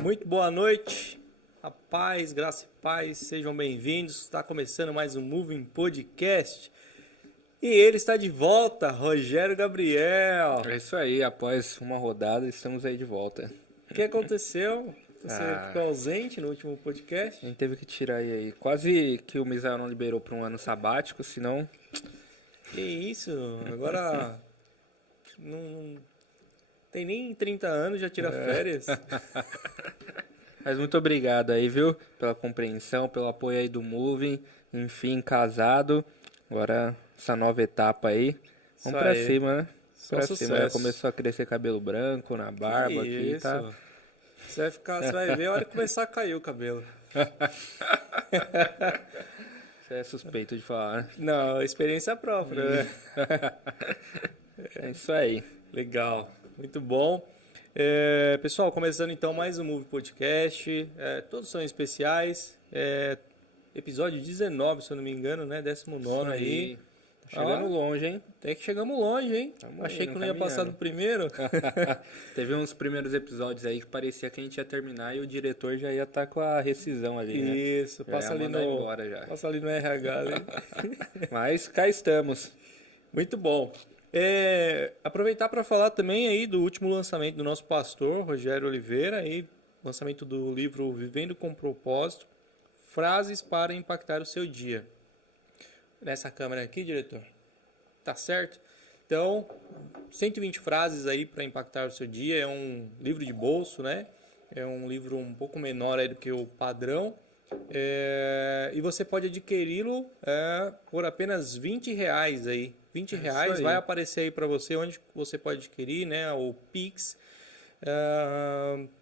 Muito boa noite, a paz, graça e paz, sejam bem-vindos. Está começando mais um Moving Podcast e ele está de volta, Rogério Gabriel. É isso aí, após uma rodada estamos aí de volta. O que aconteceu? Você ficou ausente no último podcast? A gente teve que tirar aí. Quase que o Misael não liberou para um ano sabático, senão... Que isso, agora não tem nem 30 anos, já tira férias. Mas muito obrigado aí, viu? Pela compreensão, pelo apoio aí do Moving. Enfim, casado. Agora essa nova etapa aí. Vamos pra cima, né? Pra cima. Já começou a crescer cabelo branco na barba aqui, isso. tá? Você vai ver a hora que começar a cair o cabelo. Você é suspeito de falar, né? Não, experiência própria, né? É isso aí. Legal, muito bom. Pessoal, começando então mais um Move Podcast. Todos são especiais. Episódio 19, se eu não me engano, né? 19º aí. Tá chegando longe, hein? Até que chegamos longe, hein? Achei que não ia passar do primeiro. Teve uns primeiros episódios aí que parecia que a gente ia terminar e o diretor já ia estar com a rescisão ali, né? Isso, passa ali no RH ali. Mas cá estamos. Muito bom. Aproveitar para falar também aí do último lançamento do nosso pastor, Rogério Oliveira, aí, lançamento do livro Vivendo com Propósito, Frases para Impactar o Seu Dia. Nessa câmera aqui, diretor. Tá certo? Então, 120 frases aí para impactar o seu dia. É um livro de bolso, né? É um livro um pouco menor aí do que o padrão. E você pode adquiri-lo por apenas R$20 aí. R$20 vai aparecer aí para você onde você pode adquirir, né? O Pix.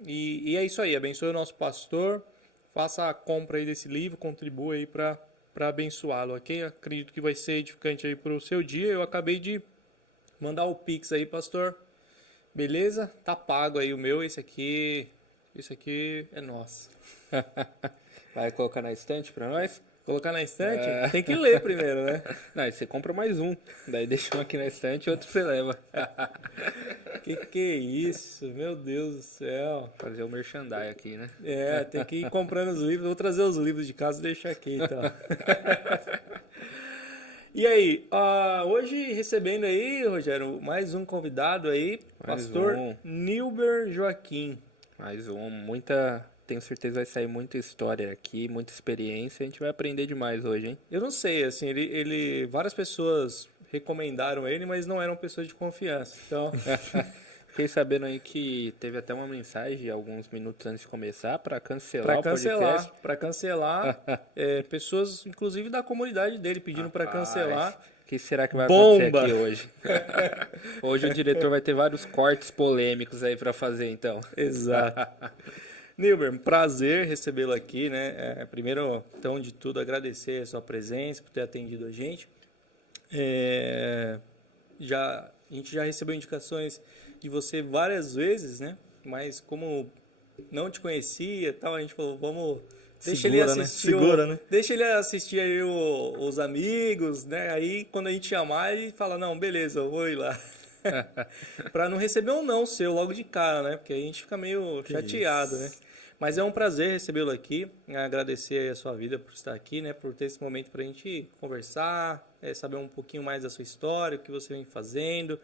E é isso aí. Abençoe o nosso pastor. Faça a compra aí desse livro. Contribua aí para abençoá-lo, ok? Acredito que vai ser edificante aí para o seu dia. Eu acabei de mandar o Pix aí, pastor. Beleza? Tá pago aí o meu. Esse aqui é nosso. Vai colocar na estante para nós? Colocar na estante? Tem que ler primeiro, né? Não, aí você compra mais um. Daí deixa um aqui na estante e outro você leva. Que é isso? Meu Deus do céu. Fazer o merchandising aqui, né? Tem que ir comprando os livros. Vou trazer os livros de casa e deixar aqui, então. E aí, hoje recebendo aí, Rogério, mais um convidado aí, pastor Nilber Joaquim. Mais um, muita tenho certeza que vai sair muita história aqui, muita experiência. A gente vai aprender demais hoje, hein? Eu não sei, assim, várias pessoas recomendaram ele, mas não eram pessoas de confiança. Então, Fiquei sabendo aí que teve até uma mensagem alguns minutos antes de começar para cancelar o podcast. Para cancelar, pessoas, inclusive da comunidade dele, pedindo para cancelar. O que será que vai Bomba! acontecer aqui hoje? Hoje o diretor vai ter vários cortes polêmicos aí para fazer, então. Exato. Nilber, um prazer recebê-lo aqui, né? Primeiro, então, de tudo, agradecer a sua presença, por ter atendido a gente. A gente já recebeu indicações de você várias vezes, né? Mas como não te conhecia e tal, a gente falou, vamos... Deixa ele assistir, né? Deixa ele assistir aí os amigos, né? Aí, quando a gente chamar, ele fala, não, beleza, eu vou ir lá. Para não receber um não seu logo de cara, né? Porque a gente fica meio chateado, né? Mas é um prazer recebê-lo aqui, agradecer a sua vida por estar aqui, né? Por ter esse momento para a gente conversar, saber um pouquinho mais da sua história, o que você vem fazendo,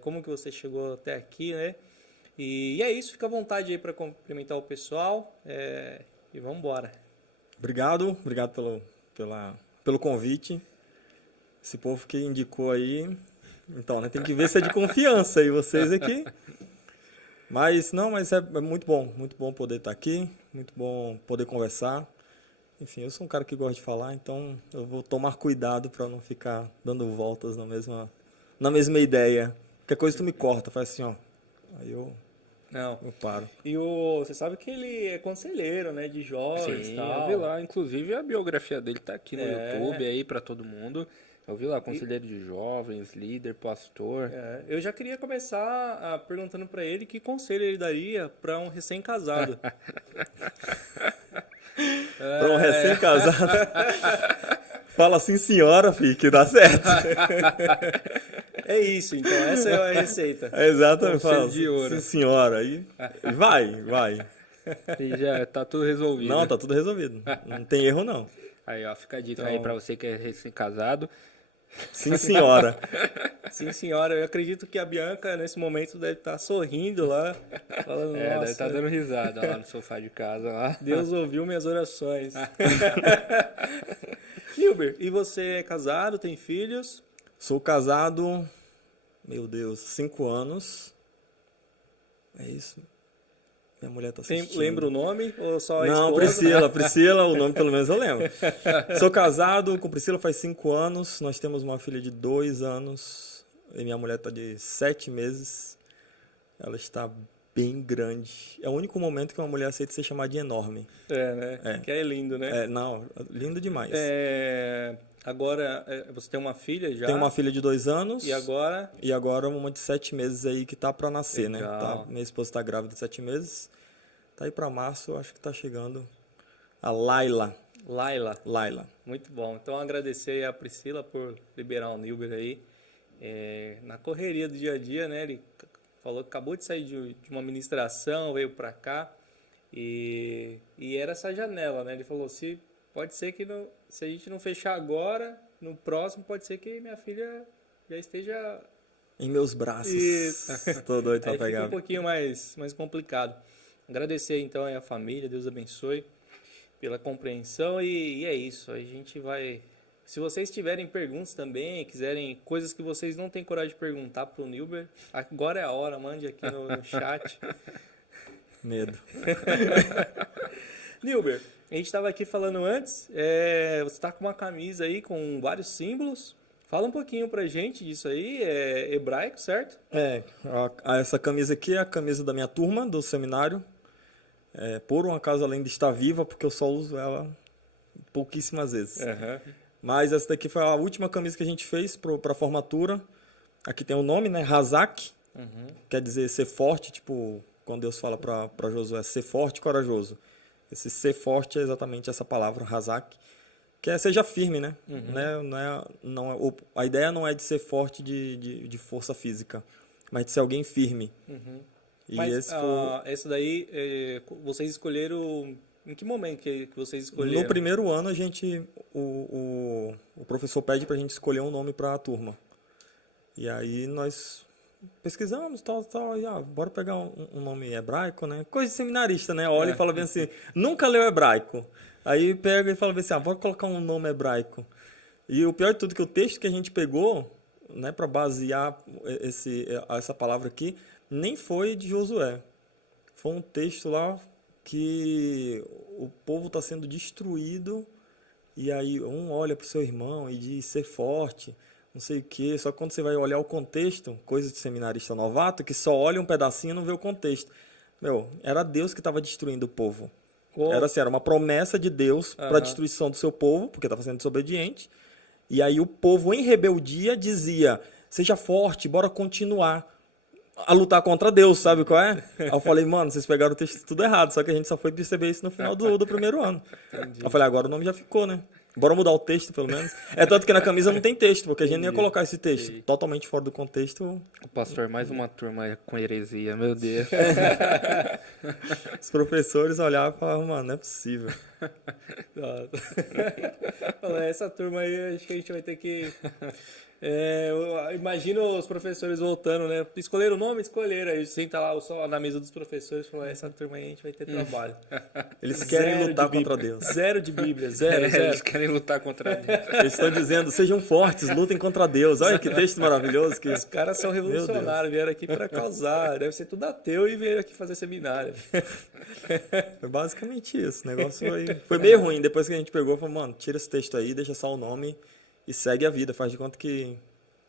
como que você chegou até aqui, né? E é isso, fica à vontade aí para cumprimentar o pessoal e vamos embora. Obrigado pelo convite. Esse povo que indicou aí, então, né? Tem que ver se é de confiança aí vocês aqui. Mas é muito bom poder estar aqui, muito bom poder conversar. Enfim, eu sou um cara que gosta de falar, então eu vou tomar cuidado para não ficar dando voltas na mesma ideia. Qualquer coisa tu me corta, faz assim, ó. Aí eu paro. E você sabe que ele é conselheiro, né, de jovens e tal. Eu vi lá, inclusive a biografia dele tá aqui no YouTube aí para todo mundo. Eu vi lá, conselheiro de jovens, líder, pastor. Eu já queria começar perguntando para ele que conselho ele daria para um recém-casado. Para um recém-casado? Fala assim, senhora, filho, que dá certo. É isso, então, essa é a receita. Exatamente. Conselho de ouro. Sim, senhora. Aí vai. E já tá tudo resolvido. Não, tá tudo resolvido. Não tem erro, não. Aí, ó, fica a dica aí pra você que é recém-casado. Sim, senhora. Sim, senhora. Eu acredito que a Bianca, nesse momento, deve estar sorrindo lá. Falando, deve estar dando risada lá no sofá de casa. Lá. Deus ouviu minhas orações. Nilber, e você é casado, tem filhos? Sou casado, meu Deus, 5 anos. É isso. Minha mulher tá assistindo. Lembra o nome ou só a Não, esposa? Priscila, o nome pelo menos eu lembro. Sou casado com Priscila faz 5 anos. Nós temos uma filha de 2 anos. E minha mulher tá de 7 meses. Ela está bem grande. É o único momento que uma mulher aceita ser chamada de enorme. Né? Que é lindo, né? Não, lindo demais. Agora, você tem uma filha já? Tenho uma filha de 2 anos. E agora? E agora uma de 7 meses aí que tá para nascer, legal. né? Minha esposa tá grávida de 7 meses. Tá aí para março, acho que tá chegando a Laila. Laila. Muito bom. Então, agradecer a Priscila por liberar o Nilber aí. Na correria do dia a dia, né? Ele falou que acabou de sair de uma ministração, veio para cá. E era essa janela, né? Ele falou, pode ser que se a gente não fechar agora, no próximo pode ser que minha filha já esteja... Em meus braços. Isso. Tô doido pra aí pegar. Fica um pouquinho mais complicado. Agradecer então aí a família, Deus abençoe pela compreensão e é isso. A gente vai... Se vocês tiverem perguntas também, quiserem coisas que vocês não têm coragem de perguntar pro Nilber, agora é a hora, mande aqui no chat. Medo. Nilber, a gente estava aqui falando antes, você está com uma camisa aí com vários símbolos. Fala um pouquinho pra gente disso aí, é hebraico, certo? Essa camisa aqui é a camisa da minha turma, do seminário. Por um acaso ela ainda está viva, porque eu só uso ela pouquíssimas vezes. Uhum. Mas essa daqui foi a última camisa que a gente fez para formatura. Aqui tem o nome, né? Hazak, quer dizer ser forte, tipo, quando Deus fala para Josué, ser forte e corajoso. Esse ser forte é exatamente essa palavra, Hazak, que seja firme, né? A ideia não é de ser forte de força física, mas de ser alguém firme. E mas essa daí, vocês escolheram... Em que momento que vocês escolheram? No primeiro ano, o professor pede pra gente escolher um nome para a turma. E aí nós pesquisamos, tal, e bora pegar um nome hebraico, né? Coisa de seminarista, né? Olha e fala bem assim, nunca leu hebraico. Aí pega e fala bem assim, bora colocar um nome hebraico. E o pior de tudo é que o texto que a gente pegou, né, para basear essa palavra aqui, nem foi de Josué. Foi um texto lá que o povo está sendo destruído e aí um olha para o seu irmão e diz ser forte, não sei o quê. Só que quando você vai olhar o contexto, coisa de seminarista novato, que só olha um pedacinho e não vê o contexto. Era Deus que estava destruindo o povo. Era assim, era uma promessa de Deus para a destruição do seu povo, porque estava sendo desobediente. E aí o povo em rebeldia dizia, seja forte, bora continuar a lutar contra Deus, sabe qual é? Aí eu falei, mano, vocês pegaram o texto tudo errado, só que a gente só foi perceber isso no final do primeiro ano. Entendi. Eu falei, agora o nome já ficou, né? Bora mudar o texto, pelo menos. É tanto que na camisa não tem texto, porque a gente não ia colocar esse texto. Entendi. Totalmente fora do contexto. O pastor, mais uma turma com heresia, meu Deus. Os professores olhavam e falavam, mano, não é possível. Essa turma aí, acho que a gente vai ter que... imagino os professores voltando, né? Escolheram o nome? Escolheram. Aí senta lá só na mesa dos professores e fala, essa turma aí a gente vai ter trabalho. Eles querem lutar contra Deus. Zero de Bíblia, zero. Eles querem lutar contra Deus. Eles estão dizendo, sejam fortes, lutem contra Deus. Olha que texto maravilhoso. Que... Os caras são revolucionários, vieram aqui para causar. Deve ser tudo ateu e vieram aqui fazer seminário. Foi basicamente isso. O negócio foi meio ruim. Depois que a gente pegou, falou, mano, tira esse texto aí, deixa só o nome e segue a vida. Faz de conta que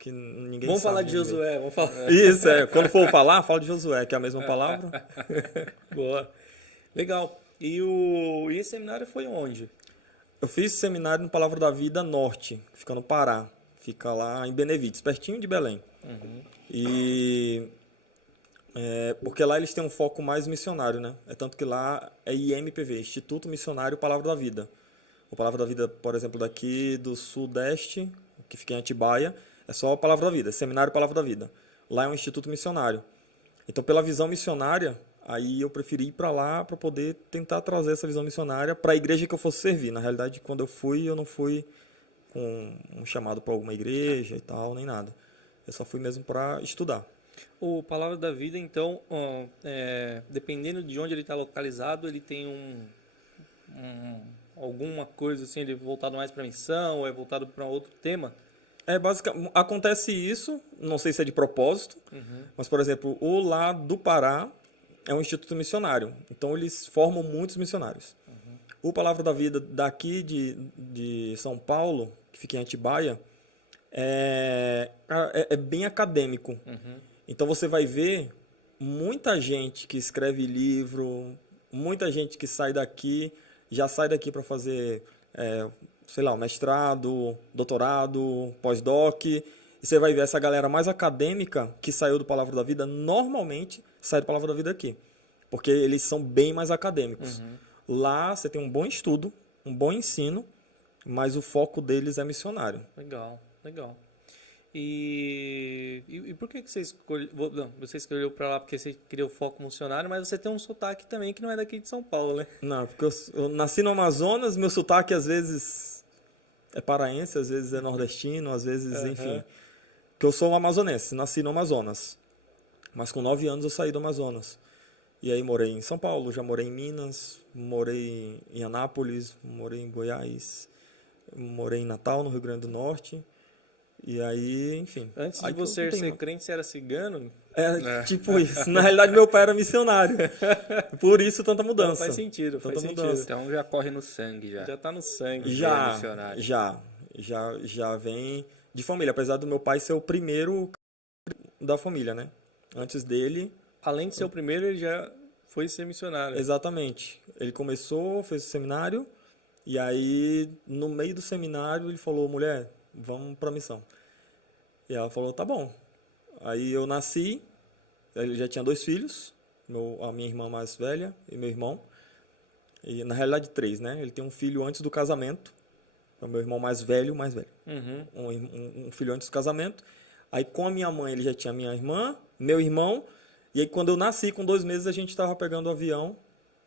ninguém vamos sabe. Falar de Josué, vamos falar. Isso, quando for falar, fala de Josué, que é a mesma palavra. Boa. Legal. E esse seminário foi onde? Eu fiz seminário no Palavra da Vida Norte, que fica no Pará. Fica lá em Benevides, pertinho de Belém. Uhum. E... porque lá eles têm um foco mais missionário, né? É tanto que lá é IMPV, Instituto Missionário Palavra da Vida. O Palavra da Vida, por exemplo, daqui do Sudeste, que fica em Atibaia, é só a Palavra da Vida, Seminário Palavra da Vida. Lá é um instituto missionário. Então, pela visão missionária, aí eu preferi ir para lá para poder tentar trazer essa visão missionária para a igreja que eu fosse servir. Na realidade, quando eu não fui com um chamado para alguma igreja e tal, nem nada. Eu só fui mesmo para estudar. O Palavra da Vida, então, dependendo de onde ele está localizado, ele tem alguma coisa assim, ele é voltado mais para missão, ou é voltado para outro tema? Basicamente, acontece isso, não sei se é de propósito, mas, por exemplo, o lá do Pará é um instituto missionário. Então, eles formam muitos missionários. O Palavra da Vida daqui de São Paulo, que fica em Atibaia, é bem acadêmico. Então, você vai ver muita gente que escreve livro, muita gente que já sai daqui para fazer... sei lá, mestrado, doutorado, pós-doc, e você vai ver essa galera mais acadêmica que saiu do Palavra da Vida, normalmente sai do Palavra da Vida aqui, porque eles são bem mais acadêmicos. Lá você tem um bom estudo, um bom ensino, mas o foco deles é missionário. Legal. E por que você escolheu? Não, você escolheu para lá porque você queria o foco missionário, mas você tem um sotaque também que não é daqui de São Paulo, né? Não, porque eu nasci no Amazonas, meu sotaque às vezes é paraense, às vezes é nordestino, às vezes, enfim. Que eu sou um amazonense, nasci no Amazonas. Mas com 9 anos eu saí do Amazonas. E aí morei em São Paulo, já morei em Minas, morei em Anápolis, morei em Goiás, morei em Natal, no Rio Grande do Norte. E aí, enfim. Antes de você ser crente, você era cigano? Tipo isso. Na realidade, meu pai era missionário. Por isso, tanta mudança. Não, faz sentido. Então já corre no sangue. Já tá no sangue. Já vem de família. Apesar do meu pai ser o primeiro da família, né? Antes dele... Além de ser o primeiro, ele já foi ser missionário. Exatamente. Ele começou, fez o seminário. E aí, no meio do seminário, ele falou, mulher... vamos para a missão. E ela falou, tá bom. Aí eu nasci, ele já tinha 2 filhos, a minha irmã mais velha e meu irmão. E na realidade 3, né? Ele tem um filho antes do casamento, é o meu irmão mais velho. Um filho antes do casamento. Aí com a minha mãe ele já tinha minha irmã, meu irmão. E aí quando eu nasci, com 2 meses, a gente estava pegando avião.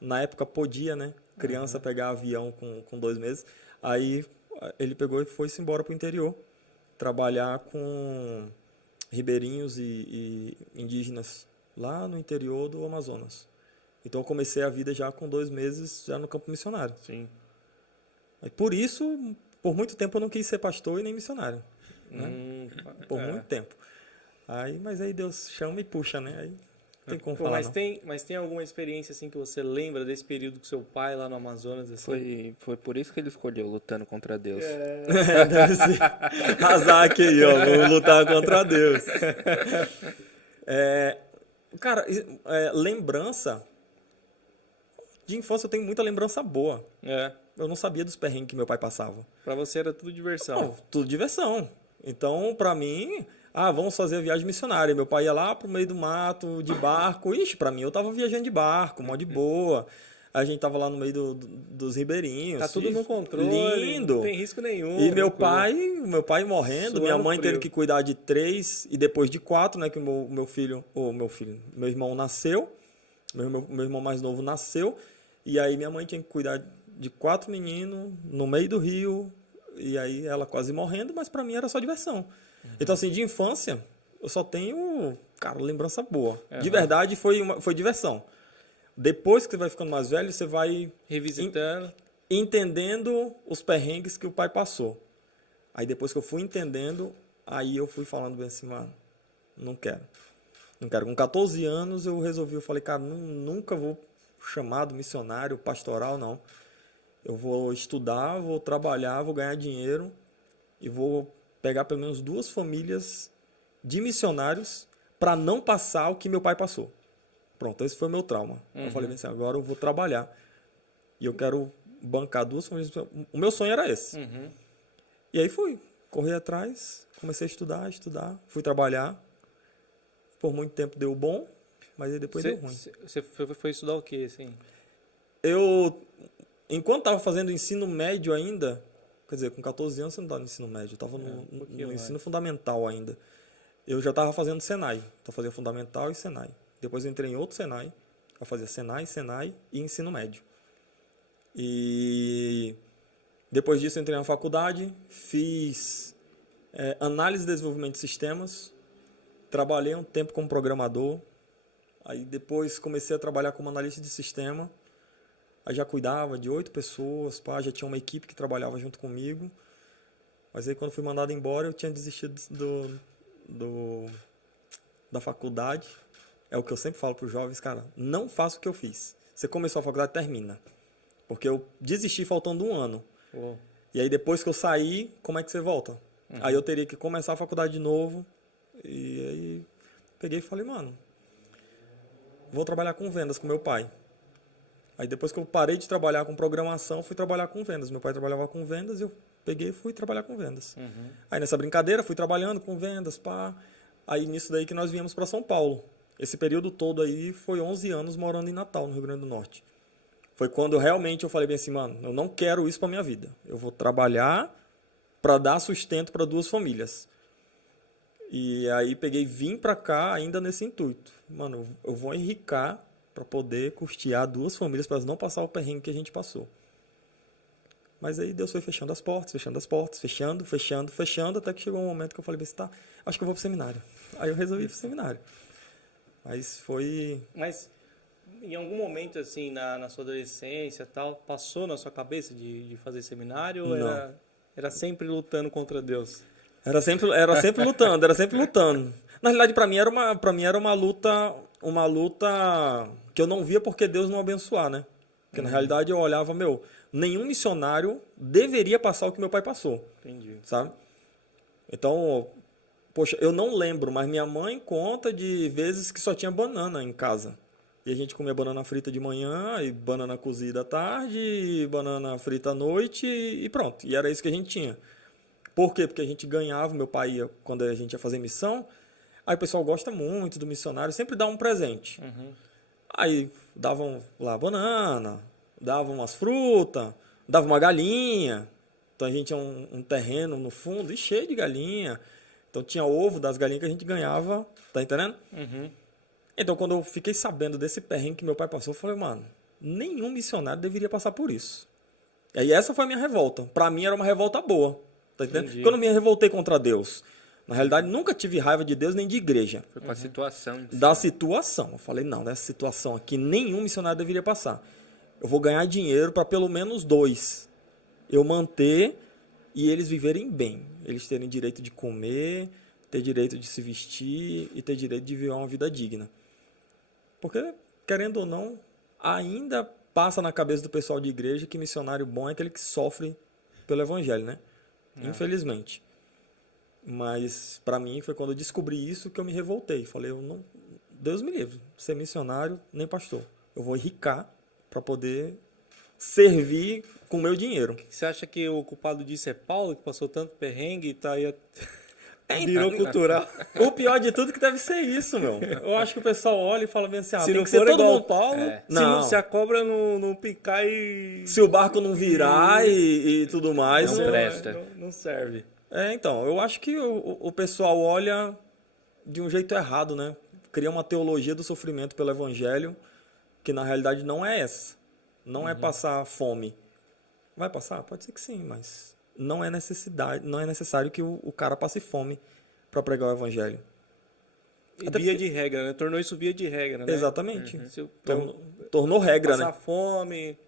Na época podia, né? Criança pegar avião com 2 meses. Aí... ele pegou e foi-se embora para o interior, trabalhar com ribeirinhos e indígenas lá no interior do Amazonas. Então eu comecei a vida já com 2 meses já no campo missionário. Sim. E por isso, por muito tempo eu não quis ser pastor e nem missionário. Né? Por muito tempo. Mas aí Deus chama e puxa, né? Aí não tem como falar. Mas tem alguma experiência assim que você lembra desse período com seu pai lá no Amazonas? Assim? Foi por isso que ele escolheu lutando contra Deus. Deve ser. Azar aí, ó. Vou lutar contra Deus. Cara, lembrança. De infância eu tenho muita lembrança boa. Eu não sabia dos perrengues que meu pai passava. Pra você era tudo diversão. Tudo diversão. Então, pra mim, vamos fazer a viagem missionária. Meu pai ia lá pro meio do mato, de barco. Ixi, pra mim, eu tava viajando de barco, mó de boa. A gente tava lá no meio dos ribeirinhos. Tá tudo no controle. Lindo. Não tem risco nenhum. E meu pai morrendo, minha mãe tendo que cuidar de 3 e depois de 4, né? Que meu irmão nasceu. Meu irmão mais novo nasceu. E aí minha mãe tinha que cuidar de 4 meninos no meio do rio. E aí ela quase morrendo, mas pra mim era só diversão. Então, assim, de infância, eu só tenho, cara, lembrança boa. De verdade, foi diversão. Depois que você vai ficando mais velho, você vai revisitando, entendendo os perrengues que o pai passou. Aí depois que eu fui entendendo, aí eu fui falando bem assim, mano, não quero. Com 14 anos eu falei, cara, nunca vou chamado missionário, pastoral, não. Eu vou estudar, vou trabalhar, vou ganhar dinheiro e vou pegar pelo menos 2 famílias de missionários para não passar o que meu pai passou. Pronto, esse foi o meu trauma. Eu falei assim, agora eu vou trabalhar e eu quero bancar 2 famílias. O meu sonho era esse. E aí fui, corri atrás, comecei a estudar, fui trabalhar. Por muito tempo deu bom, mas aí depois deu ruim. Você foi estudar o quê, assim? Enquanto estava fazendo ensino médio ainda, quer dizer, com 14 anos você não estava no ensino médio, eu estava no ensino fundamental ainda. Eu já estava fazendo Senai, então fazia fundamental e Senai. Depois eu entrei em outro Senai, eu fazia Senai e ensino médio. E depois disso eu entrei na faculdade, fiz análise e desenvolvimento de sistemas, trabalhei um tempo como programador, aí depois comecei a trabalhar como analista de sistema. Aí já cuidava de 8 pessoas, já tinha uma equipe que trabalhava junto comigo. Mas aí quando fui mandado embora, eu tinha desistido da faculdade. É o que eu sempre falo para os jovens, cara, não faça o que eu fiz. Você começou a faculdade, termina. Porque eu desisti faltando 1 ano. E aí depois que eu saí, como é que você volta? Aí eu teria que começar a faculdade de novo. E aí peguei e falei, mano, vou trabalhar com vendas com meu pai. Aí depois que eu parei de trabalhar com programação, fui trabalhar com vendas. Meu pai trabalhava com vendas e eu peguei e fui trabalhar com vendas. Aí nessa brincadeira, fui trabalhando com vendas, Aí nisso daí que nós viemos para São Paulo. Esse período todo aí foi 11 anos morando em Natal, no Rio Grande do Norte. Foi quando realmente eu falei bem assim, mano, eu não quero isso para minha vida. Eu vou trabalhar para dar sustento para 2 famílias. E aí vim para cá ainda nesse intuito. Mano, eu vou enricar para poder custear 2 famílias para não passar o perrengue que a gente passou. Mas aí Deus foi fechando as portas, fechando, até que chegou um momento que eu falei, acho que eu vou pro seminário. Aí eu resolvi ir pro seminário. Mas foi... Mas em algum momento, assim, na sua adolescência tal, passou na sua cabeça de fazer seminário? Ou era sempre lutando contra Deus? Era sempre lutando. Na realidade, para mim era uma luta que eu não via porque Deus não abençoar, né? Porque na realidade eu olhava, nenhum missionário deveria passar o que meu pai passou. Entendi. Sabe? Então, poxa, eu não lembro, mas minha mãe conta de vezes que só tinha banana em casa. E a gente comia banana frita de manhã, e banana cozida à tarde, e banana frita à noite, e pronto. E era isso que a gente tinha. Por quê? Porque a gente ganhava, meu pai ia, quando a gente ia fazer missão, aí o pessoal gosta muito do missionário, sempre dá um presente. Aí davam lá banana, davam umas frutas, davam uma galinha. Então a gente tinha um terreno no fundo e cheio de galinha. Então tinha ovo das galinhas que a gente ganhava, tá entendendo? Então quando eu fiquei sabendo desse perrengue que meu pai passou, eu falei, mano, nenhum missionário deveria passar por isso. E aí essa foi a minha revolta. Pra mim era uma revolta boa, tá entendendo? Quando eu me revoltei contra Deus, Na realidade, nunca tive raiva de Deus nem de igreja. Foi com a situação. Da situação. Eu falei, não, dessa situação aqui nenhum missionário deveria passar. Eu vou ganhar dinheiro para pelo menos 2. Eu manter e eles viverem bem. Eles terem direito de comer, ter direito de se vestir e ter direito de viver uma vida digna. Porque, querendo ou não, ainda passa na cabeça do pessoal de igreja que missionário bom é aquele que sofre pelo evangelho, né? Infelizmente. Mas, para mim, foi quando eu descobri isso que eu me revoltei. Falei, Deus me livre, ser missionário nem pastor. Eu vou enricar para poder servir com o meu dinheiro. Você acha que o culpado disso é Paulo, que passou tanto perrengue e tá aí... Virou cultural. O pior de tudo que deve ser isso, meu. Eu acho que o pessoal olha e fala bem assim, se tem não que ser for todo igual mundo... Paulo, Não. se a cobra não picar e... Se o barco não virar e tudo mais... Não presta. Não serve. Então, eu acho que o pessoal olha de um jeito errado, né? Cria uma teologia do sofrimento pelo evangelho, que na realidade não é essa. Não é passar fome. Vai passar? Pode ser que sim, mas não é necessário que o cara passe fome para pregar o evangelho. E via de regra, né? Tornou isso via de regra, né? Exatamente. Se Tornou regra, passar né? fome,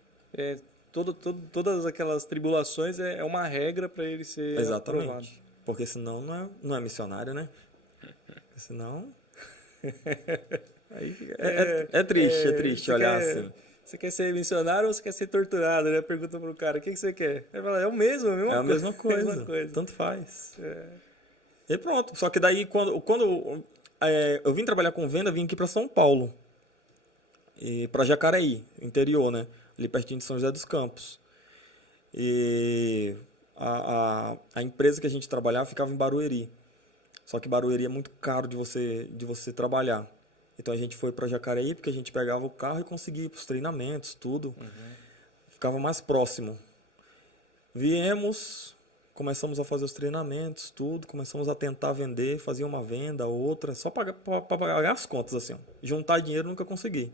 todas aquelas tribulações é uma regra para ele ser Exatamente. aprovado. Porque senão não é missionário, né? Senão... Aí é triste olhar assim. Você quer ser missionário ou você quer ser torturado, né? Pergunta pro cara, o que você quer? Ele fala, é o mesmo, É a mesma coisa. Tanto faz. E pronto. Só que daí, quando eu vim trabalhar com venda, vim aqui para São Paulo. E para Jacareí, interior, né? Ali pertinho de São José dos Campos. E a empresa que a gente trabalhava ficava em Barueri. Só que Barueri é muito caro de você trabalhar. Então a gente foi para Jacareí porque a gente pegava o carro e conseguia ir para os treinamentos, tudo. Ficava mais próximo. Viemos, começamos a fazer os treinamentos, tudo. Começamos a tentar vender, fazia uma venda, outra, só para pagar as contas, assim. Ó. Juntar dinheiro nunca consegui.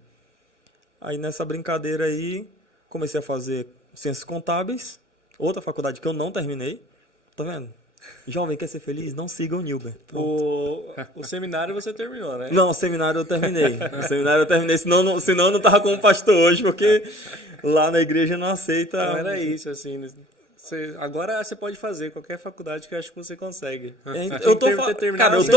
Aí nessa brincadeira aí, comecei a fazer ciências contábeis, outra faculdade que eu não terminei. Tá vendo? Jovem, quer ser feliz? Não siga o Nilber. O seminário você terminou, né? Não, o seminário eu terminei. Senão eu não tava como pastor hoje, porque lá na igreja não aceita... Então era isso, assim... Agora você pode fazer qualquer faculdade que eu acho que você consegue. Eu tô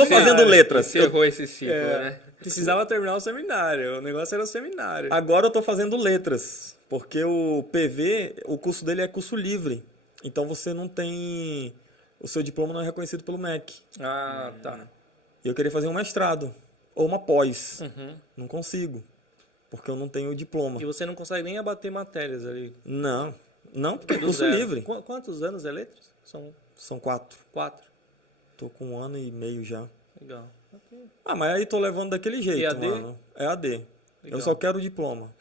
fazendo letras. Você errou esse ciclo, né? Precisava terminar o seminário. O negócio era o seminário. Agora eu tô fazendo letras, porque o PV, o curso dele é curso livre. Então você não tem... O seu diploma não é reconhecido pelo MEC. Ah, tá. E eu queria fazer um mestrado ou uma pós. Não consigo, porque eu não tenho o diploma. E você não consegue nem abater matérias ali? Não, porque é curso livre. Quantos anos é letras? São 4. 4. Tô com 1 ano e meio já. Legal. Mas aí tô levando daquele jeito, EAD? mano. É AD. Legal. Eu só quero o diploma.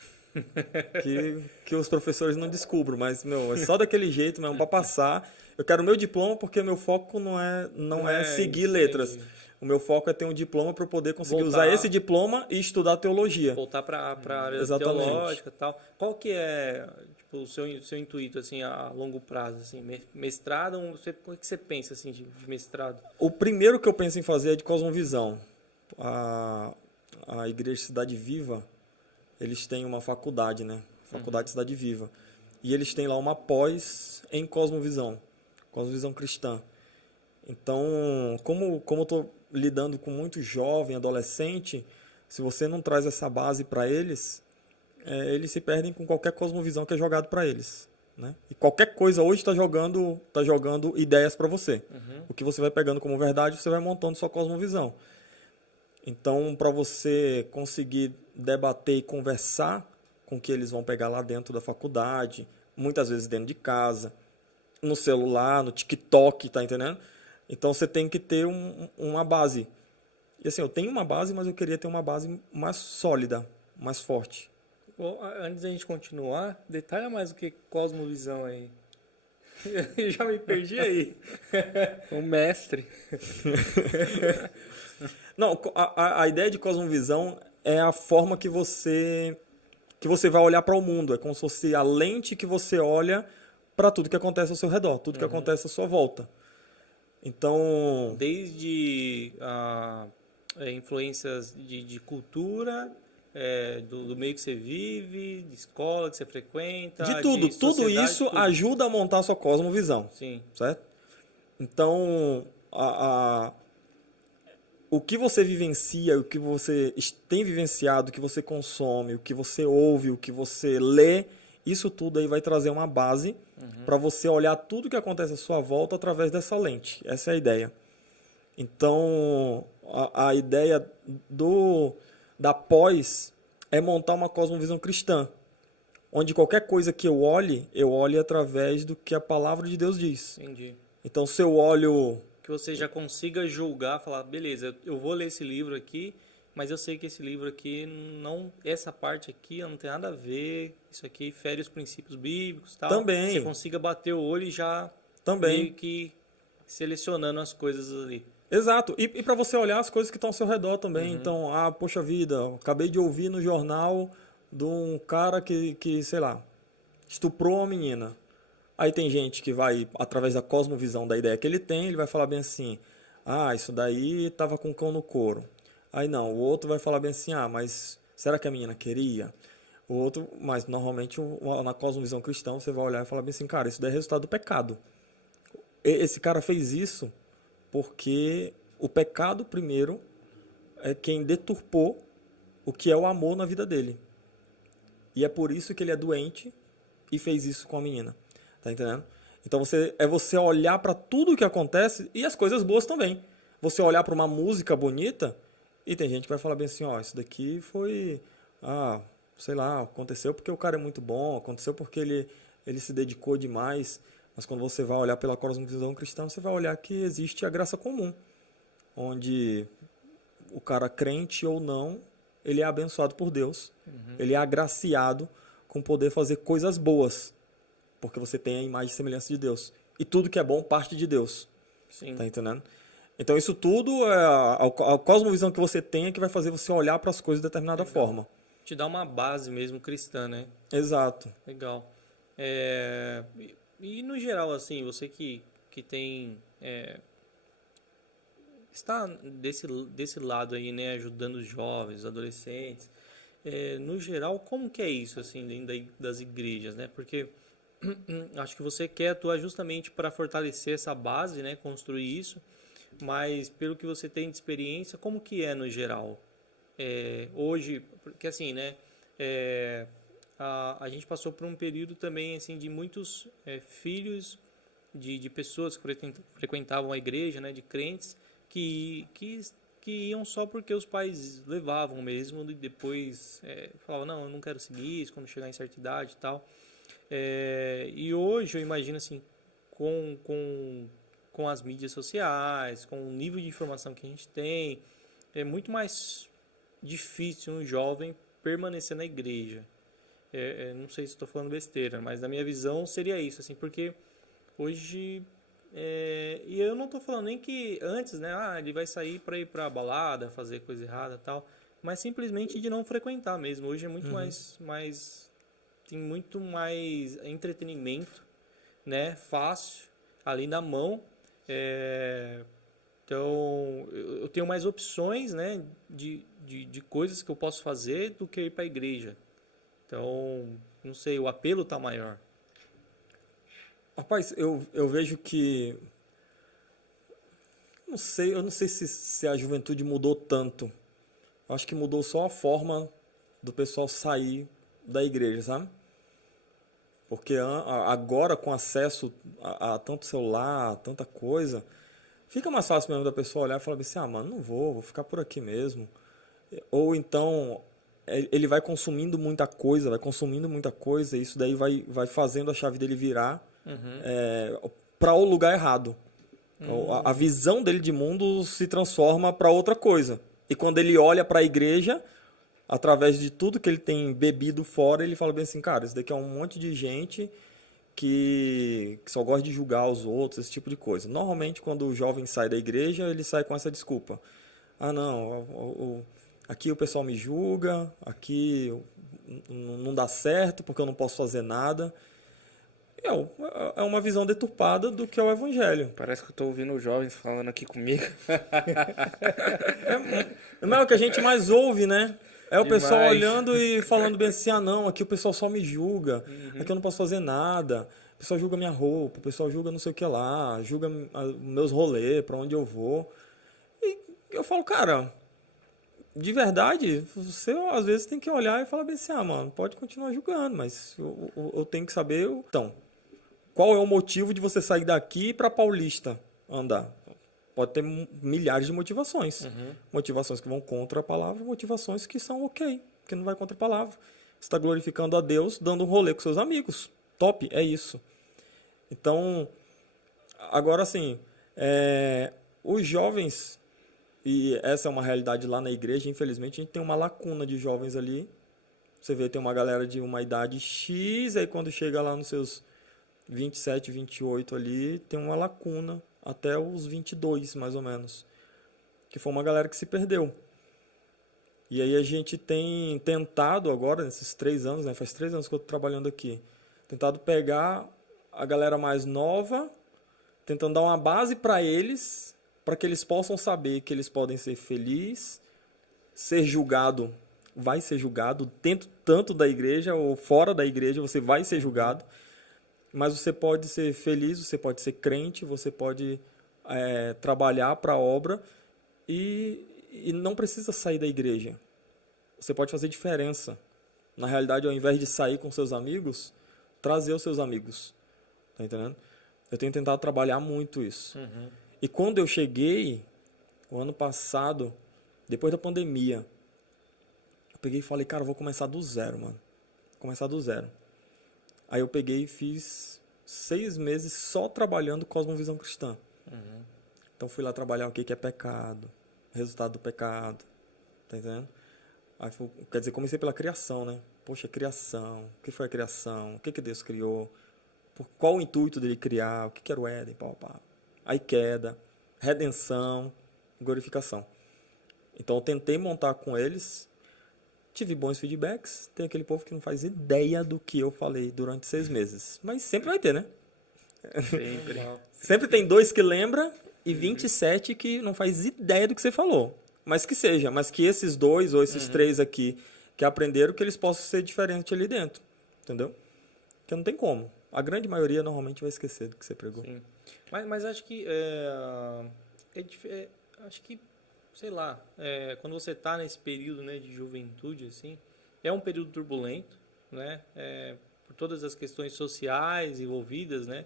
que os professores não descubram, mas, é só daquele jeito mesmo, pra passar. Eu quero o meu diploma porque meu foco não é seguir letras. O meu foco é ter um diploma para eu poder conseguir usar esse diploma e estudar teologia. Voltar para a área teológica e tal. Qual que é o seu intuito assim, a longo prazo? Assim, mestrado? O que você pensa assim, de mestrado? O primeiro que eu penso em fazer é de cosmovisão. A Igreja Cidade Viva, eles têm uma faculdade, né? Faculdade Cidade Viva. E eles têm lá uma pós em cosmovisão cristã. Então, como eu estou lidando com muito jovem, adolescente, se você não traz essa base para eles, eles se perdem com qualquer cosmovisão que é jogado para eles. Né? E qualquer coisa hoje está jogando ideias para você. O que você vai pegando como verdade, você vai montando sua cosmovisão. Então, para você conseguir debater e conversar com o que eles vão pegar lá dentro da faculdade, muitas vezes dentro de casa, no celular, no TikTok, tá entendendo? Então você tem que ter uma base. E assim, eu tenho uma base, mas eu queria ter uma base mais sólida, mais forte. Bom, antes da gente continuar, detalha mais o que cosmovisão aí. Eu já me perdi aí. O mestre. Não, a ideia de cosmovisão é a forma que você vai olhar para o mundo. É como se fosse a lente que você olha para tudo que acontece ao seu redor, tudo que acontece à sua volta. Então... Desde influências de cultura, do meio que você vive, de escola que você frequenta... De tudo. Tudo isso ajuda a montar a sua cosmovisão. Sim. Certo? Então, o que você vivencia, o que você tem vivenciado, o que você consome, o que você ouve, o que você lê, isso tudo aí vai trazer uma base para você olhar tudo que acontece à sua volta através dessa lente. Essa é a ideia. Então, a ideia da pós é montar uma cosmovisão cristã, onde qualquer coisa que eu olhe através do que a palavra de Deus diz. Entendi. Então, se eu olho... Que você já consiga julgar, falar, beleza, eu vou ler esse livro aqui, mas eu sei que esse livro aqui, essa parte aqui não tem nada a ver, isso aqui fere os princípios bíblicos e tal. Também. Você consiga bater o olho e já meio que selecionando as coisas ali. Exato. E para você olhar as coisas que estão ao seu redor também. Então, poxa vida, acabei de ouvir no jornal de um cara que sei lá, estuprou uma menina. Aí tem gente que vai, através da cosmovisão da ideia que ele tem, ele vai falar bem assim, isso daí tava com cão no couro. Aí não, o outro vai falar bem assim, mas será que a menina queria? O outro, mas normalmente na cosmovisão cristã você vai olhar e falar bem assim, cara, isso daí é resultado do pecado. Esse cara fez isso porque o pecado primeiro é quem deturpou o que é o amor na vida dele. E é por isso que ele é doente e fez isso com a menina. Tá entendendo? Então você olhar para tudo o que acontece e as coisas boas também. Você olhar para uma música bonita e tem gente que vai falar bem assim, isso daqui foi, sei lá, aconteceu porque o cara é muito bom, aconteceu porque ele se dedicou demais. Mas quando você vai olhar pela cosmovisão cristã, você vai olhar que existe a graça comum, onde o cara crente ou não, ele é abençoado por Deus, ele é agraciado com poder fazer coisas boas. Porque você tem a imagem e semelhança de Deus. E tudo que é bom parte de Deus. Sim. Tá entendendo? Então isso tudo, a cosmovisão que você tem é que vai fazer você olhar para as coisas de determinada forma. Te dá uma base mesmo cristã, né? Exato. Legal. E no geral, assim, você que tem... está desse lado aí, né? Ajudando os jovens, os adolescentes. No geral, como que é isso, assim, dentro das igrejas, né? Porque... acho que você quer atuar justamente para fortalecer essa base, né, construir isso, mas pelo que você tem de experiência, como que é no geral? Hoje, porque assim, né, a gente passou por um período também assim, de muitos filhos de pessoas que frequentavam a igreja, né, de crentes, que iam só porque os pais levavam mesmo, e depois falavam, não, eu não quero seguir isso quando chegar em certa idade e tal. E hoje eu imagino assim, com as mídias sociais, com o nível de informação que a gente tem, é muito mais difícil um jovem permanecer na igreja. Não sei se estou falando besteira, mas na minha visão seria isso, assim, porque hoje, e eu não estou falando nem que antes, né, ele vai sair para ir para a balada, fazer coisa errada e tal, mas simplesmente de não frequentar mesmo. Hoje é muito mais tem muito mais entretenimento, né, fácil, ali na mão. Então, eu tenho mais opções, né, de coisas que eu posso fazer do que ir para a igreja. Então, não sei, o apelo está maior. Rapaz, eu vejo que... Eu não sei se a juventude mudou tanto. Eu acho que mudou só a forma do pessoal sair da igreja, sabe? Porque agora, com acesso a tanto celular, a tanta coisa, fica mais fácil mesmo da pessoa olhar e falar assim, mano, não vou ficar por aqui mesmo. Ou então, ele vai consumindo muita coisa, e isso daí vai fazendo a chave dele virar para o lugar errado. A visão dele de mundo se transforma para outra coisa. E quando ele olha para a igreja, através de tudo que ele tem bebido fora, ele fala bem assim, cara, isso daqui é um monte de gente que só gosta de julgar os outros, esse tipo de coisa. Normalmente, quando o jovem sai da igreja, ele sai com essa desculpa. Não, aqui o pessoal me julga, aqui não dá certo porque eu não posso fazer nada. é uma visão deturpada do que é o evangelho. Parece que eu tô ouvindo os jovens falando aqui comigo. É o que a gente mais ouve, né? É o Demais. pessoal olhando e falando bem assim, não, aqui o pessoal só me julga, aqui eu não posso fazer nada, o pessoal julga minha roupa, o pessoal julga não sei o que lá, julga meus rolês, pra onde eu vou. E eu falo, cara, de verdade, você às vezes tem que olhar e falar bem assim, mano, pode continuar julgando, mas eu tenho que saber, então, qual é o motivo de você sair daqui para Paulista andar? Pode ter milhares de motivações. Motivações que vão contra a palavra, motivações que são ok, que não vai contra a palavra. Você está glorificando a Deus, dando um rolê com seus amigos. Top, é isso. Então, agora assim, os jovens, e essa é uma realidade lá na igreja, infelizmente a gente tem uma lacuna de jovens ali. Você vê, tem uma galera de uma idade X, aí quando chega lá nos seus 27, 28 ali, tem uma lacuna até os 22, mais ou menos. Que foi uma galera que se perdeu. E aí a gente tem tentado agora, nesses 3 anos, né? Faz 3 anos que eu estou trabalhando aqui. Tentado pegar a galera mais nova, tentando dar uma base para eles, para que eles possam saber que eles podem ser felizes, ser julgado, vai ser julgado, dentro tanto da igreja ou fora da igreja, você vai ser julgado. Mas você pode ser feliz, você pode ser crente, você pode trabalhar para a obra e não precisa sair da igreja. Você pode fazer diferença. Na realidade, ao invés de sair com seus amigos, trazer os seus amigos. Tá entendendo? Eu tenho tentado trabalhar muito isso. E quando eu cheguei, o ano passado, depois da pandemia, eu peguei e falei, cara, eu vou começar do zero, mano. Começar do zero. Aí eu peguei e fiz 6 meses só trabalhando Cosmovisão Cristã. Então fui lá trabalhar o que é pecado, resultado do pecado, tá entendendo? Aí, quer dizer, comecei pela criação, né? Poxa, criação, o que foi a criação? O que Deus criou? Qual o intuito dele criar? O que era o Éden? Aí queda, redenção, glorificação. Então eu tentei montar com eles. Tive bons feedbacks. Tem aquele povo que não faz ideia do que eu falei durante 6 meses. Mas sempre vai ter, né? Sempre. Sempre tem 2 que lembra e 27 que não faz ideia do que você falou. Mas que seja. Mas que esses 2 ou esses 3 aqui que aprenderam, que eles possam ser diferentes ali dentro. Entendeu? Porque não tem como. A grande maioria normalmente vai esquecer do que você pregou. Sim. Mas acho que... acho que sei lá, quando você está nesse período, né, de juventude, assim, é um período turbulento, né, por todas as questões sociais envolvidas, né,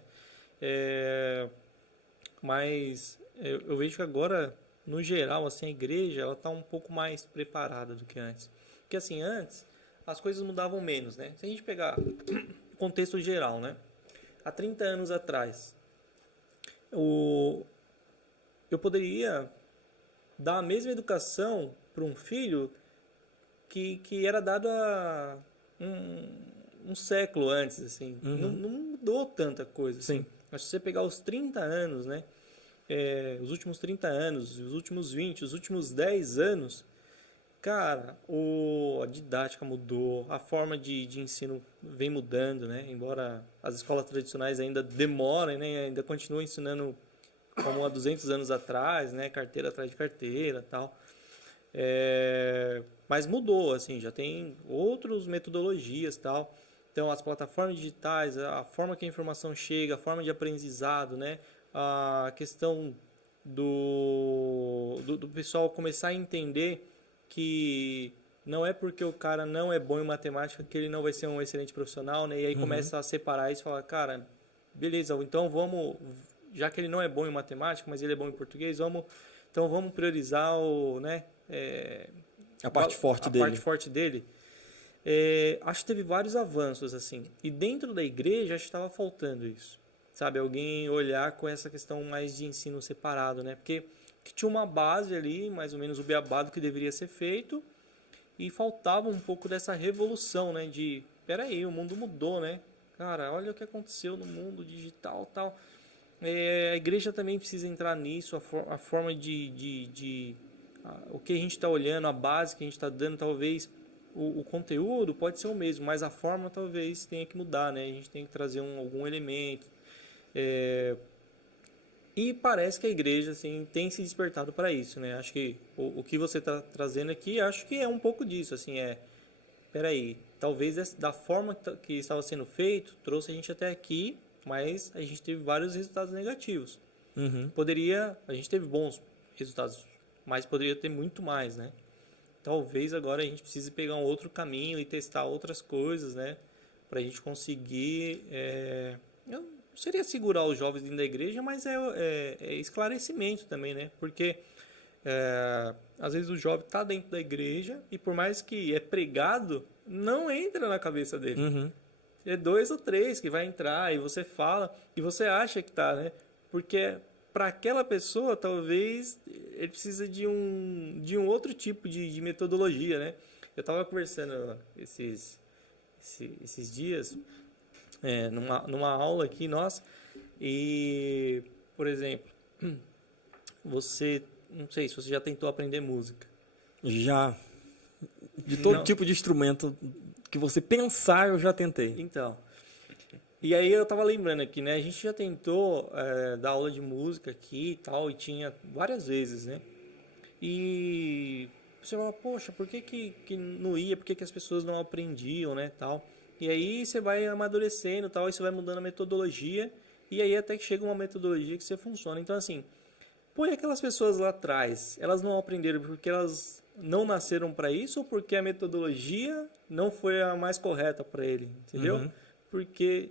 mas eu vejo que agora, no geral, assim, a igreja, ela está um pouco mais preparada do que antes. Porque, assim, antes, as coisas mudavam menos, né. Se a gente pegar o contexto geral, né, há 30 anos atrás, eu poderia dar a mesma educação para um filho que era dado há um século antes, assim. Não mudou tanta coisa. Assim. Mas se você pegar os 30 anos, né? Os últimos 30 anos, os últimos 20, os últimos 10 anos, cara, a didática mudou, a forma de ensino vem mudando, né? Embora as escolas tradicionais ainda demorem, né? Ainda continuam ensinando como há 200 anos atrás, né? Carteira atrás de carteira, tal. Mas mudou, assim, já tem outras metodologias, tal. Então, as plataformas digitais, a forma que a informação chega, a forma de aprendizado, né? A questão do pessoal começar a entender que não é porque o cara não é bom em matemática que ele não vai ser um excelente profissional, né? E aí começa a separar isso e falar, cara, beleza, então vamos... Já que ele não é bom em matemática, mas ele é bom em português, então vamos priorizar a parte forte dele. A parte forte dele. Acho que teve vários avanços, assim. E dentro da igreja, acho que estava faltando isso. Sabe, alguém olhar com essa questão mais de ensino separado, né? Porque tinha uma base ali, mais ou menos o beabá do que deveria ser feito, e faltava um pouco dessa revolução, né? De, peraí, o mundo mudou, né? Cara, olha o que aconteceu no mundo digital e tal. A igreja também precisa entrar nisso, a forma o que a gente está olhando, a base que a gente está dando, talvez o conteúdo pode ser o mesmo, mas a forma talvez tenha que mudar, né? A gente tem que trazer algum elemento. E parece que a igreja assim, tem se despertado para isso, né? Acho que o que você está trazendo aqui, acho que é um pouco disso, assim, peraí, talvez da forma que estava sendo feito, trouxe a gente até aqui, mas a gente teve vários resultados negativos. A gente teve bons resultados, mas poderia ter muito mais, né? Talvez agora a gente precise pegar um outro caminho e testar outras coisas, né? Para a gente conseguir... não seria segurar os jovens dentro da igreja, mas é esclarecimento também, né? Porque às vezes o jovem está dentro da igreja e por mais que é pregado, não entra na cabeça dele. É 2 ou 3 que vai entrar e você fala e você acha que está, né? Porque para aquela pessoa, talvez, ele precisa de um outro tipo de metodologia, né? Eu estava conversando esses dias, numa aula aqui, nossa, e, por exemplo, não sei se você já tentou aprender música. Já. De todo tipo de instrumento que você pensar, eu já tentei. Então... E aí eu tava lembrando aqui, né? A gente já tentou dar aula de música aqui e tal, e tinha várias vezes, né? E você fala, poxa, por que não ia? Por que as pessoas não aprendiam, né? Tal. E aí você vai amadurecendo tal, e você vai mudando a metodologia, e aí até que chega uma metodologia que você funciona. Então, assim, pô, e aquelas pessoas lá atrás, elas não aprenderam porque elas não nasceram para isso ou porque a metodologia não foi a mais correta para ele, entendeu? Porque...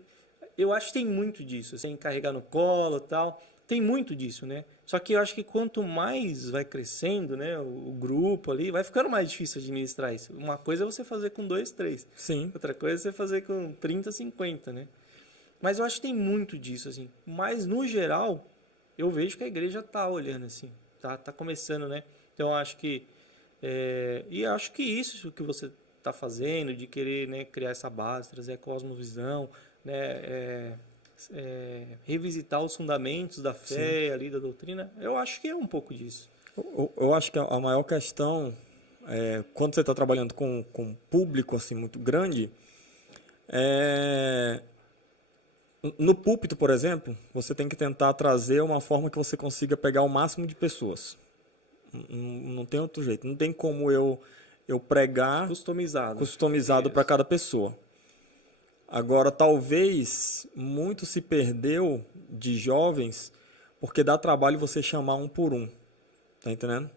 eu acho que tem muito disso, assim, carregar no colo e tal, tem muito disso, né? Só que eu acho que quanto mais vai crescendo, né, o grupo ali, vai ficando mais difícil administrar isso. Uma coisa é você fazer com 2, 3. Sim. Outra coisa é você fazer com 30, 50, né? Mas eu acho que tem muito disso, assim. Mas, no geral, eu vejo que a igreja tá olhando, assim, tá começando, né? Então, eu acho que... e acho que isso que você tá fazendo, de querer, né, criar essa base, trazer a cosmovisão, né, revisitar os fundamentos da fé, Sim. ali da doutrina, eu acho que é um pouco disso. Eu acho que a maior questão quando você está trabalhando com um público assim muito grande, no púlpito, por exemplo, você tem que tentar trazer uma forma que você consiga pegar o máximo de pessoas. Não tem outro jeito, não tem como eu pregar customizado para cada pessoa. Agora, talvez muito se perdeu de jovens porque dá trabalho você chamar um por um, tá entendendo?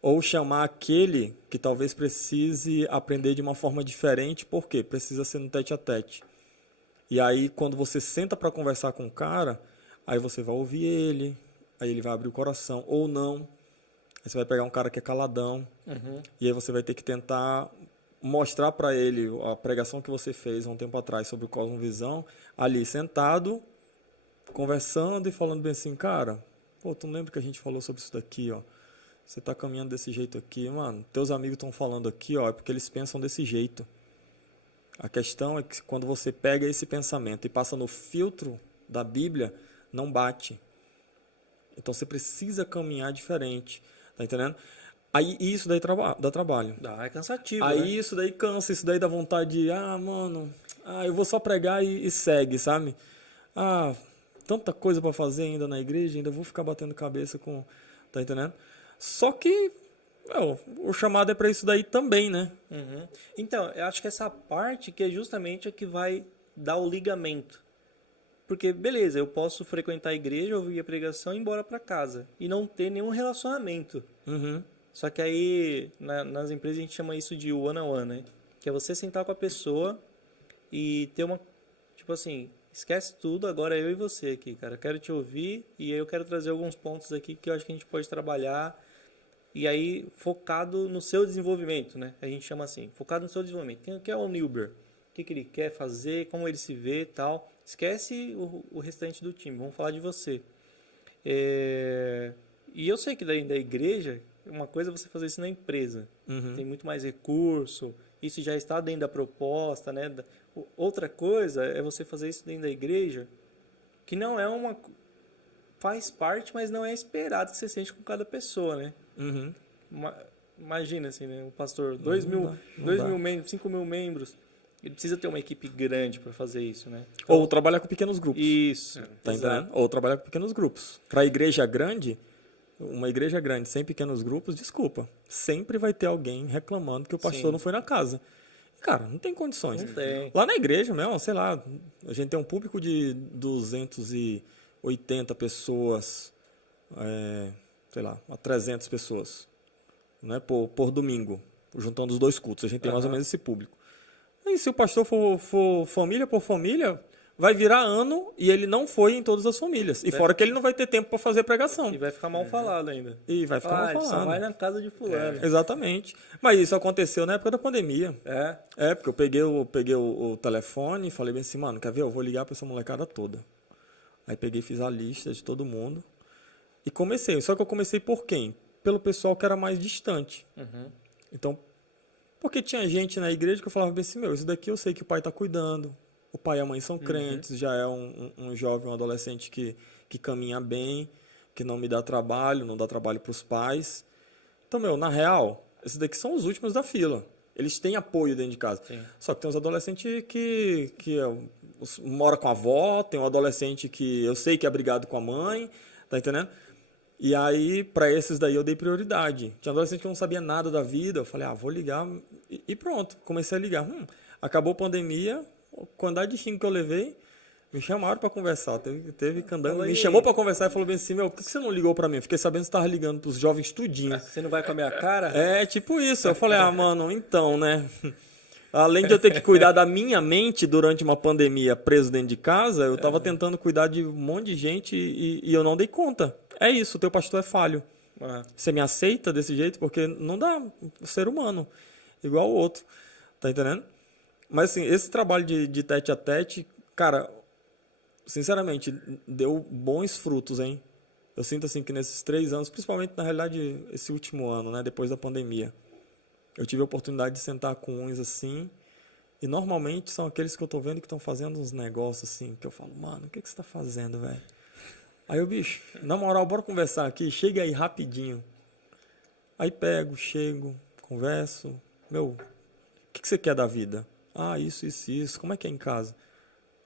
Ou chamar aquele que talvez precise aprender de uma forma diferente, por quê? Precisa ser no tete-a-tete. E aí, quando você senta para conversar com o cara, aí você vai ouvir ele, aí ele vai abrir o coração, ou não. Aí você vai pegar um cara que é caladão, e aí você vai ter que tentar mostrar para ele a pregação que você fez há um tempo atrás sobre o Cosmovisão, ali sentado, conversando e falando bem assim, cara, pô, tu não lembra que a gente falou sobre isso daqui, ó? Você tá caminhando desse jeito aqui, mano, teus amigos estão falando aqui, ó, é porque eles pensam desse jeito. A questão é que quando você pega esse pensamento e passa no filtro da Bíblia, não bate. Então você precisa caminhar diferente, tá entendendo? Aí isso daí dá trabalho. É cansativo, aí né? Isso daí cansa, isso daí dá vontade de, eu vou só pregar e segue, sabe? Tanta coisa para fazer ainda na igreja, ainda vou ficar batendo cabeça com, tá entendendo? Só que o chamado é para isso daí também, né? Então, eu acho que essa parte que é justamente a que vai dar o ligamento. Porque, beleza, eu posso frequentar a igreja, ouvir a pregação e ir embora para casa. E não ter nenhum relacionamento. Só que aí, nas empresas, a gente chama isso de one-on-one, né? Que é você sentar com a pessoa e ter uma... tipo assim, esquece tudo, agora é eu e você aqui, cara. Eu quero te ouvir e aí eu quero trazer alguns pontos aqui que eu acho que a gente pode trabalhar. E aí, focado no seu desenvolvimento, né? A gente chama assim, focado no seu desenvolvimento. Quem é o Nilber? O que ele quer fazer, como ele se vê e tal. Esquece o restante do time, vamos falar de você. E eu sei que da igreja, uma coisa é você fazer isso na empresa. Tem muito mais recurso, isso já está dentro da proposta, né? Outra coisa é você fazer isso dentro da igreja, que não é uma... faz parte, mas não é esperado que você sente com cada pessoa, né? imagina assim, né? O pastor, 2 mil membros, 5 mil membros. Ele precisa ter uma equipe grande para fazer isso, né? Ou trabalhar com pequenos grupos. Isso. Tá entendendo? Ou trabalhar com pequenos grupos. Para igreja grande, uma igreja grande sem pequenos grupos, desculpa, sempre vai ter alguém reclamando que o pastor não foi na casa. Cara, não tem condições. Não tem. Lá na igreja mesmo, sei lá, a gente tem um público de 280 pessoas, sei lá, a 300 pessoas, né, por domingo, juntando os 2 cultos. A gente tem mais ou menos esse público. E se o pastor for família por família, vai virar ano e ele não foi em todas as famílias. E fora que ele não vai ter tempo para fazer pregação. E vai ficar mal falado ainda. E vai ficar mal Ele só falado. vai na casa de fulano. Exatamente. Mas isso aconteceu na época da pandemia. Porque eu peguei o telefone e falei bem assim, mano, quer ver? Eu vou ligar para essa molecada toda. Aí peguei e fiz a lista de todo mundo. E comecei. Só que eu comecei por quem? Pelo pessoal que era mais distante. Então, porque tinha gente na igreja que eu falava bem assim, isso daqui eu sei que o pai tá cuidando. O pai e a mãe são crentes, já é um jovem, um adolescente que caminha bem, que não me dá trabalho, não dá trabalho para os pais. Então, na real, esses daqui são os últimos da fila. Eles têm apoio dentro de casa. Sim. Só que tem uns adolescentes que mora com a avó, tem um adolescente que eu sei que é brigado com a mãe, tá entendendo? E aí, para esses daí, eu dei prioridade. Tinha adolescente que não sabia nada da vida, eu falei, vou ligar e pronto. Comecei a ligar. Acabou a pandemia, a quantidade de xingo que eu levei, me chamaram para conversar. Teve candango, me chamou para conversar e falou bem assim, por que você não ligou para mim? Eu fiquei sabendo que você estava ligando para os jovens tudinho. Você não vai com a minha cara? Tipo isso. Eu falei, mano, então, né? Além de eu ter que cuidar da minha mente durante uma pandemia preso dentro de casa, eu estava tentando cuidar de um monte de gente e eu não dei conta. É isso, o teu pastor é falho. Você me aceita desse jeito? Porque não dá ser humano igual o outro. Tá entendendo? Mas assim, esse trabalho de tete a tete, cara, sinceramente, deu bons frutos, hein? Eu sinto assim que nesses 3 anos, principalmente na realidade esse último ano, né, depois da pandemia, eu tive a oportunidade de sentar com uns assim, e normalmente são aqueles que eu tô vendo que estão fazendo uns negócios assim, que eu falo, mano, o que você tá fazendo, velho? Aí o bicho, na moral, bora conversar aqui, chega aí rapidinho. Aí chego, converso, o que você quer da vida? Isso, como é que é em casa?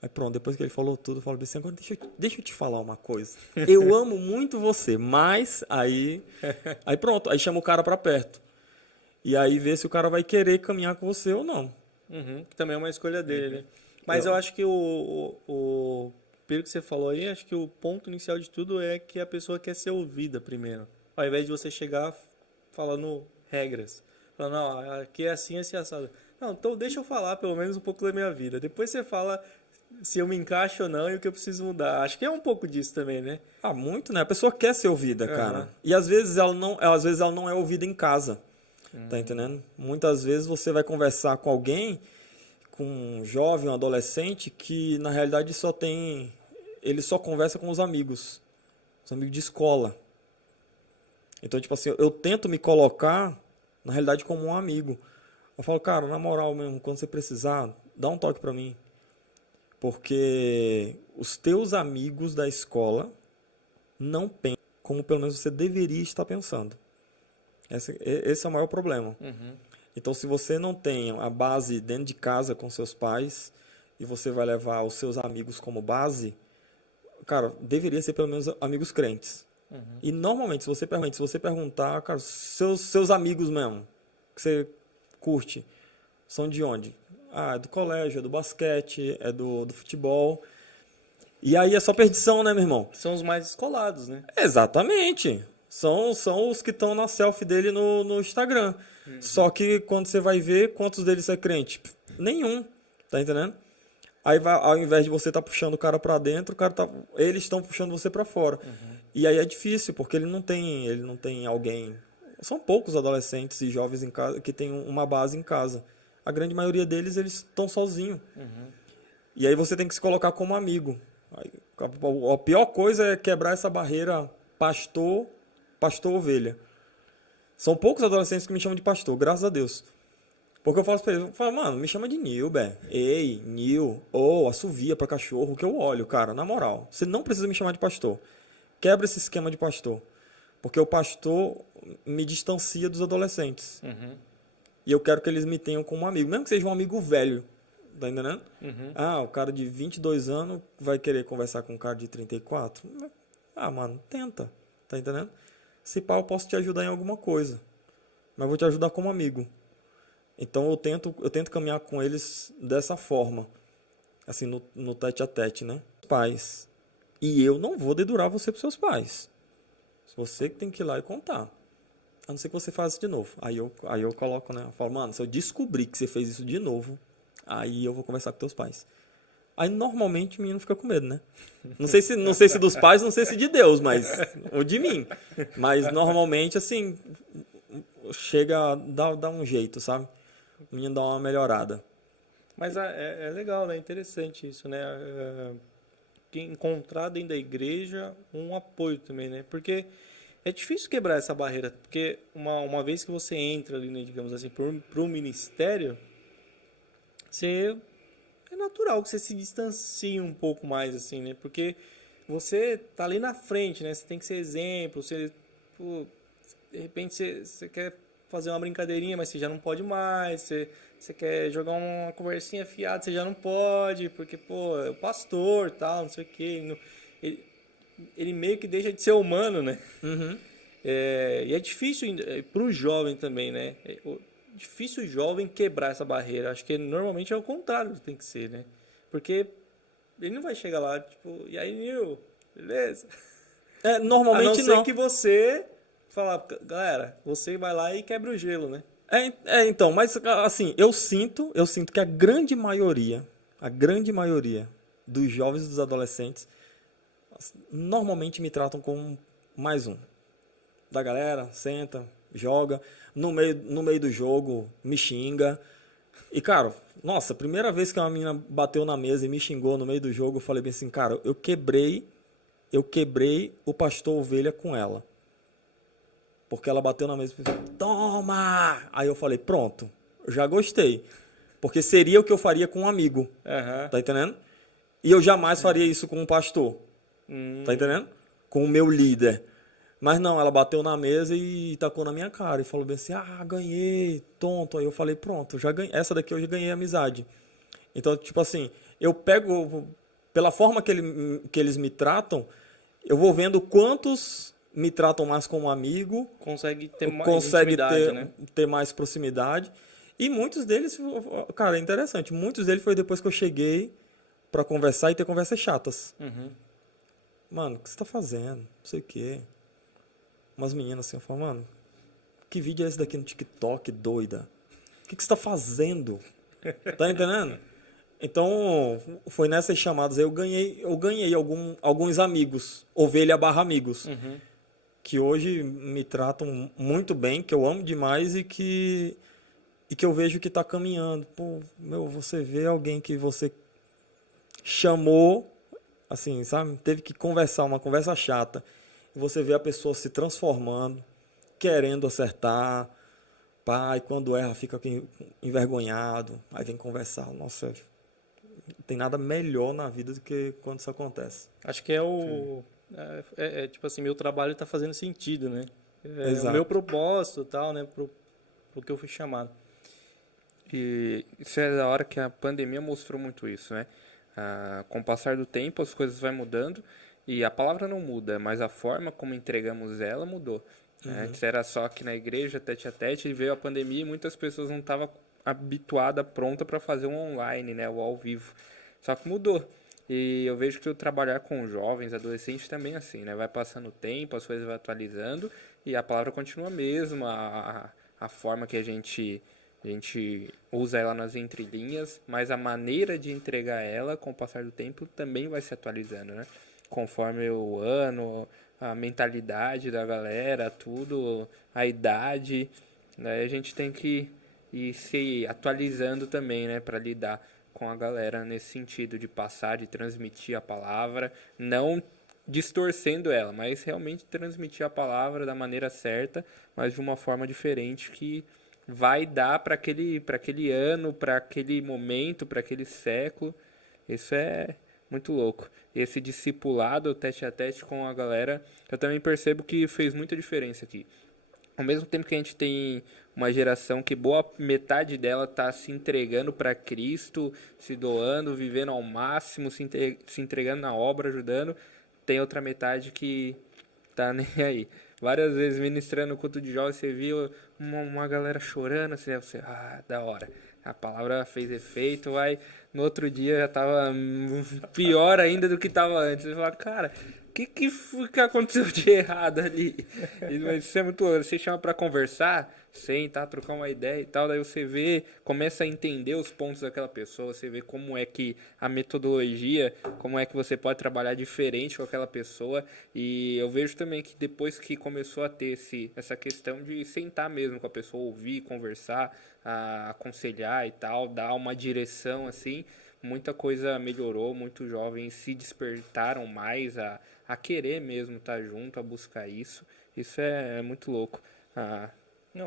Aí pronto, depois que ele falou tudo, eu falo assim, agora deixa eu te falar uma coisa. Eu amo muito você, mas aí pronto, aí chama o cara pra perto. E aí vê se o cara vai querer caminhar com você ou não. Que também é uma escolha dele, né? Mas eu acho que pelo que você falou aí, acho que o ponto inicial de tudo é que a pessoa quer ser ouvida primeiro. Ao invés de você chegar falando regras. Falando, não, aqui é assim, assim, assado. Não, então deixa eu falar pelo menos um pouco da minha vida. Depois você fala se eu me encaixo ou não e o que eu preciso mudar. Acho que é um pouco disso também, né? Muito, né? A pessoa quer ser ouvida, cara. E às vezes ela não é ouvida em casa. Tá entendendo? Muitas vezes você vai conversar com alguém, com um jovem, um adolescente, que na realidade ele só conversa com os amigos de escola. Então, tipo assim, eu tento me colocar, na realidade, como um amigo. Eu falo, cara, na moral mesmo, quando você precisar, dá um toque pra mim. Porque os teus amigos da escola não pensam como pelo menos você deveria estar pensando. Esse é o maior problema. Então, se você não tem a base dentro de casa com seus pais e você vai levar os seus amigos como base, cara, deveria ser pelo menos amigos crentes. E normalmente, se você perguntar, cara, seus amigos mesmo, que você curte, são de onde? É do colégio, é do basquete, é do futebol. E aí é só perdição, né, meu irmão? São os mais descolados, né? Exatamente. São os que estão na selfie dele no Instagram. Só que quando você vai ver, quantos deles é crente? Nenhum. Tá entendendo? Aí ao invés de você estar puxando o cara pra dentro, eles estão puxando você pra fora. E aí é difícil, porque ele não tem alguém. São poucos adolescentes e jovens em casa que têm uma base em casa. A grande maioria deles, eles estão sozinhos. E aí você tem que se colocar como amigo. A pior coisa é quebrar essa barreira pastor-ovelha. São poucos adolescentes que me chamam de pastor, graças a Deus. Porque eu falo pra eles, mano, me chama de Nil, Ei, Nil, assovia pra cachorro, que eu olho, cara, na moral. Você não precisa me chamar de pastor. Quebra esse esquema de pastor. Porque o pastor me distancia dos adolescentes. Uhum. E eu quero que eles me tenham como amigo, mesmo que seja um amigo velho. Tá entendendo? Uhum. Ah, o cara de 22 anos vai querer conversar com um cara de 34? Ah, mano, tenta. Tá entendendo? Se pá, eu posso te ajudar em alguma coisa. Mas vou te ajudar como amigo. Então eu tento caminhar com eles dessa forma. Assim, no tete a tete, né? Pais. E eu não vou dedurar você pros seus pais. Você que tem que ir lá e contar. A não ser que você faça de novo. Aí eu coloco, né? Eu falo, mano, se eu descobrir que você fez isso de novo, aí eu vou conversar com teus pais. Aí normalmente o menino fica com medo, né? Não sei se dos pais, não sei se de Deus, mas ou de mim. Mas normalmente, assim, chega, dá um jeito, sabe? O menino dá uma melhorada. Mas é legal, né? Interessante isso, né? Encontrar dentro da igreja um apoio também, né? Porque é difícil quebrar essa barreira, porque uma vez que você entra ali, né, digamos assim, pro ministério, é natural que você se distancie um pouco mais, assim, né? Porque você tá ali na frente, né? Você tem que ser exemplo, pô, de repente você quer fazer uma brincadeirinha, mas você já não pode mais, você quer jogar uma conversinha fiada, você já não pode, porque, pô, é o pastor, tal, não sei o quê. Ele meio que deixa de ser humano, né? Uhum. E é difícil pro jovem também, né? Difícil o jovem quebrar essa barreira. Acho que normalmente é o contrário que tem que ser, né? Porque ele não vai chegar lá, tipo, e aí, Nil, beleza? Normalmente A não ser não. que você falar, galera, você vai lá e quebra o gelo, né? Então, mas assim, eu sinto que a grande maioria dos jovens e dos adolescentes normalmente me tratam como mais um. Da galera, senta, joga, no meio do jogo me xinga. E, cara, nossa, a primeira vez que uma menina bateu na mesa e me xingou no meio do jogo, eu falei bem assim, cara, eu quebrei o pastor ovelha com ela. Porque ela bateu na mesa e pensou, toma! Aí eu falei, pronto, eu já gostei. Porque seria o que eu faria com um amigo. Uhum. Tá entendendo? E eu jamais faria isso com um pastor. Tá entendendo? Com o meu líder. Mas não, ela bateu na mesa e tacou na minha cara. E falou bem assim, ganhei, tonto. Aí eu falei, pronto, já ganhei. Essa daqui eu já ganhei amizade. Então, tipo assim, eu pego, pela forma que eles me eu vou vendo quantos me tratam mais como amigo, consegue ter mais intimidade, né? ter mais proximidade. E muitos deles, cara, é interessante, muitos deles foi depois que eu cheguei pra conversar e ter conversas chatas. Uhum. Mano, o que você tá fazendo? Não sei o quê. Umas meninas assim, eu falo, mano, que vídeo é esse daqui no TikTok, doida? O que você tá fazendo? Tá entendendo? Então, foi nessas chamadas aí, eu ganhei alguns amigos, ovelha / amigos, que hoje me tratam muito bem, que eu amo demais e que eu vejo que tá caminhando. Pô, você vê alguém que você chamou, assim, sabe? Teve que conversar, uma conversa chata. E você vê a pessoa se transformando, querendo acertar. Pai, quando erra, fica envergonhado. Aí vem conversar. Nossa, não tem nada melhor na vida do que quando isso acontece. Acho que tipo assim, meu trabalho tá fazendo sentido, né? Exato. O meu propósito e tal, né? Pro que eu fui chamado. E isso é da hora que a pandemia mostrou muito isso, né? Com o passar do tempo, as coisas vão mudando e a palavra não muda, mas a forma como entregamos ela mudou. Antes era só aqui na igreja, tete a tete, e veio a pandemia e muitas pessoas não estavam habituadas, prontas para fazer um online, né? O ao vivo. Só que mudou. E eu vejo que o trabalhar com jovens, adolescentes também é assim, né? Vai passando o tempo, as coisas vão atualizando e a palavra continua a mesma, a forma que a gente usa ela nas entrelinhas, mas a maneira de entregar ela, com o passar do tempo, também vai se atualizando, né? Conforme o ano, a mentalidade da galera, tudo, a idade, né? A gente tem que ir se atualizando também, né? Para lidar com a galera nesse sentido de passar, de transmitir a palavra, não distorcendo ela, mas realmente transmitir a palavra da maneira certa, mas de uma forma diferente que vai dar para aquele ano, para aquele momento, para aquele século. Isso é muito louco. E esse discipulado, teste a teste com a galera, eu também percebo que fez muita diferença aqui. Ao mesmo tempo que a gente tem uma geração que boa metade dela está se entregando para Cristo, se doando, vivendo ao máximo, se entregando na obra, ajudando, tem outra metade que tá nem aí. Várias vezes ministrando o culto de jovens, você viu uma galera chorando, você, da hora. A palavra fez efeito, aí no outro dia já tava pior ainda do que tava antes. Você fala, cara, o que aconteceu de errado ali? Mas isso é muito louco. Você chama pra conversar, senta, trocar uma ideia e tal, daí você vê, começa a entender os pontos daquela pessoa, você vê como é que a metodologia, como é que você pode trabalhar diferente com aquela pessoa. E eu vejo também que depois que começou a ter essa questão de sentar mesmo com a pessoa, ouvir, conversar, aconselhar e tal, dar uma direção assim, muita coisa melhorou, muitos jovens se despertaram mais a querer mesmo estar junto, a buscar isso. Isso é muito louco.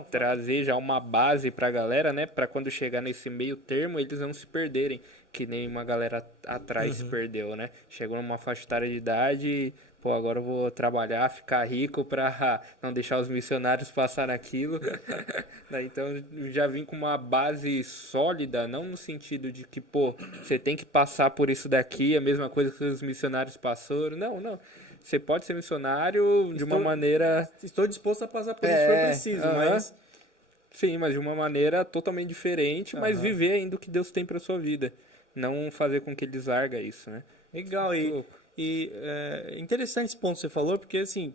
Trazer já uma base pra galera, né? Pra quando chegar nesse meio termo, eles não se perderem, que nem uma galera atrás se perdeu, né? Chegou numa faixa etária de idade e, pô, agora eu vou trabalhar, ficar rico pra não deixar os missionários passar naquilo. Então, eu já vim com uma base sólida, não no sentido de que, pô, você tem que passar por isso daqui, a mesma coisa que os missionários passaram. Não. Você pode ser missionário de uma maneira... Estou disposto a passar por isso se for preciso, mas... Sim, mas de uma maneira totalmente diferente, mas viver ainda o que Deus tem para sua vida. Não fazer com que eles larguem isso, né? Legal, e é interessante esse ponto que você falou, porque, assim,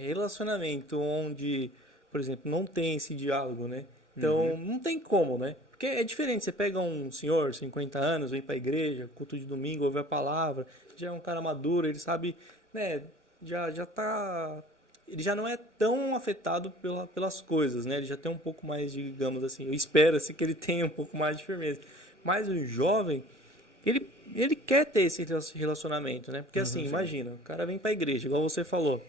relacionamento onde, por exemplo, não tem esse diálogo, né? Então, não tem como, né? Porque é diferente, você pega um senhor, 50 anos, vem pra igreja, culto de domingo, ouve a palavra, já é um cara maduro, ele sabe, né, já tá... Ele já não é tão afetado pelas coisas, né? Ele já tem um pouco mais, digamos assim, eu espero assim, que ele tenha um pouco mais de firmeza. Mas o jovem, ele quer ter esse relacionamento, né? Porque assim, imagina, o cara vem pra igreja, igual você falou.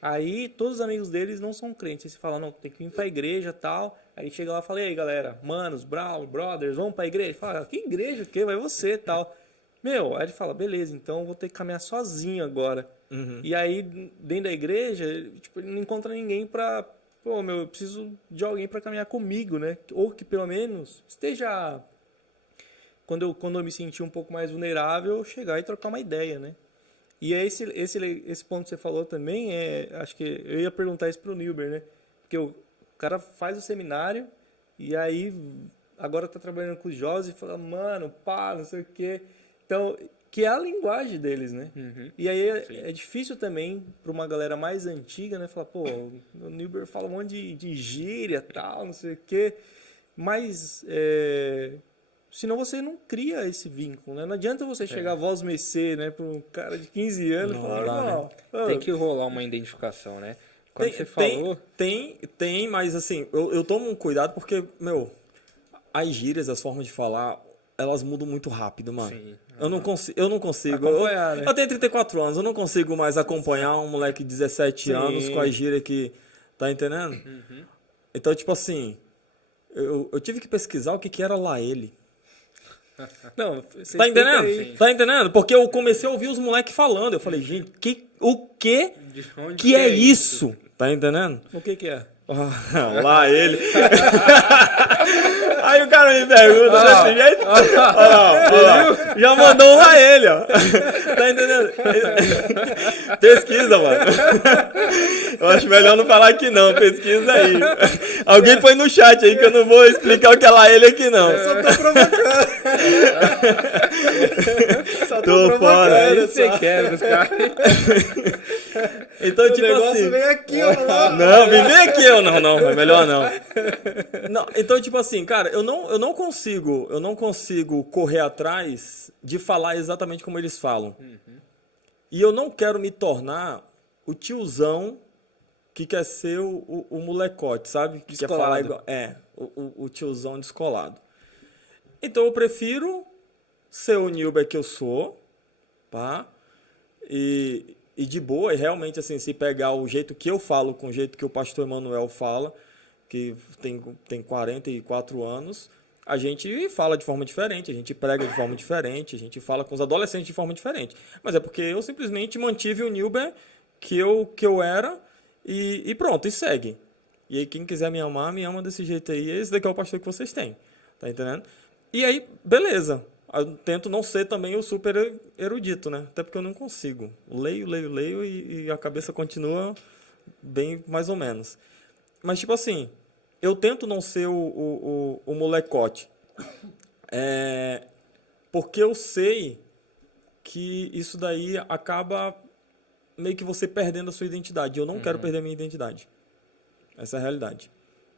Aí todos os amigos deles não são crentes. Aí você fala, não, tem que vir pra igreja e tal. Aí chega lá e fala, e aí galera, manos, brothers, vamos pra igreja? Ele fala, que igreja? O quê? Vai você e tal. Meu, aí ele fala, beleza, então eu vou ter que caminhar sozinho agora. E aí, dentro da igreja, tipo, ele não encontra ninguém pra... Pô, eu preciso de alguém pra caminhar comigo, né? Ou que pelo menos esteja... Quando eu me senti um pouco mais vulnerável, chegar e trocar uma ideia, né? E é esse ponto que você falou também, acho que eu ia perguntar isso pro Nilber, né? Porque o cara faz o seminário e aí agora tá trabalhando com os jovens e fala, mano, pá, não sei o quê. Então, que é a linguagem deles, né? E aí é difícil também para uma galera mais antiga, né? Falar, pô, o Nilber fala um monte de gíria e tal, não sei o quê. Mas, senão você não cria esse vínculo, né? Não adianta você chegar a voz mecê, né? Para um cara de 15 anos e falar, não, tem que rolar uma identificação, né? Quando você falou... Tem, mas assim, eu tomo um cuidado porque, as gírias, as formas de falar, elas mudam muito rápido, mano. Sim. Eu não consigo. Acompanhar, né? Eu tenho 34 anos, eu não consigo mais acompanhar um moleque de 17 anos com a gíria que... Tá entendendo? Então, tipo assim, eu tive que pesquisar o que era lá ele. Não, tá entendendo? Sim. Tá entendendo? Porque eu comecei a ouvir os moleques falando. Eu falei, gente, o que é isso? Tá entendendo? O que é? Lá ele. Aí o cara me pergunta desse jeito. Ó. Já mandou um lá ele, ó. Tá entendendo? Pesquisa, mano. Eu acho melhor não falar aqui não. Pesquisa aí. Alguém põe no chat aí que eu não vou explicar o que é lá ele aqui não. Eu só tô provocando. Só tô fora. Você quer buscar. Então, tipo assim... vem aqui, ó. Não, vem aqui, ó. Não, é melhor não. Então, tipo assim, cara, eu não consigo correr atrás de falar exatamente como eles falam. E eu não quero me tornar o tiozão que quer ser o molecote, sabe? Que quer falar igual... o tiozão descolado. Então eu prefiro ser o Nilber que eu sou, tá? E de boa, e realmente assim, se pegar o jeito que eu falo com o jeito que o pastor Emanuel fala, que tem 44 anos, a gente fala de forma diferente, a gente prega de forma diferente, a gente fala com os adolescentes de forma diferente. Mas é porque eu simplesmente mantive o Nilber que eu era e pronto, e segue. E aí quem quiser me ama desse jeito aí. Esse daqui é o pastor que vocês têm. Tá entendendo? E aí, beleza. Eu tento não ser também o super erudito, né? Até porque eu não consigo. Leio e a cabeça continua bem mais ou menos. Mas tipo assim, eu tento não ser o molecote. Porque eu sei que isso daí acaba meio que você perdendo a sua identidade. Eu não quero perder a minha identidade. Essa é a realidade.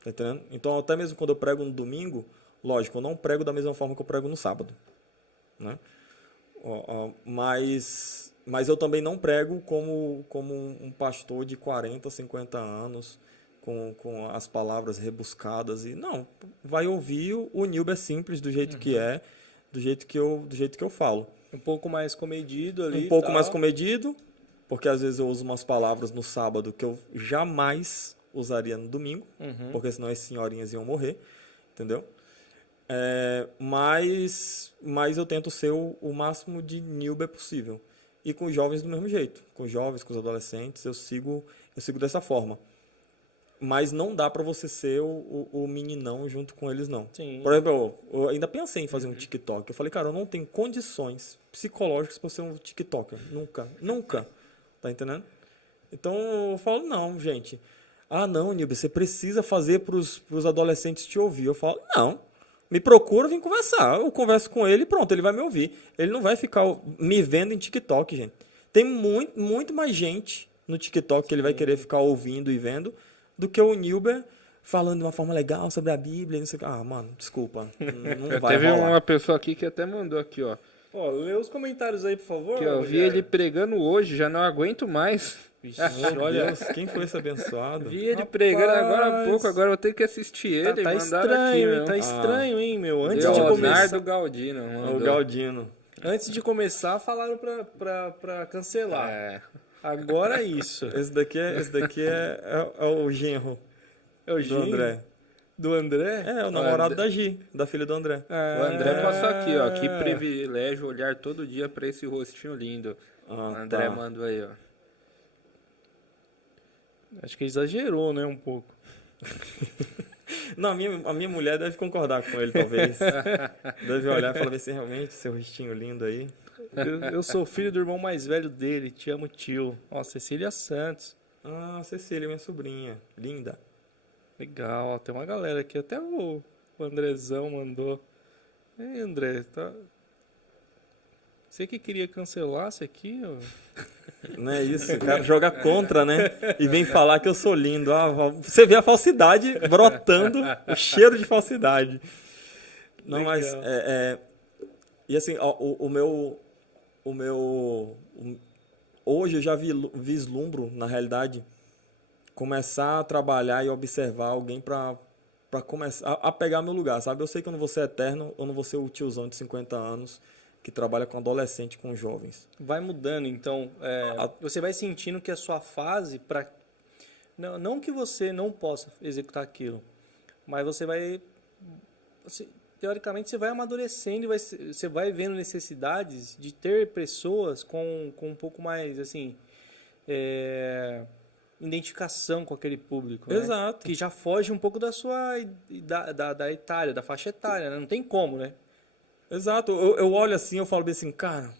Tá entendendo? Então, até mesmo quando eu prego no domingo, lógico, eu não prego da mesma forma que eu prego no sábado. Né? Mas eu também não prego como um pastor de 40, 50 anos, com as palavras rebuscadas. Não, vai ouvir o Nilber simples, do jeito que é, do jeito que eu falo. Um pouco mais comedido ali. Um pouco mais comedido, porque às vezes eu uso umas palavras no sábado que eu jamais usaria no domingo, porque senão as senhorinhas iam morrer, entendeu? Mas eu tento ser o máximo de Nilber possível. E com os jovens do mesmo jeito. Com os jovens, com os adolescentes, eu sigo dessa forma. Mas não dá pra você ser o meninão junto com eles, não. Sim. Por exemplo, eu ainda pensei em fazer um TikTok. Eu falei, cara, eu não tenho condições psicológicas pra ser um TikToker. Nunca. Tá entendendo? Então eu falo, não, gente. Ah, não, Nilber, você precisa fazer pros adolescentes te ouvir. Eu falo, não. Me procura, vem conversar. Eu converso com ele e pronto, ele vai me ouvir. Ele não vai ficar me vendo em TikTok, gente. Tem muito mais gente no TikTok que ele vai querer ficar ouvindo e vendo do que o Nilber falando de uma forma legal sobre a Bíblia. Não sei o que. Ah, mano, desculpa. Não vai Teve rolar. uma pessoa aqui que até mandou aqui, ó. Ó, lê os comentários aí, por favor. Que eu vi ele pregando hoje, já não aguento mais. Vixe, Meu olha, Deus, quem foi esse abençoado? Vi ele pregando agora há pouco, agora eu vou ter que assistir ele. tá mandaram estranho, aqui, hein? Tá meu. estranho, hein, meu? Antes de Leonardo começar, Galdino mandou. O Galdino. antes de começar, falaram pra cancelar. É. Agora é isso. Esse daqui é o genro É o do Gino? André. Do André? É, o namorado da Gi, da filha do André. O André passou aqui, ó. Que privilégio olhar todo dia pra esse rostinho lindo. O André mandou aí, ó. Acho que exagerou, né, um pouco. Não, a minha mulher deve concordar com ele, talvez. Deve olhar e falar assim, realmente, seu rostinho lindo aí. Eu sou filho do irmão mais velho dele, te amo, tio. Ó, Cecília Santos. Ah, Cecília, minha sobrinha. Linda. Legal, ó, tem uma galera aqui, até o Andrezão mandou. Ei, André, tá... Você que queria cancelar isso aqui, ó. Não é isso, o cara joga contra, né? E vem falar que eu sou lindo. Ah, você vê a falsidade brotando, o cheiro de falsidade. Não, Legal. mas... E assim, ó, o meu... Hoje eu já vislumbro, na realidade, começar a trabalhar e observar alguém para começar a pegar meu lugar, sabe? Eu sei que eu não vou ser eterno, eu não vou ser o tiozão de 50 anos que trabalha com adolescente, com jovens. Vai mudando, então, você vai sentindo que a sua fase, não que você não possa executar aquilo, mas você vai, teoricamente, você vai amadurecendo e você vai vendo necessidades de ter pessoas com um pouco mais, assim, identificação com aquele público, né? Exato. Que já foge um pouco da sua da etária, da faixa etária, né? Não tem como, né? Exato. Eu olho assim, eu falo bem assim, cara,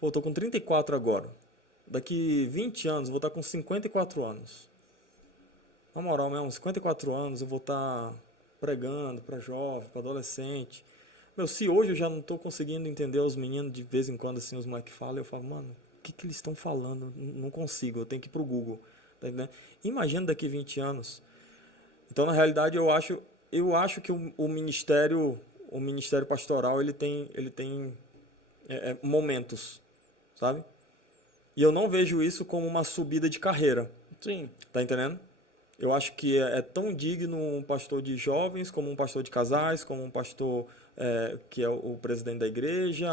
pô, eu tô com 34 agora. Daqui 20 anos eu vou estar com 54 anos. Na moral mesmo, 54 anos eu vou estar pregando para jovem, para adolescente. Meu, se hoje eu já não tô conseguindo entender os meninos de vez em quando, assim, os moleques falam, eu falo, mano, o que eles estão falando? Não consigo, eu tenho que ir pro Google. Tá entendendo? Imagina daqui 20 anos. Então, na realidade, eu acho que o ministério pastoral, ele tem momentos, sabe? E eu não vejo isso como uma subida de carreira. Sim. Tá entendendo? Eu acho que é tão digno um pastor de jovens, como um pastor de casais, como um pastor que é o presidente da igreja,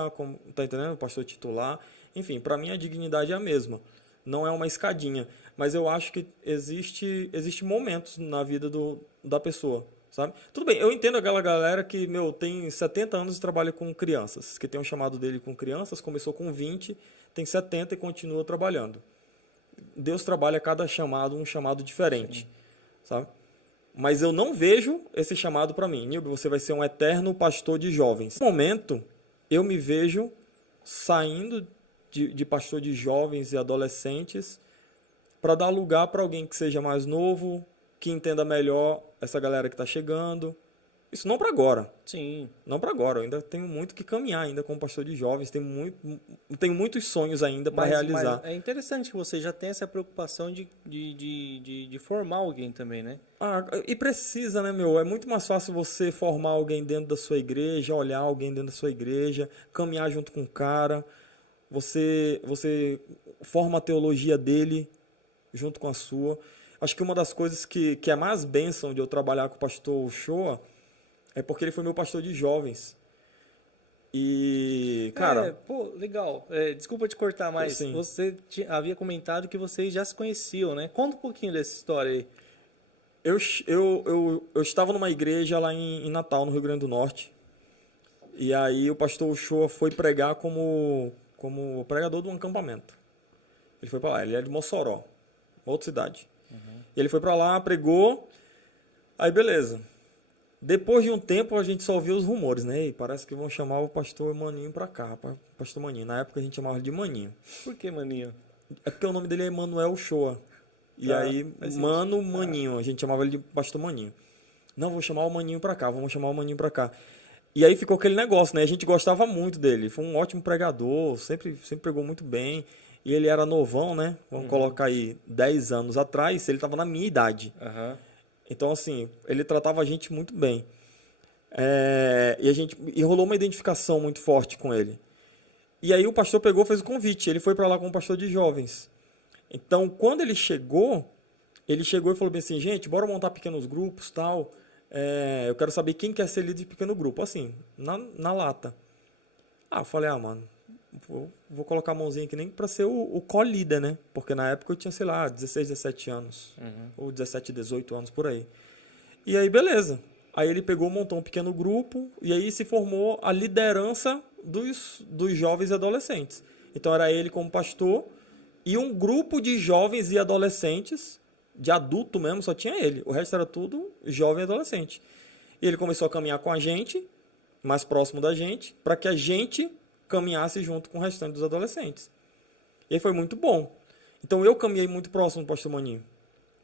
tá entendendo? O pastor titular. Enfim, para mim a dignidade é a mesma. Não é uma escadinha. Mas eu acho que existe momentos na vida da pessoa, sabe? Tudo bem, eu entendo aquela galera que, tem 70 anos e trabalha com crianças, que tem um chamado dele com crianças, começou com 20, tem 70 e continua trabalhando. Deus trabalha cada chamado, um chamado diferente, sabe? Mas eu não vejo esse chamado para mim. Nilber, você vai ser um eterno pastor de jovens. No momento, eu me vejo saindo de pastor de jovens e adolescentes para dar lugar para alguém que seja mais novo, que entenda melhor essa galera que está chegando. Isso não para agora. Sim. Não para agora. Eu ainda tenho muito que caminhar ainda como pastor de jovens. Tenho muitos sonhos ainda para realizar. Mas é interessante que você já tenha essa preocupação de formar alguém também, né? E precisa, né, meu? É muito mais fácil você formar alguém dentro da sua igreja, olhar alguém dentro da sua igreja, caminhar junto com o cara. Você forma a teologia dele junto com a sua. Acho que uma das coisas que é mais bênção de eu trabalhar com o pastor Uchoa é porque ele foi meu pastor de jovens. E, cara... legal. Desculpa te cortar, mas você havia comentado que vocês já se conheciam, né? Conta um pouquinho dessa história aí. Eu estava numa igreja lá em Natal, no Rio Grande do Norte. E aí o pastor Uchoa foi pregar como pregador de um acampamento. Ele foi para lá. Ele é de Mossoró, outra cidade. E ele foi para lá, pregou. Aí, beleza. Depois de um tempo, a gente só ouviu os rumores, né? E parece que vão chamar o pastor Maninho para cá. Pastor Maninho. Na época, a gente chamava ele de Maninho. Por que Maninho? É porque o nome dele é Emanuel Uchoa. E aí, Maninho. A gente chamava ele de pastor Maninho. Não, vou chamar o Maninho para cá. Vamos chamar o Maninho para cá. E aí ficou aquele negócio, né? A gente gostava muito dele. Foi um ótimo pregador. Sempre pregou muito bem. E ele era novão, né? Vamos colocar aí 10 anos atrás. Ele estava na minha idade. Então, assim, ele tratava a gente muito bem. E rolou uma identificação muito forte com ele. E aí o pastor pegou, fez o convite. Ele foi para lá como pastor de jovens. Então, quando ele chegou e falou bem assim, gente, bora montar pequenos grupos, tal. Eu quero saber quem quer ser líder de pequeno grupo. Assim, na lata. Eu falei, mano, vou colocar a mãozinha aqui nem para ser o co-líder, né? Porque na época eu tinha, sei lá, 16, 17 anos. Ou 17, 18 anos, por aí. E aí, beleza. Aí ele pegou, montou um pequeno grupo, e aí se formou a liderança dos jovens e adolescentes. Então era ele como pastor, e um grupo de jovens e adolescentes, de adulto mesmo, só tinha ele. O resto era tudo jovem e adolescente. E ele começou a caminhar com a gente, mais próximo da gente, para que a gente caminhasse junto com o restante dos adolescentes. E aí foi muito bom. Então eu caminhei muito próximo do pastor Maninho.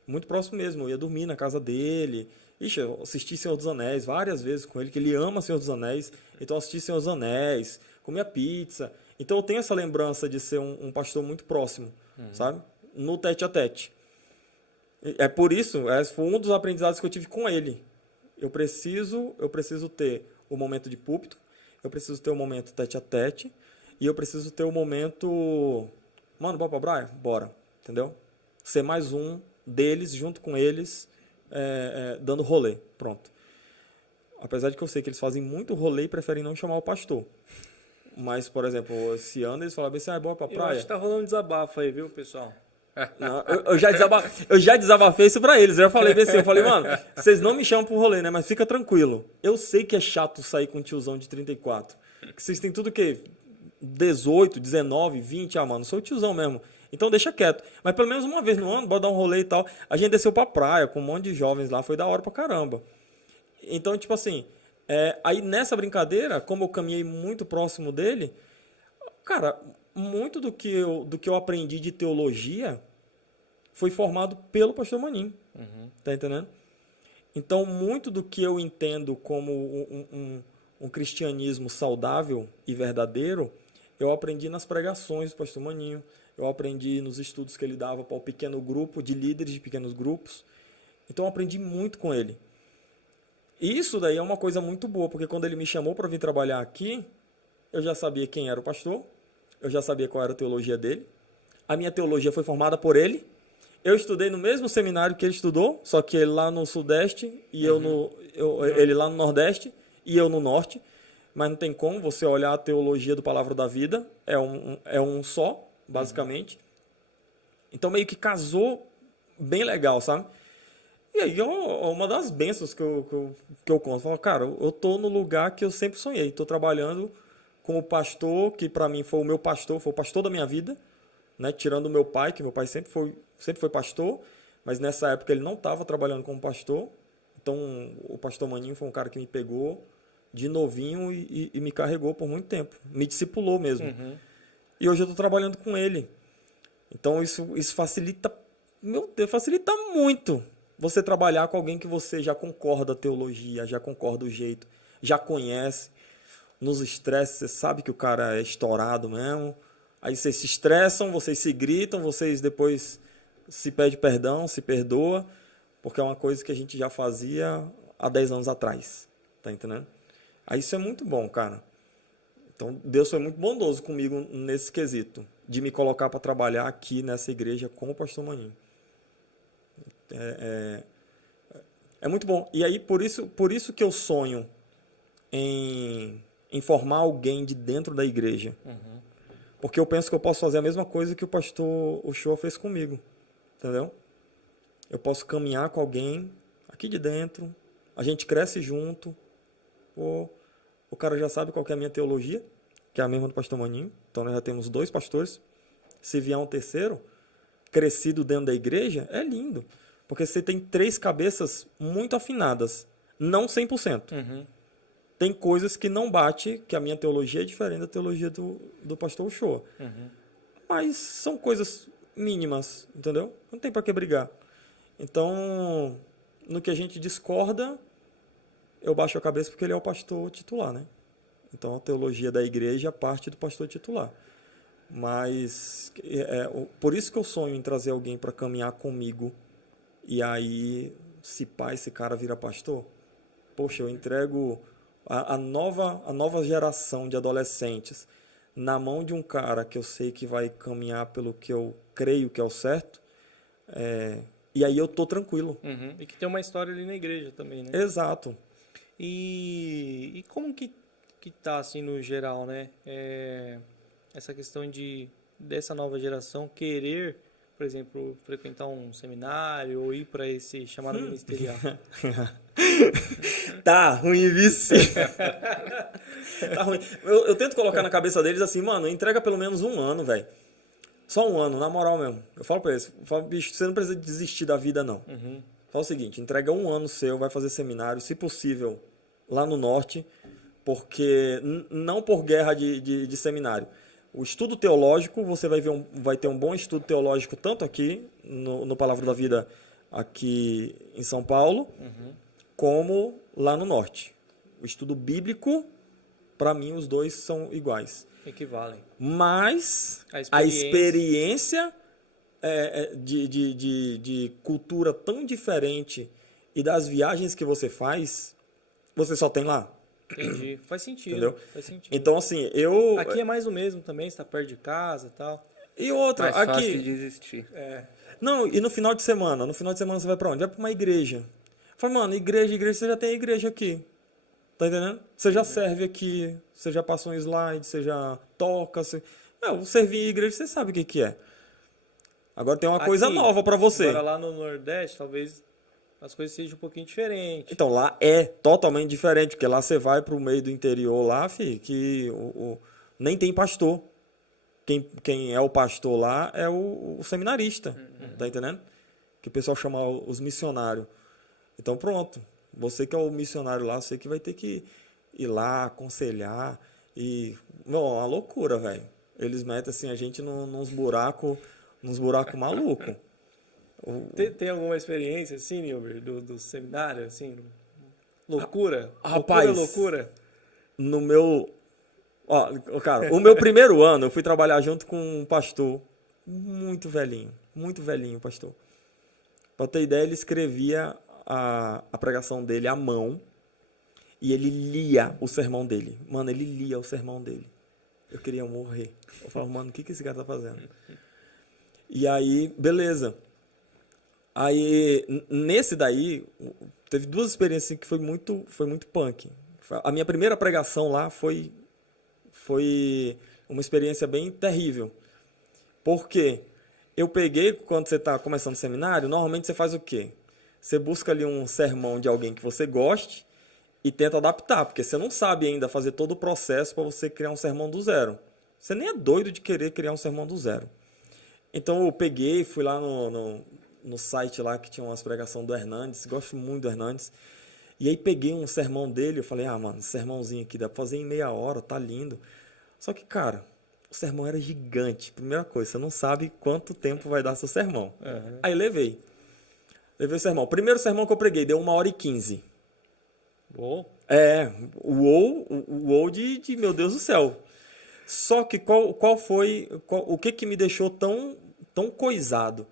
Muito próximo mesmo. Eu ia dormir na casa dele. Ixi, eu assisti Senhor dos Anéis várias vezes com ele, que ele ama Senhor dos Anéis. Então eu assisti Senhor dos Anéis, comia pizza. Então eu tenho essa lembrança de ser um pastor muito próximo, sabe? No tete a tete. É por isso, esse foi um dos aprendizados que eu tive com ele. Eu preciso ter o momento de púlpito, eu preciso ter o momento tete a tete, e eu preciso ter o momento... Mano, bora pra praia? Bora. Entendeu? Ser mais um deles, junto com eles, dando rolê. Pronto. Apesar de que eu sei que eles fazem muito rolê e preferem não chamar o pastor. Mas, por exemplo, esse ano eles falaram assim, bora pra praia. Eu acho que tá rolando desabafo aí, viu, pessoal? Não, eu já desabafei isso pra eles. Eu já falei assim, mano, vocês não me chamam pro rolê, né? Mas fica tranquilo. Eu sei que é chato sair com um tiozão de 34. Que vocês têm tudo o quê? 18, 19, 20, mano, sou o tiozão mesmo. Então deixa quieto. Mas pelo menos uma vez no ano, bora dar um rolê e tal. A gente desceu pra praia com um monte de jovens lá, foi da hora pra caramba. Então, tipo assim, aí nessa brincadeira, como eu caminhei muito próximo dele, cara, muito do que eu aprendi de teologia foi formado pelo pastor Maninho. Tá entendendo? Então, muito do que eu entendo como um cristianismo saudável e verdadeiro, eu aprendi nas pregações do pastor Maninho, eu aprendi nos estudos que ele dava para o pequeno grupo, de líderes de pequenos grupos. Então, eu aprendi muito com ele. E isso daí é uma coisa muito boa, porque quando ele me chamou para vir trabalhar aqui, eu já sabia quem era o pastor, eu já sabia qual era a teologia dele, a minha teologia foi formada por ele, eu estudei no mesmo seminário que ele estudou, só que ele lá no Sudeste, e ele lá no Nordeste, e eu no Norte, mas não tem como você olhar a teologia do Palavra da Vida, é um só, basicamente. Então meio que casou bem legal, sabe? E aí é uma das bênçãos que eu conto. Eu falo, cara, eu tô no lugar que eu sempre sonhei. Tô trabalhando com o pastor, que para mim foi o meu pastor, foi o pastor da minha vida, né? Tirando o meu pai, que meu pai sempre foi pastor, mas nessa época ele não estava trabalhando como pastor. Então o pastor Maninho foi um cara que me pegou de novinho e me carregou por muito tempo. Me discipulou mesmo. Uhum. E hoje eu estou trabalhando com ele. Então isso facilita, meu Deus, facilita muito você trabalhar com alguém que você já concorda a teologia, já concorda o jeito, já conhece. Nos estresses, você sabe que o cara é estourado mesmo. Aí vocês se estressam, vocês se gritam, vocês depois se pedem perdão, se perdoa, porque é uma coisa que a gente já fazia há 10 anos atrás. Tá entendendo? Aí isso é muito bom, cara. Então Deus foi muito bondoso comigo nesse quesito, de me colocar para trabalhar aqui nessa igreja com o pastor Maninho. É muito bom. E aí, por isso que eu sonho em formar alguém de dentro da igreja. Uhum. Porque eu penso que eu posso fazer a mesma coisa que o pastor Uchoa fez comigo. Entendeu? Eu posso caminhar com alguém aqui de dentro, a gente cresce junto. Pô, o cara já sabe qual que é a minha teologia, que é a mesma do pastor Maninho. Então nós já temos 2 pastores. Se vier um terceiro, crescido dentro da igreja, é lindo. Porque você tem 3 cabeças muito afinadas. Não 100%. Uhum. Tem coisas que não bate, que a minha teologia é diferente da teologia do pastor Uchoa. Uhum. Mas são coisas mínimas, entendeu? Não tem para que brigar. Então, no que a gente discorda, eu baixo a cabeça porque ele é o pastor titular, né? Então, a teologia da igreja parte do pastor titular. Mas, por isso que eu sonho em trazer alguém para caminhar comigo. E aí, se pá, esse cara vira pastor, poxa, eu entrego a nova geração de adolescentes na mão de um cara que eu sei que vai caminhar pelo que eu creio que é o certo, e aí eu tô tranquilo. Uhum. E que tem uma história ali na igreja também, né? Exato. E como que tá, assim, no geral, né? Essa questão dessa nova geração querer, por exemplo, frequentar um seminário ou ir para esse chamado ministerial. Tá ruim, vice. Tá ruim. Eu tento colocar na cabeça deles assim, mano, entrega pelo menos 1 ano, velho. Só 1 ano, na moral mesmo. Eu falo pra eles, bicho, você não precisa desistir da vida, não. Uhum. Fala o seguinte, entrega 1 ano seu, vai fazer seminário, se possível, lá no norte, porque não por guerra de seminário. O estudo teológico, você vai ter um bom estudo teológico tanto aqui, no Palavra da Vida, aqui em São Paulo, como lá no norte. O estudo bíblico, para mim, os dois são iguais. Equivalem. Mas a experiência de cultura tão diferente e das viagens que você faz, você só tem lá. Entendi. Faz sentido. Entendeu? Faz sentido. Então, assim, Aqui é mais o mesmo também, você tá perto de casa e tal. E outra, Mais aqui... fácil de desistir. Não, e no final de semana? No final de semana você vai pra onde? Vai pra uma igreja. Fala, mano, igreja, você já tem igreja aqui. Tá entendendo? Você já serve aqui, você já passou um slide, você já toca. Não, servir em igreja, você sabe o que é. Agora tem uma coisa nova pra você. Agora lá no Nordeste, talvez as coisas sejam um pouquinho diferentes. Então, lá é totalmente diferente, porque lá você vai pro meio do interior lá, filho, que nem tem pastor. Quem é o pastor lá é o seminarista, tá entendendo? Que o pessoal chama os missionários. Então, pronto. Você que é o missionário lá, você que vai ter que ir lá, aconselhar. E, bom, é uma loucura, velho. Eles metem assim, a gente nos buracos malucos. Tem alguma experiência, assim, Nilber, do seminário, assim? Loucura? Rapaz, loucura? No meu... cara, o meu primeiro ano, eu fui trabalhar junto com um pastor muito velhinho, pastor. Pra ter ideia, ele escrevia a pregação dele à mão e ele lia o sermão dele. Mano, ele lia o sermão dele. Eu queria morrer. Eu falava, mano, o que esse cara tá fazendo? E aí, beleza. Aí, nesse daí, teve 2 experiências que foi muito punk. A minha primeira pregação lá foi uma experiência bem terrível. Por quê? Eu peguei, quando você está começando o seminário, normalmente você faz o quê? você busca ali um sermão de alguém que você goste e tenta adaptar, porque você não sabe ainda fazer todo o processo para você criar um sermão do zero. Você nem é doido de querer criar um sermão do zero. Então eu peguei, fui lá no site lá que tinha umas pregações do Hernandes, gosto muito do Hernandes, e aí peguei um sermão dele, eu falei, mano, esse sermãozinho aqui dá pra fazer em meia hora, tá lindo. Só que, cara, o sermão era gigante. Primeira coisa, você não sabe quanto tempo vai dar seu sermão. Uhum. Aí levei o sermão. O primeiro sermão que eu preguei deu 1h15. Uou. O de meu Deus do céu. Só que o que me deixou tão coisado?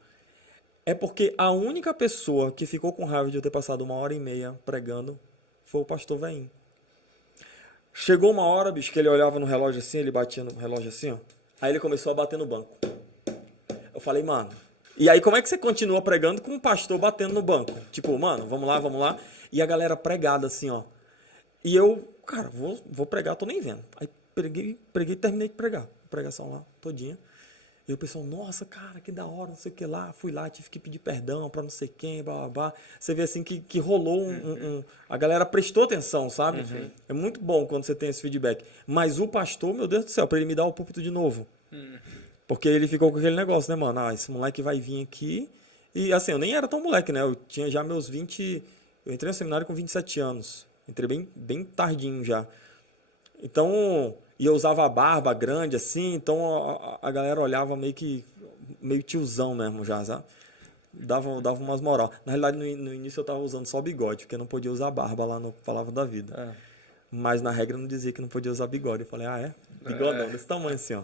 É porque a única pessoa que ficou com raiva de eu ter passado 1h30 pregando foi o pastor Veinho. Chegou uma hora, bicho, que ele olhava no relógio assim, ele batia no relógio assim, ó. Aí ele começou a bater no banco. Eu falei, mano... E aí como é que você continua pregando com um pastor batendo no banco? Tipo, mano, vamos lá. E a galera pregada assim, ó. E eu, cara, vou pregar, tô nem vendo. Aí preguei, terminei de pregar. A pregação lá, todinha. E o pessoal, nossa, cara, que da hora, não sei o que lá. Fui lá, tive que pedir perdão pra não sei quem, blá, blá, blá. Você vê assim que rolou a galera prestou atenção, sabe? Uhum. É muito bom quando você tem esse feedback. Mas o pastor, meu Deus do céu, pra ele me dar o púlpito de novo. Porque ele ficou com aquele negócio, né, mano? Esse moleque vai vir aqui. E assim, eu nem era tão moleque, né? Eu tinha já meus 20... Eu entrei no seminário com 27 anos. Entrei bem tardinho já. Então... E eu usava a barba grande, assim, então a galera olhava meio tiozão mesmo já, sabe? Dava umas moral. Na realidade, no início eu tava usando só bigode, porque eu não podia usar barba lá no Palavra da Vida. Mas na regra não dizia que não podia usar bigode. Eu falei, bigodão, desse tamanho assim, ó.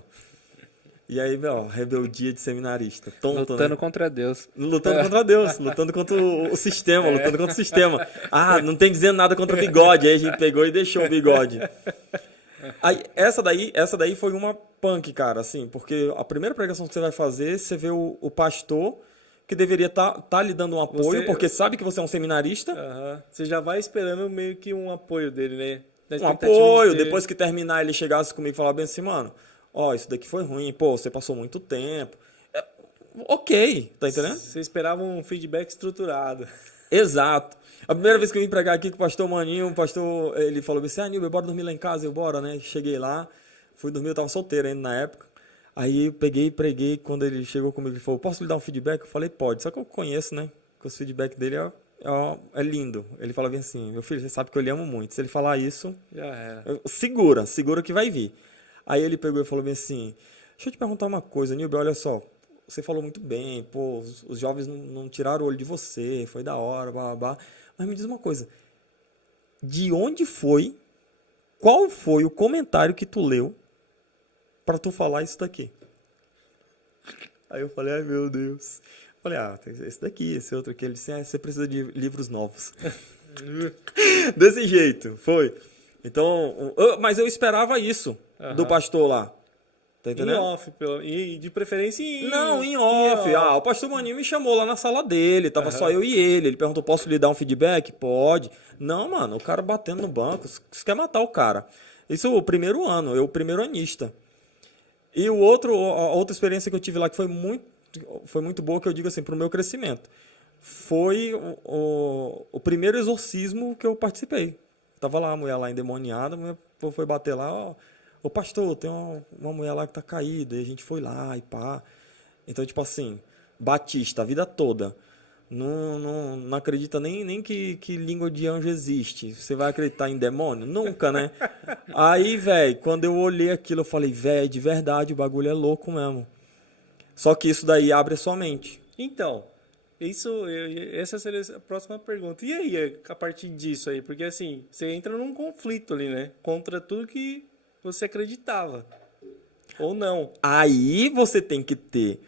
E aí, meu, rebeldia de seminarista. Tonto, lutando, né? Contra Deus. Lutando contra Deus, lutando contra o sistema, lutando contra o sistema. Não tem dizendo nada contra o bigode. Aí a gente pegou e deixou o bigode. Aí, essa daí foi uma punk, cara, assim, porque a primeira pregação que você vai fazer, você vê o pastor que deveria tá lhe dando um apoio, porque sabe que você é um seminarista. Você já vai esperando meio que um apoio dele, né? Um apoio, depois que terminar ele chegasse comigo e falar bem assim, mano, isso daqui foi ruim, pô, você passou muito tempo. Ok, tá entendendo? Você esperava um feedback estruturado. Exato. A primeira vez que eu vim pregar aqui com o pastor Maninho, o pastor, ele falou assim, Nilber, bora dormir lá em casa? Eu, bora, né? Cheguei lá, fui dormir, eu tava solteiro ainda na época. Aí eu peguei e preguei, quando ele chegou comigo, ele falou, posso lhe dar um feedback? Eu falei, pode. Só que eu conheço, né? Que o feedback dele é lindo. Ele fala bem assim, meu filho, você sabe que eu lhe amo muito. Se ele falar isso, já era. Segura que vai vir. Aí ele pegou e falou bem assim, deixa eu te perguntar uma coisa, Nilber, olha só. Você falou muito bem, pô, os jovens não tiraram o olho de você, foi da hora, blá, blá, blá. Mas me diz uma coisa, qual foi o comentário que tu leu pra tu falar isso daqui? Aí eu falei, ai meu Deus. Eu falei, tem esse daqui, esse outro aqui. Ele disse, você precisa de livros novos. Desse jeito, foi. Então, mas eu esperava isso do pastor lá. Tá entendendo? Em off, e de preferência em off. O pastor Maninho me chamou lá na sala dele, tava só eu e ele. Ele perguntou, posso lhe dar um feedback? Pode. Não, mano, o cara batendo no banco, você quer matar o cara. Isso é o primeiro ano, eu o primeiro anista. E a outra experiência que eu tive lá, que foi muito boa, que eu digo assim, pro meu crescimento, foi o primeiro exorcismo que eu participei. Tava lá a mulher lá endemoniada, a mulher foi bater lá, ô pastor, tem uma mulher lá que tá caída, e a gente foi lá e pá. Então, tipo assim, batista, a vida toda, não acredita nem que língua de anjo existe. Você vai acreditar em demônio? Nunca, né? Aí, velho, quando eu olhei aquilo, eu falei, velho, de verdade, o bagulho é louco mesmo. Só que isso daí abre a sua mente. Então, essa seria a próxima pergunta. E aí, a partir disso aí? Porque assim, você entra num conflito ali, né? Contra tudo que você acreditava. Ou não. Aí você tem que ter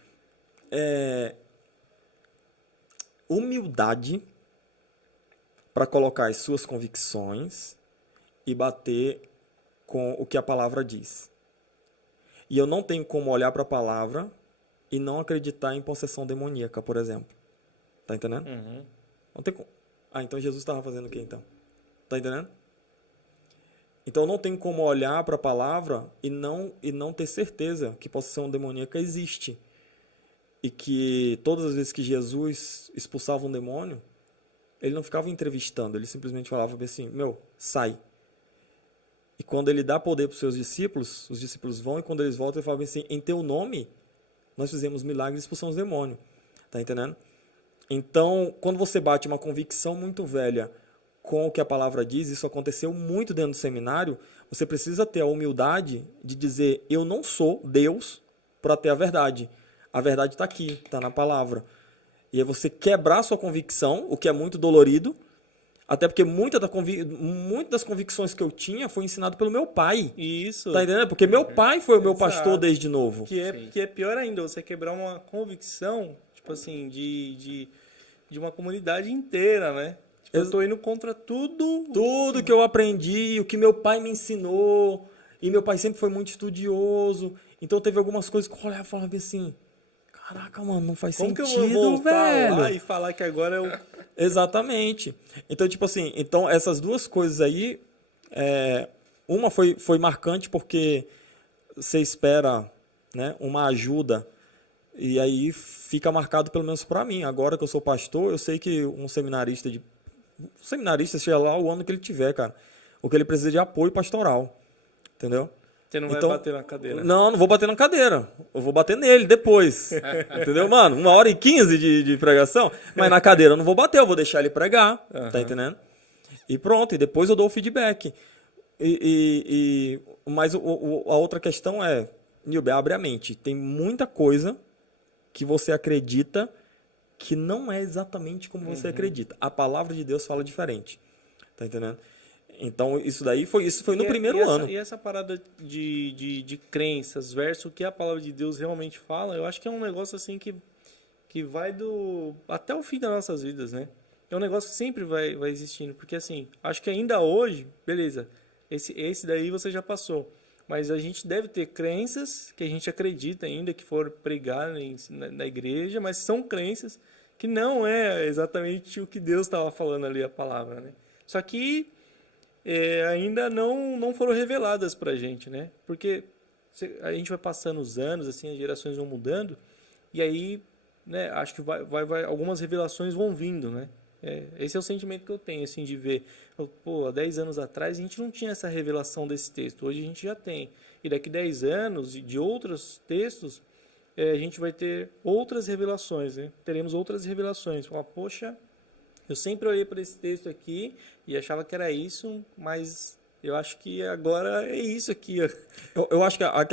humildade para colocar as suas convicções e bater com o que a palavra diz. E eu não tenho como olhar para a palavra e não acreditar em possessão demoníaca, por exemplo. Tá entendendo? Não tem como. Então Jesus estava fazendo o quê, então? Tá entendendo? Então eu não tenho como olhar para a palavra e não ter certeza que possessão demoníaca existe. E que todas as vezes que Jesus expulsava um demônio, ele não ficava entrevistando, ele simplesmente falava assim, meu, sai. E quando ele dá poder para os seus discípulos, os discípulos vão, e quando eles voltam, ele fala assim, em teu nome, nós fizemos milagres e expulsamos demônio. Tá entendendo? Então, quando você bate uma convicção muito velha com o que a palavra diz, isso aconteceu muito dentro do seminário, você precisa ter a humildade de dizer, eu não sou Deus para ter a verdade. A verdade está aqui, está na palavra. E aí você quebrar sua convicção, o que é muito dolorido, até porque muitas das convicções que eu tinha foi ensinado pelo meu pai. Isso. Tá entendendo? Porque meu pai foi o meu pastor desde novo. Que é pior ainda, você quebrar uma convicção, tipo assim, de uma comunidade inteira, né? Tipo, eu tô indo contra tudo. Tudo que eu aprendi, o que meu pai me ensinou. E meu pai sempre foi muito estudioso. Então teve algumas coisas que eu olhava e falava assim, caraca, mano, não faz sentido, velho. Como que eu vou voltar lá e falar que agora eu... Exatamente. Então, tipo assim, então essas duas coisas aí, uma foi marcante porque você espera, né, uma ajuda e aí fica marcado pelo menos para mim. Agora que eu sou pastor, eu sei que um seminarista, seja lá o ano que ele tiver, cara, o que ele precisa de apoio pastoral, entendeu? Você não vai bater na cadeira. Não vou bater na cadeira. Eu vou bater nele depois. Entendeu, mano? 1h15 de pregação. Mas na cadeira eu não vou bater, eu vou deixar ele pregar. Tá entendendo? E pronto, e depois eu dou o feedback. Mas a outra questão é, Nilber, abre a mente. Tem muita coisa que você acredita que não é exatamente como você acredita. A palavra de Deus fala diferente. Tá entendendo? Então, isso foi no primeiro ano. E essa parada de crenças versus o que a palavra de Deus realmente fala, eu acho que é um negócio assim que vai até o fim das nossas vidas, né? É um negócio que sempre vai existindo. Porque assim, acho que ainda hoje, beleza, esse daí você já passou. Mas a gente deve ter crenças que a gente acredita ainda, que foram pregadas na igreja, mas são crenças que não é exatamente o que Deus estava falando ali, a palavra, né? Só que ainda não foram reveladas pra gente, né? Porque a gente vai passando os anos, assim, as gerações vão mudando, e aí, né, acho que algumas revelações vão vindo, né? Esse é o sentimento que eu tenho, assim, de ver, há 10 anos atrás a gente não tinha essa revelação desse texto, hoje a gente já tem. E daqui 10 anos, de outros textos, a gente vai ter outras revelações, né? Teremos outras revelações. Falar, poxa, eu sempre olhei para esse texto aqui e achava que era isso, mas eu acho que agora é isso aqui. Eu acho que a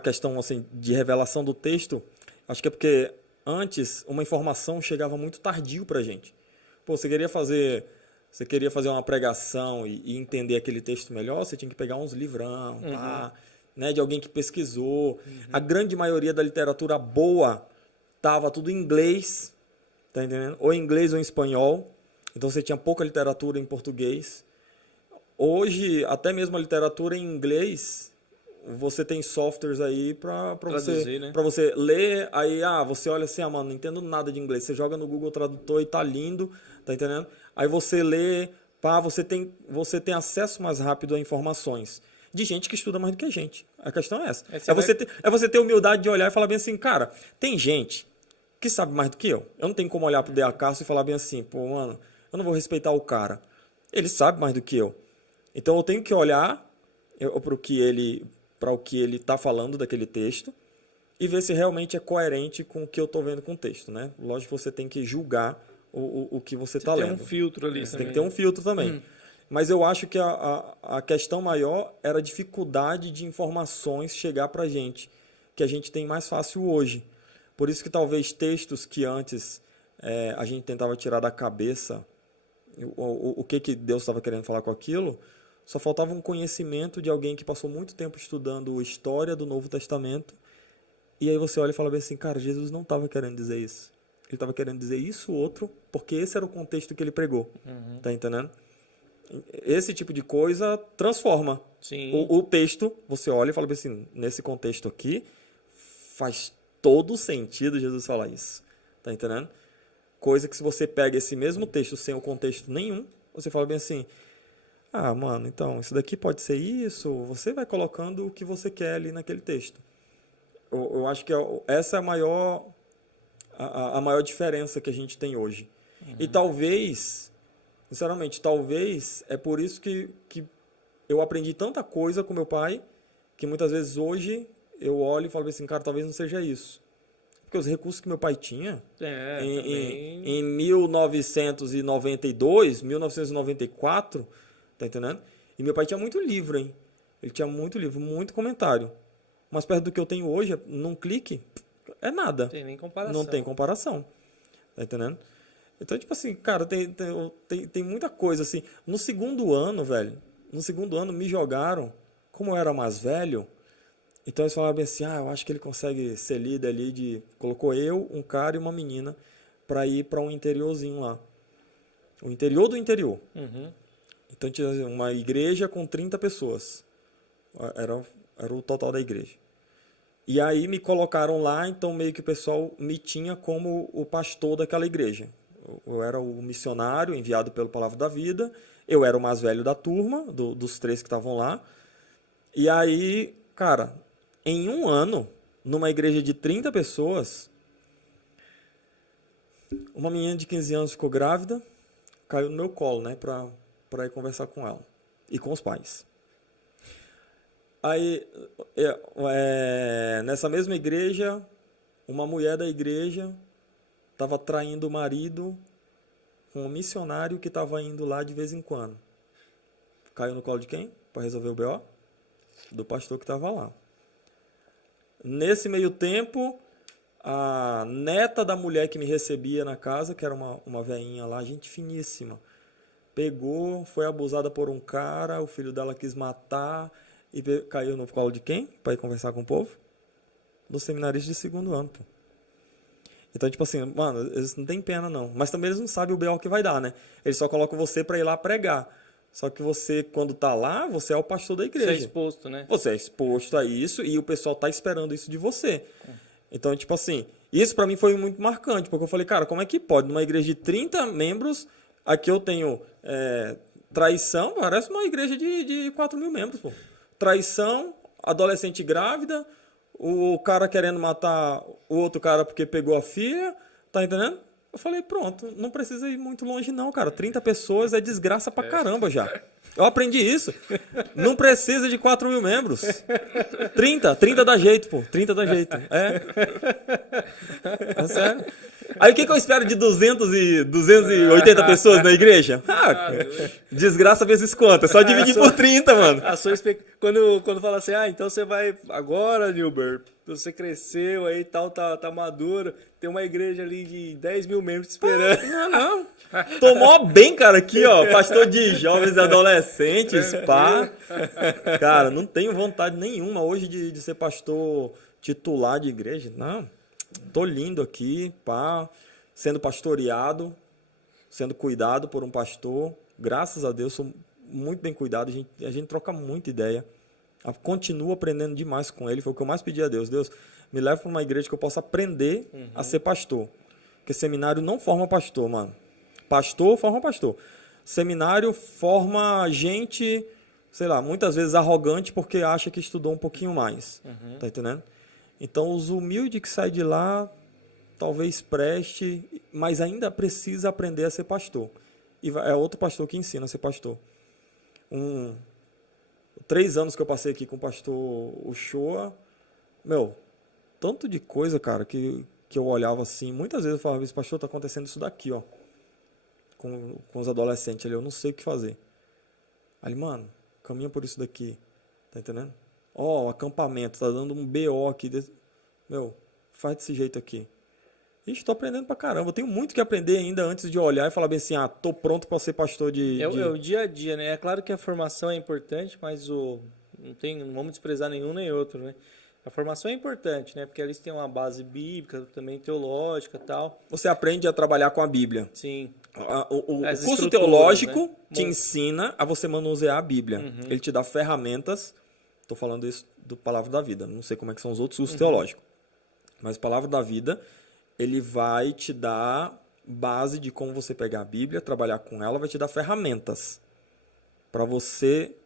questão assim, de revelação do texto, acho que é porque antes uma informação chegava muito tardio para a gente. Pô, você queria fazer uma pregação e entender aquele texto melhor, você tinha que pegar uns livrão, né, de alguém que pesquisou. A grande maioria da literatura boa estava tudo em inglês, tá entendendo? Ou em inglês ou em espanhol. Então você tinha pouca literatura em português. Hoje, até mesmo a literatura em inglês, você tem softwares aí para você ler. Aí, você olha assim, mano, não entendo nada de inglês. Você joga no Google Tradutor e tá lindo, tá entendendo? Aí você lê, você tem acesso mais rápido a informações de gente que estuda mais do que a gente. A questão é essa. Você ter humildade de olhar e falar bem assim, cara, tem gente que sabe mais do que eu. Eu não tenho como olhar pro D.A. Carson e falar bem assim, pô, mano, eu não vou respeitar o cara. Ele sabe mais do que eu. Então eu tenho que olhar para o que ele está falando daquele texto e ver se realmente é coerente com o que eu estou vendo com o texto, né? Lógico que você tem que julgar o que você está lendo. Tem um filtro ali você também. Tem que ter um filtro também. Mas eu acho que a questão maior era a dificuldade de informações chegar para a gente, que a gente tem mais fácil hoje. Por isso que talvez textos que antes a gente tentava tirar da cabeça o que Deus estava querendo falar com aquilo, só faltava um conhecimento de alguém que passou muito tempo estudando história do Novo Testamento, e aí você olha e fala bem assim, cara, Jesus não estava querendo dizer isso. Ele estava querendo dizer isso outro, porque esse era o contexto que ele pregou. Tá entendendo? Esse tipo de coisa transforma. Sim. O texto, você olha e fala bem assim, nesse contexto aqui, faz todo sentido Jesus falar isso. Tá entendendo? Coisa que se você pega esse mesmo texto sem o contexto nenhum, você fala bem assim, mano, então, isso daqui pode ser isso, você vai colocando o que você quer ali naquele texto. Eu acho que essa é a maior diferença que a gente tem hoje. E talvez Sinceramente, talvez é por isso que eu aprendi tanta coisa com meu pai, que muitas vezes hoje eu olho e falo assim, cara, talvez não seja isso. Porque os recursos que meu pai tinha em 1992, 1994, tá entendendo? E meu pai tinha muito livro, hein? Ele tinha muito livro, muito comentário. Mas perto do que eu tenho hoje, num clique, é nada. Não tem nem comparação. Não tem comparação. Tá entendendo? Então, tipo assim, cara, tem muita coisa assim. No segundo ano, velho, me jogaram, como eu era mais velho, então eles falaram assim, eu acho que ele consegue ser líder ali colocou eu, um cara e uma menina pra ir pra um interiorzinho lá. O interior do interior. Uhum. Então tinha uma igreja com 30 pessoas. Era o total da igreja. E aí me colocaram lá, então meio que o pessoal me tinha como o pastor daquela igreja. Eu era o missionário enviado pelo Palavra da Vida. Eu era o mais velho da turma, dos 3 que estavam lá. E aí, cara, em um ano, numa igreja de 30 pessoas, uma menina de 15 anos ficou grávida, caiu no meu colo, né, pra ir conversar com ela e com os pais. Aí, nessa mesma igreja, uma mulher da igreja estava traindo o marido com um missionário que estava indo lá de vez em quando. Caiu no colo de quem? Para resolver o BO? Do pastor que estava lá. Nesse meio tempo, a neta da mulher que me recebia na casa, que era uma veinha lá, gente finíssima, pegou, foi abusada por um cara, o filho dela quis matar e caiu no colo de quem? Para ir conversar com o povo? Do seminarista de segundo ano, pô. Então, tipo assim, mano, eles não têm pena, não. Mas também eles não sabem o BO que vai dar, né? Eles só colocam você pra ir lá pregar. Só que você, quando tá lá, você é o pastor da igreja. Você é exposto, né? Você é exposto a isso e o pessoal tá esperando isso de você. Então, tipo assim, isso pra mim foi muito marcante, porque eu falei, cara, como é que pode? Numa igreja de 30 membros, aqui eu tenho traição, parece uma igreja de 4 mil membros, pô. Traição, adolescente grávida, o cara querendo matar o outro cara porque pegou a filha, tá entendendo? Eu falei, pronto, não precisa ir muito longe não, cara. 30 pessoas é desgraça pra caramba já. Eu aprendi isso. Não precisa de 4 mil membros. 30 dá jeito, pô. 30 dá jeito. É sério. Aí o que eu espero de 280 pessoas na igreja? Desgraça vezes quanto? É só dividir por 30, mano. Quando fala assim, então você vai agora, Nilber, você cresceu aí e tal, tá maduro, tem uma igreja ali de 10 mil membros te esperando. Não. Tô mó bem, cara, aqui, ó, pastor de jovens e adolescentes, pá. Cara, não tenho vontade nenhuma hoje de ser pastor titular de igreja, não. Tô lindo aqui, pá, sendo pastoreado, sendo cuidado por um pastor. Graças a Deus, sou muito bem cuidado. A gente troca muita ideia. Continuo aprendendo demais com ele. Foi o que eu mais pedi a Deus. Deus, me leva para uma igreja que eu possa aprender a ser pastor. Porque seminário não forma pastor, mano. Pastor forma pastor. Seminário forma gente, sei lá, muitas vezes arrogante porque acha que estudou um pouquinho mais. Tá entendendo? Então, os humildes que saem de lá, talvez preste, mas ainda precisa aprender a ser pastor. E é outro pastor que ensina a ser pastor. 3 anos que eu passei aqui com o pastor Uchoa, tanto de coisa, cara, que eu olhava assim, muitas vezes eu falava, esse pastor, tá acontecendo isso daqui, ó, com os adolescentes ali, eu não sei o que fazer. Aí, mano, caminha por isso daqui, tá entendendo? O acampamento, tá dando um BO aqui. Faz desse jeito aqui. Ixi, tô aprendendo pra caramba. Eu tenho muito que aprender ainda antes de olhar e falar bem assim, tô pronto pra ser pastor de... É o dia a dia, né? É claro que a formação é importante, mas não vamos desprezar nenhum nem outro, né? A formação é importante, né? Porque eles têm uma base bíblica, também teológica e tal. Você aprende a trabalhar com a Bíblia. Sim. O curso teológico, né, te ensina a você manusear a Bíblia. Ele te dá ferramentas. Estou falando isso do Palavra da Vida. Não sei como é que são os outros cursos teológicos. Mas Palavra da Vida, ele vai te dar base de como você pegar a Bíblia, trabalhar com ela, vai te dar ferramentas para você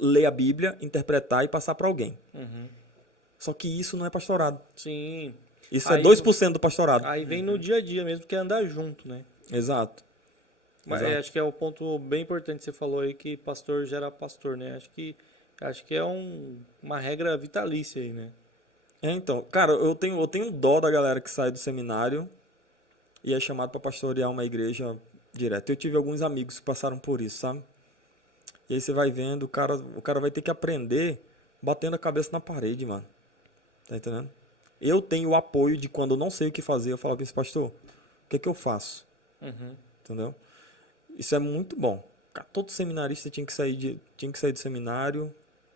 ler a Bíblia, interpretar e passar para alguém. Só que isso não é pastorado. Sim. Isso é 2% do pastorado. Aí vem no dia a dia mesmo, que é andar junto, né? Exato. Mas acho que é um ponto bem importante que você falou aí, que pastor gera pastor, né? Acho que é uma regra vitalícia aí, né? Então, cara, eu tenho dó da galera que sai do seminário e é chamado para pastorear uma igreja direto. Eu tive alguns amigos que passaram por isso, sabe? E aí você vai vendo, o cara vai ter que aprender batendo a cabeça na parede, mano. Tá entendendo? Eu tenho o apoio de quando eu não sei o que fazer, eu falo para esse pastor, o que é que eu faço? Entendeu? Isso é muito bom. Todo seminarista tinha que sair do seminário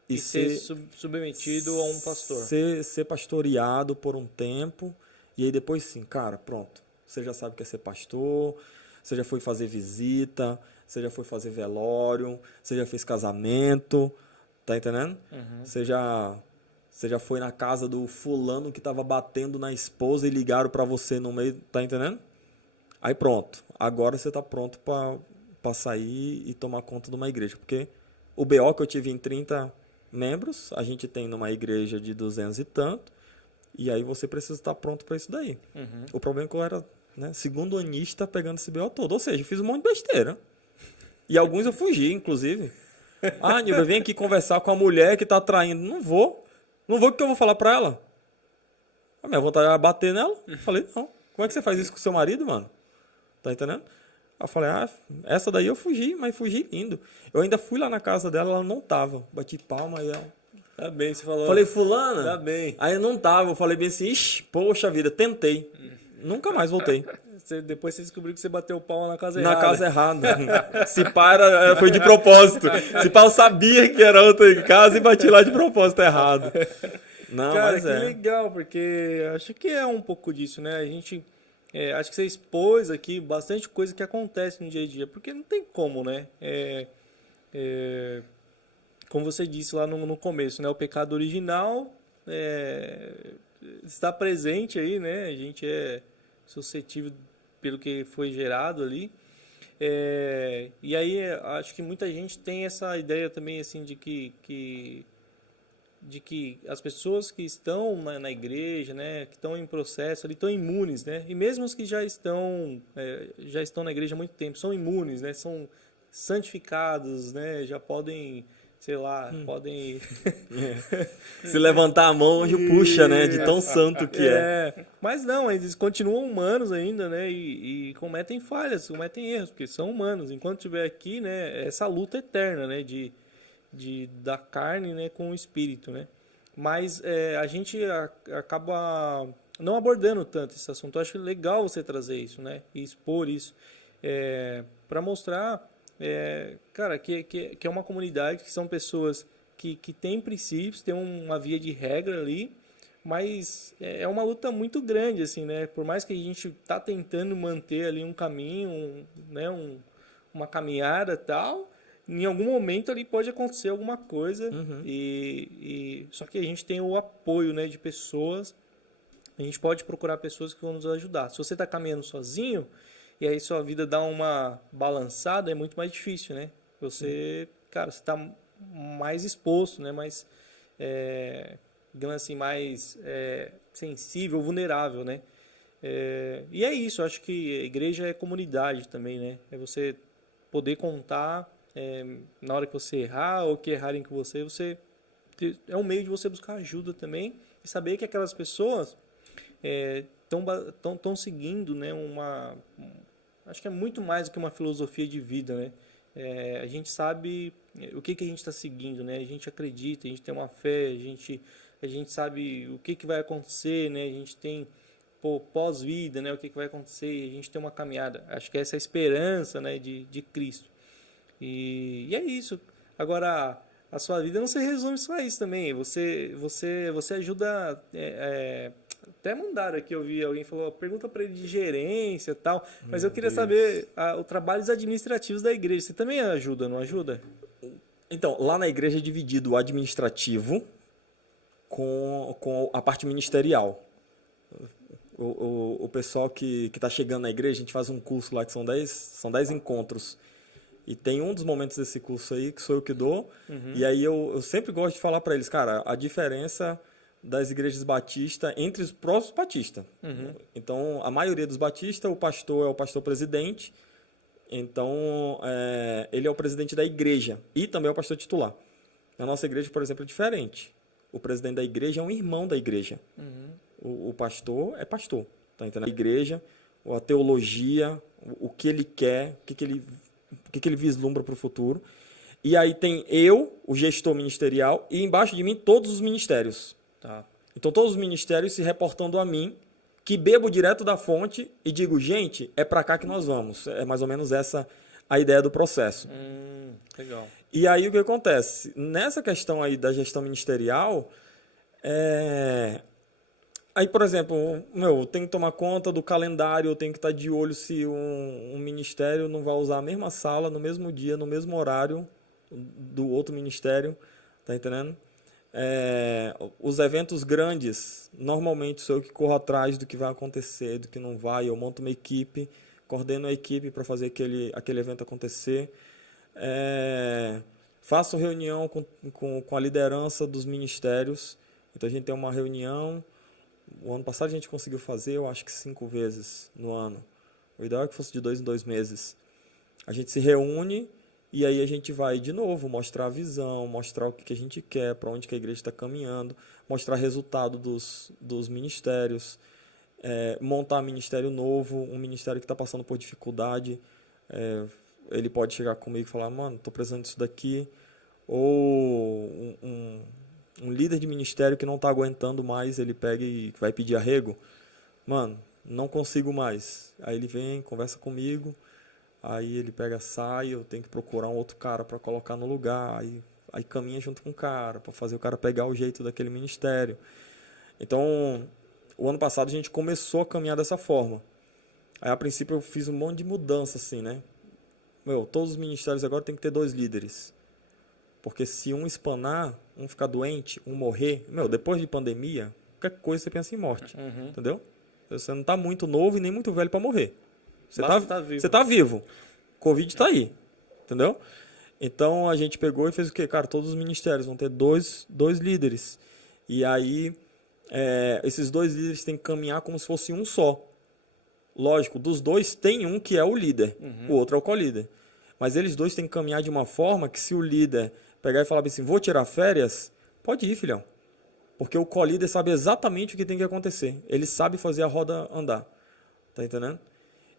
e ser submetido a um pastor. Ser pastoreado por um tempo. E aí depois sim, cara, pronto. Você já sabe o que é ser pastor, você já foi fazer visita, você já foi fazer velório, você já fez casamento, tá entendendo? Você já foi na casa do fulano que tava batendo na esposa e ligaram pra você no meio, tá entendendo? Aí pronto, agora você tá pronto pra sair e tomar conta de uma igreja. Porque o BO que eu tive em 30 membros, a gente tem numa igreja de 200 e tanto, e aí você precisa estar pronto para isso daí. O problema é que eu era, né, segundo anista pegando esse BO todo. Ou seja, eu fiz um monte de besteira. E alguns eu fugi, inclusive. Ah, Nilber, vem aqui conversar com a mulher que tá traindo. Não vou. Não vou, o que eu vou falar pra ela? A minha vontade era bater nela. Falei, não. Como é que você faz isso com seu marido, mano? Tá entendendo? Aí eu falei, essa daí eu fugi, mas fugi lindo. Eu ainda fui lá na casa dela, ela não tava. Bati palma e ela... Tá bem, você falou. Falei, fulana? Tá bem. Aí não tava, eu falei bem assim, ixi, poxa vida, tentei. Nunca mais voltei. Depois você descobriu que você bateu o pau na casa errada. Na casa errada. Se pá, foi de propósito. Se pá, eu sabia que era outra casa e bati lá de propósito errado. Não, cara, mas que legal, porque acho que é um pouco disso, né? A gente... acho que você expôs aqui bastante coisa que acontece no dia a dia, porque não tem como, né? Como você disse lá no começo, né? O pecado original está presente aí, né? A gente é suscetível pelo que foi gerado ali. E aí acho que muita gente tem essa ideia também assim de que as pessoas que estão na igreja, né, que estão em processo, ali, estão imunes, né? E mesmo os que já estão na igreja há muito tempo, são imunes, né? São santificados, né? Já podem, sei lá, podem... Se levantar a mão, hoje puxa, né? De tão santo que é. Mas não, eles continuam humanos ainda, né? E cometem falhas, cometem erros, porque são humanos. Enquanto estiver aqui, né? Essa luta eterna, né? Da carne, né, com o espírito, né? Mas a gente acaba não abordando tanto esse assunto. Eu acho legal você trazer isso, né? E expor isso para mostrar, cara, que é uma comunidade, que são pessoas que têm princípios, têm uma via de regra ali, mas é uma luta muito grande, assim, né? Por mais que a gente tá tentando manter ali um caminho, né? Uma caminhada tal, em algum momento ali pode acontecer alguma coisa, só que a gente tem o apoio, né, de pessoas. A gente pode procurar pessoas que vão nos ajudar. Se você está caminhando sozinho e aí sua vida dá uma balançada, é muito mais difícil, né? Você está mais exposto, né? Mais, digamos assim, mais sensível, vulnerável, né? E é isso. Eu acho que a igreja é comunidade também, né? É você poder contar na hora que você errar ou que errarem com você é um meio de você buscar ajuda também e saber que aquelas pessoas estão seguindo, né, acho que é muito mais do que uma filosofia de vida, né? A gente sabe o que a gente está seguindo, né? A gente acredita, a gente tem uma fé, a gente sabe o que vai acontecer, né? A gente tem pós-vida, né? O que vai acontecer, a gente tem uma caminhada. Acho que essa é a esperança, né, de Cristo. E é isso. Agora, a sua vida não se resume só a isso também. Você ajuda... até mandaram aqui, eu vi alguém falou, pergunta para ele de gerência e tal. Mas eu queria saber os trabalhos administrativos da igreja. Você também ajuda, não ajuda? Então, lá na igreja é dividido o administrativo com a parte ministerial. O pessoal que está chegando na igreja, a gente faz um curso lá que são 10 encontros. E tem um dos momentos desse curso aí que sou eu que dou. E aí eu sempre gosto de falar para eles, cara, a diferença das igrejas batistas entre os próprios batistas. Então, a maioria dos batistas, o pastor é o pastor presidente, Então, ele é o presidente da igreja e também é o pastor titular. Na nossa igreja, por exemplo, é diferente. O presidente da igreja é um irmão da igreja. O pastor é pastor. Tá entendendo? A igreja, a teologia, o que ele quer, o que ele vislumbra para o futuro. E aí tem eu, o gestor ministerial, e embaixo de mim todos os ministérios. Tá. Então todos os ministérios se reportando a mim, que bebo direto da fonte e digo, gente, é para cá que nós vamos. É mais ou menos essa a ideia do processo. Legal. E aí o que acontece? Nessa questão aí da gestão ministerial, aí, por exemplo, eu tenho que tomar conta do calendário, eu tenho que estar de olho se um ministério não vai usar a mesma sala, no mesmo dia, no mesmo horário do outro ministério, tá entendendo? Os eventos grandes, normalmente sou eu que corro atrás do que vai acontecer, do que não vai, eu monto uma equipe, coordeno a equipe para fazer aquele evento acontecer, faço reunião com a liderança dos ministérios, então a gente tem uma reunião. O ano passado a gente conseguiu fazer, eu acho que 5 vezes no ano. O ideal é que fosse de 2 em 2 meses. A gente se reúne e aí a gente vai de novo mostrar a visão, mostrar o que a gente quer, para onde que a igreja está caminhando, mostrar resultado dos ministérios, montar ministério novo, um ministério que está passando por dificuldade. Ele pode chegar comigo e falar, mano, estou precisando disso daqui. Ou um líder de ministério que não está aguentando mais, ele pega e vai pedir arrego. Mano, não consigo mais. Aí ele vem, conversa comigo, aí ele pega, sai, eu tenho que procurar um outro cara para colocar no lugar, aí caminha junto com o cara, para fazer o cara pegar o jeito daquele ministério. Então, o ano passado a gente começou a caminhar dessa forma. Aí, a princípio, eu fiz um monte de mudança, assim, né? Todos os ministérios agora tem que ter 2 líderes. Porque se um espanar, um ficar doente, um morrer... depois de pandemia, qualquer coisa você pensa em morte. Entendeu? Você não está muito novo e nem muito velho para morrer. Você está vivo. Covid está aí. Entendeu? Então, a gente pegou e fez o quê? Cara, todos os ministérios vão ter dois líderes. E aí, esses 2 líderes têm que caminhar como se fosse um só. Lógico, dos 2 tem um que é o líder. O outro é o co-líder. Mas eles 2 têm que caminhar de uma forma que se o líder pegar e falar assim, vou tirar férias, pode ir, filhão. Porque o co-líder sabe exatamente o que tem que acontecer. Ele sabe fazer a roda andar. Tá entendendo?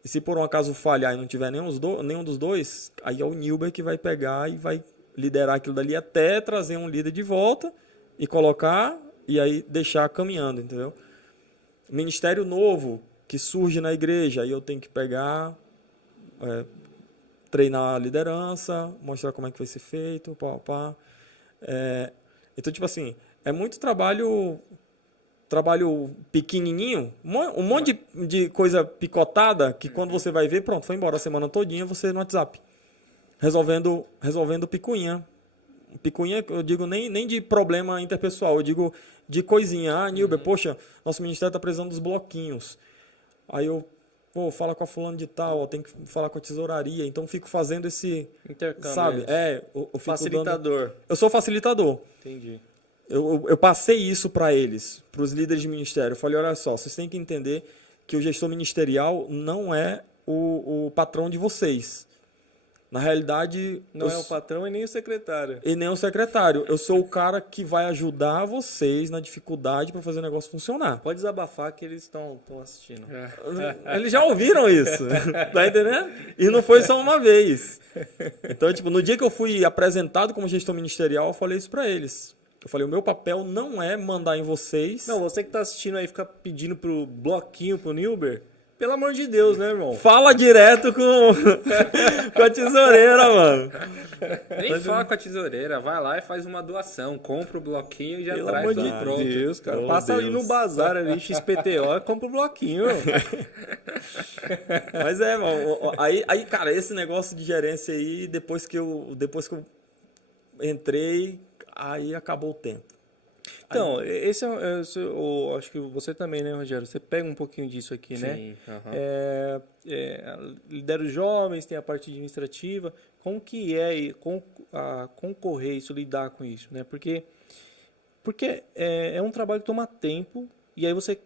E se por um acaso falhar e não tiver nenhum dos 2, aí é o Nilber que vai pegar e vai liderar aquilo dali até trazer um líder de volta e colocar e aí deixar caminhando, entendeu? Ministério novo que surge na igreja, aí eu tenho que pegar... treinar a liderança, mostrar como é que vai ser feito, então, tipo assim, é muito trabalho pequenininho, um monte de coisa picotada, que quando você vai ver, pronto, foi embora a semana todinha, você no WhatsApp, resolvendo picuinha. Picuinha, eu digo nem de problema interpessoal, eu digo de coisinha. Nilber, poxa, nosso ministério está precisando dos bloquinhos. Aí eu... fala com a fulano de tal, tem que falar com a tesouraria. Então, fico fazendo esse... intercâmbio. Sabe? Eu fico facilitador. Eu sou facilitador. Entendi. Eu passei isso para eles, para os líderes de ministério. Eu falei, olha só, vocês têm que entender que o gestor ministerial não é o patrão de vocês. Na realidade... Não é o patrão e nem o secretário. E nem o secretário. Eu sou o cara que vai ajudar vocês na dificuldade para fazer o negócio funcionar. Pode desabafar que eles estão assistindo. Eles já ouviram isso. Tá entendendo? E não foi só uma vez. Então, tipo, no dia que eu fui apresentado como gestor ministerial, eu falei isso para eles. Eu falei, o meu papel não é mandar em vocês. Não, você que tá assistindo aí fica pedindo pro bloquinho, pro Nilber... Pelo amor de Deus, né, irmão? Fala direto com a tesoureira, mano. Nem fala com a tesoureira, vai lá e faz uma doação, compra o bloquinho e já Pelo traz amor de pronto. Deus, cara. Oh, passa ali Deus. no bazar ali, XPTO, e compra o bloquinho. Mas mano, aí, cara, esse negócio de gerência aí, depois que eu entrei, aí acabou o tempo. Então, acho que você também, né, Rogério? Você pega um pouquinho disso aqui, né? Sim, Lidera os jovens, tem a parte administrativa. Como que é concorrer isso, lidar com isso, né? Porque é um trabalho que toma tempo e aí você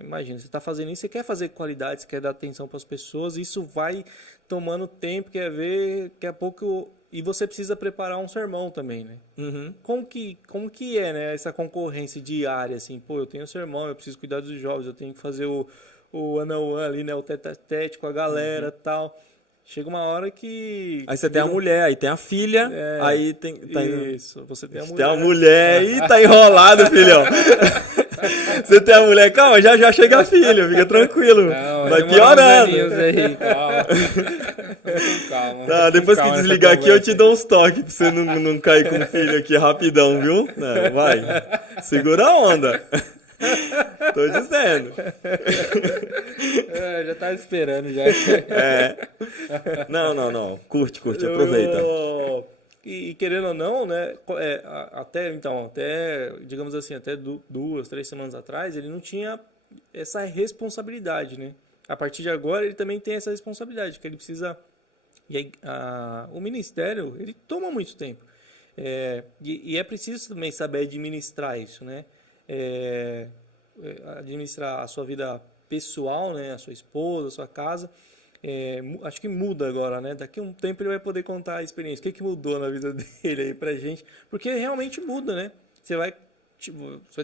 imagina, você está fazendo isso, você quer fazer qualidade, você quer dar atenção para as pessoas, isso vai tomando tempo, quer ver, daqui a pouco... E você precisa preparar um sermão também, né? Uhum. Como que é, né? Essa concorrência diária, assim, pô, eu tenho sermão, eu preciso cuidar dos jovens, eu tenho que fazer o one-on-one ali, né? O tete-a-tete com a galera e tal. Chega uma hora que... Aí você tem a mulher, aí tem a filha, aí tem... Isso, você tem a mulher. Tem a mulher, ih, tá enrolado, filhão. Você tem a mulher, calma, já chega a filha, fica tranquilo. Não, vai piorando. Aí, calma. Calma. Tá, depois que desligar aqui, eu te dou uns toques pra você não cair com o filho aqui rapidão, viu? Não, vai. Segura a onda. Tô dizendo. Já tava esperando já. Não. Curte, aproveita. E querendo ou não, né? Até, digamos assim, até 2, 3 semanas atrás, ele não tinha essa responsabilidade, né? A partir de agora, ele também tem essa responsabilidade, que ele precisa... E aí, o ministério, ele toma muito tempo. E é preciso também saber administrar isso, né? Administrar a sua vida pessoal, né? A sua esposa, a sua casa. Acho que muda agora, né? Daqui a um tempo ele vai poder contar a experiência. O que mudou na vida dele aí pra gente? Porque realmente muda, né? Você vai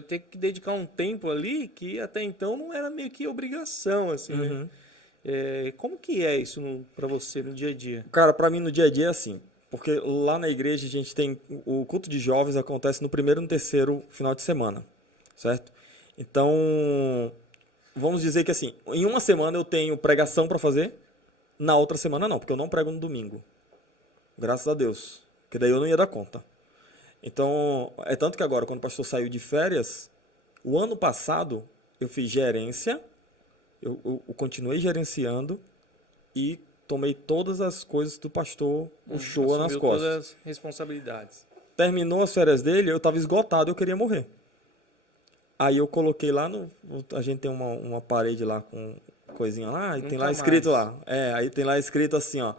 ter que dedicar um tempo ali que até então não era meio que obrigação, assim, né? Como que é isso pra você no dia a dia? Cara, pra mim no dia a dia é assim. Porque lá na igreja a gente tem... O culto de jovens acontece no primeiro e no terceiro final de semana. Certo? Então, vamos dizer que assim, em uma semana eu tenho pregação pra fazer, na outra semana não, porque eu não prego no domingo. Graças a Deus. Porque daí eu não ia dar conta. Então, é tanto que agora, quando o pastor saiu de férias, o ano passado eu fiz gerência, eu continuei gerenciando e tomei todas as coisas do pastor, o show nas costas. Todas as responsabilidades. Terminou as férias dele, eu estava esgotado, eu queria morrer. Aí eu coloquei lá a gente tem uma parede lá com coisinha lá, e tem lá escrito lá. Aí tem lá escrito assim, ó,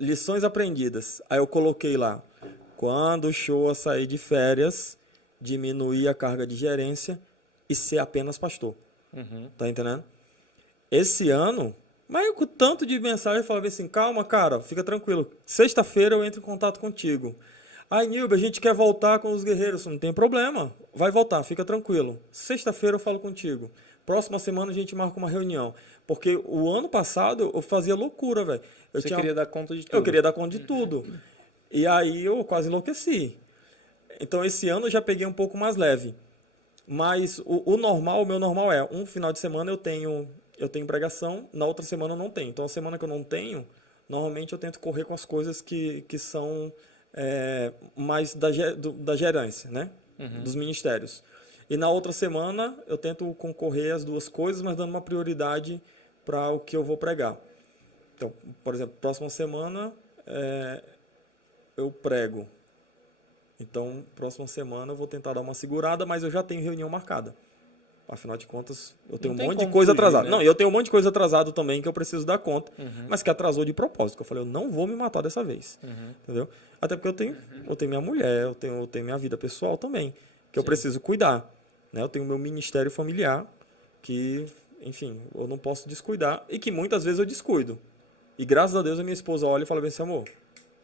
lições aprendidas. Aí eu coloquei lá, quando o show sair de férias, diminuir a carga de gerência e ser apenas pastor. Uhum. Tá entendendo? Esse ano, mas com tanto de mensagem, eu falei assim, calma, cara, fica tranquilo. Sexta-feira eu entro em contato contigo. Aí, Nilber, a gente quer voltar com os guerreiros. Não tem problema. Vai voltar, fica tranquilo. Sexta-feira eu falo contigo. Próxima semana a gente marca uma reunião. Porque o ano passado eu fazia loucura, velho. Queria dar conta de tudo. Eu queria dar conta de tudo. E aí eu quase enlouqueci. Então esse ano eu já peguei um pouco mais leve. Mas o meu normal é, um final de semana eu tenho pregação, na outra semana eu não tenho. Então a semana que eu não tenho, normalmente eu tento correr com as coisas que são mais da gerência, né? Uhum. Dos ministérios. E na outra semana eu tento concorrer as duas coisas, mas dando uma prioridade para o que eu vou pregar. Então, por exemplo, próxima semana eu prego. Então, próxima semana eu vou tentar dar uma segurada, mas eu já tenho reunião marcada. Afinal de contas, eu tenho um monte de coisa atrasada. Né? Não, eu tenho um monte de coisa atrasada também que eu preciso dar conta, mas que atrasou de propósito. Eu falei, eu não vou me matar dessa vez. Entendeu? Até porque eu tenho minha mulher, eu tenho minha vida pessoal também, que eu preciso cuidar. Né? Eu tenho meu ministério familiar, que, enfim, eu não posso descuidar e que muitas vezes eu descuido. E graças a Deus a minha esposa olha e fala bem assim, amor,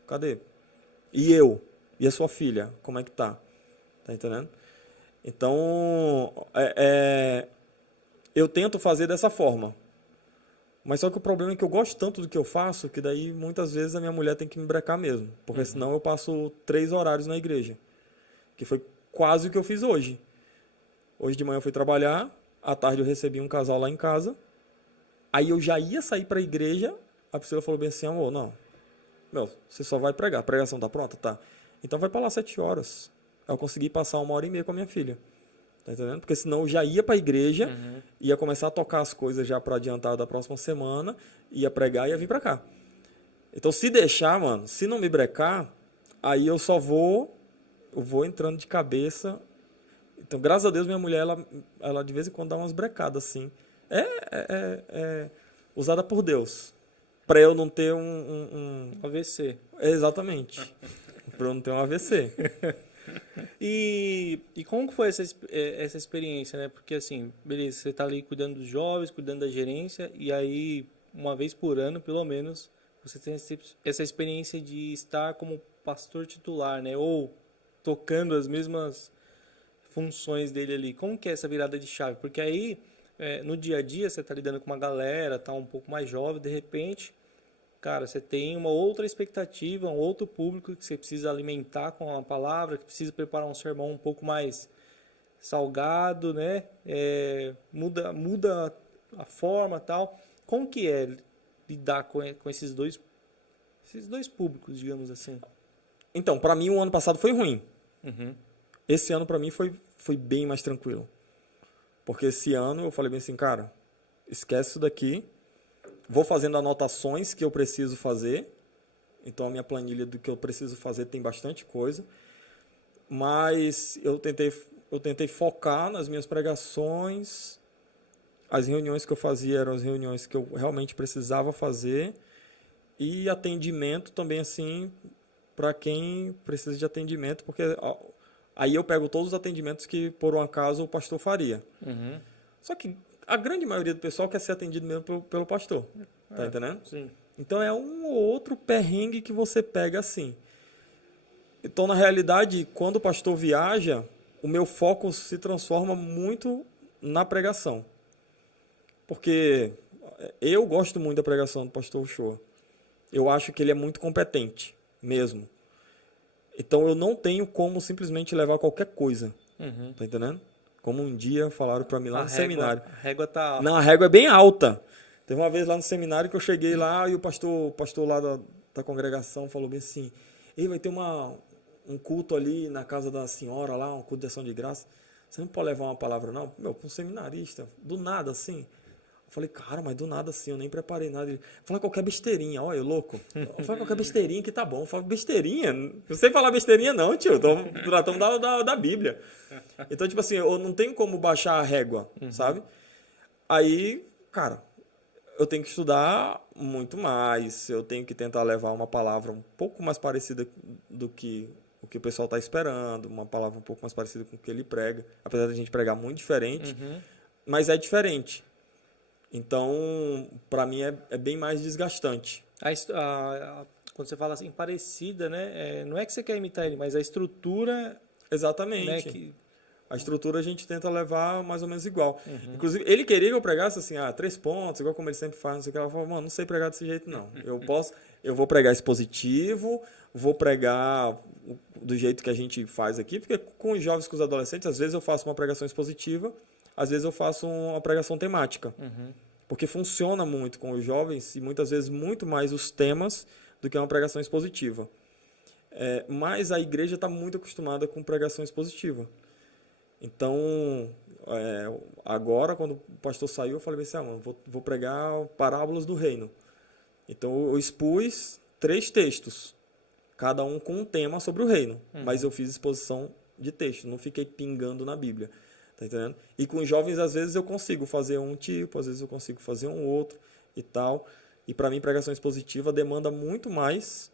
cadê? E eu? E a sua filha? Como é que tá? Tá entendendo? Então, eu tento fazer dessa forma. Mas só que o problema é que eu gosto tanto do que eu faço, que daí muitas vezes a minha mulher tem que me brecar mesmo. Porque senão eu passo 3 horários na igreja. Que foi quase o que eu fiz hoje. Hoje de manhã eu fui trabalhar, à tarde eu recebi um casal lá em casa. Aí eu já ia sair para a igreja, a Priscila falou bem assim, amor, não, você só vai pregar, a pregação tá pronta? Tá. Então vai para lá 7 horas. Eu consegui passar 1h30 com a minha filha. Tá entendendo? Porque senão eu já ia para a igreja, ia começar a tocar as coisas já para adiantar da próxima semana, ia pregar e ia vir para cá. Então se deixar, mano, se não me brecar, aí eu vou entrando de cabeça. Então, graças a Deus, minha mulher, ela de vez em quando dá umas brecadas, assim. Usada por Deus. Para eu não ter um AVC. Exatamente. Para eu não ter um AVC. E como que foi essa experiência, né? Porque assim, beleza, você tá ali cuidando dos jovens, cuidando da gerência, e aí, uma vez por ano, pelo menos, você tem essa experiência de estar como pastor titular, né? Ou tocando as mesmas funções dele ali. Como que é essa virada de chave? Porque aí, no dia a dia, você tá lidando com uma galera, tá um pouco mais jovem, de repente, cara, você tem uma outra expectativa, um outro público que você precisa alimentar com a palavra, que precisa preparar um sermão um pouco mais salgado, né? Muda a forma, tal. Como que é lidar com esses dois públicos, digamos assim? Então, para mim o ano passado foi ruim. Uhum. Esse ano para mim foi bem mais tranquilo. Porque esse ano eu falei bem assim, cara, esquece isso daqui. Vou fazendo anotações que eu preciso fazer. Então a minha planilha do que eu preciso fazer tem bastante coisa. Mas eu tentei focar nas minhas pregações. As reuniões que eu fazia eram as reuniões que eu realmente precisava fazer. E atendimento também, assim, para quem precisa de atendimento, porque aí eu pego todos os atendimentos que, por um acaso, o pastor faria. Uhum. Só que a grande maioria do pessoal quer ser atendido mesmo pelo pastor. Tá entendendo? Sim. Então é um ou outro perrengue que você pega assim. Então, na realidade, quando o pastor viaja, o meu foco se transforma muito na pregação. Porque eu gosto muito da pregação do pastor Uchoa. Eu acho que ele é muito competente, mesmo. Então, eu não tenho como simplesmente levar qualquer coisa. Uhum. Tá entendendo? Como um dia falaram para mim lá no seminário. A régua tá... Não, a régua é bem alta. Teve uma vez lá no seminário que eu cheguei lá e o pastor lá da congregação falou bem assim, ei, vai ter um culto ali na casa da senhora lá, um culto de ação de graça. Você não pode levar uma palavra não? Meu, para um seminarista, do nada assim. Eu falei, cara, mas do nada assim, eu nem preparei nada. Ele fala qualquer besteirinha, olha, louco. Eu falo qualquer besteirinha que tá bom. Eu falo, besteirinha? Não sei falar besteirinha não, tio. Tratamos da Bíblia. Então, tipo assim, eu não tenho como baixar a régua, sabe? Aí, cara, eu tenho que estudar muito mais. Eu tenho que tentar levar uma palavra um pouco mais parecida do que o que o pessoal está esperando. Uma palavra um pouco mais parecida com o que ele prega. Apesar de a gente pregar muito diferente. Mas é diferente. Então, para mim é bem mais desgastante. Quando você fala assim, parecida, né? Não é que você quer imitar ele, mas a estrutura... Exatamente. Né, a estrutura a gente tenta levar mais ou menos igual. Inclusive, ele queria que eu pregasse assim, 3 pontos, igual como ele sempre faz, não sei o que. Ela falou, mano, não sei pregar desse jeito, não. Eu vou pregar expositivo, vou pregar do jeito que a gente faz aqui, porque com os jovens, com os adolescentes, às vezes eu faço uma pregação expositiva, às vezes eu faço uma pregação temática. Porque funciona muito com os jovens e muitas vezes muito mais os temas do que uma pregação expositiva. Mas a igreja está muito acostumada com pregação expositiva. Então, agora, quando o pastor saiu, eu falei assim, mano, vou pregar parábolas do reino. Então, eu expus 3 textos, cada um com um tema sobre o reino. Mas eu fiz exposição de texto, não fiquei pingando na Bíblia. Tá entendendo? E com os jovens, às vezes, eu consigo fazer um tipo, às vezes eu consigo fazer um outro e tal. E para mim, pregação expositiva demanda muito mais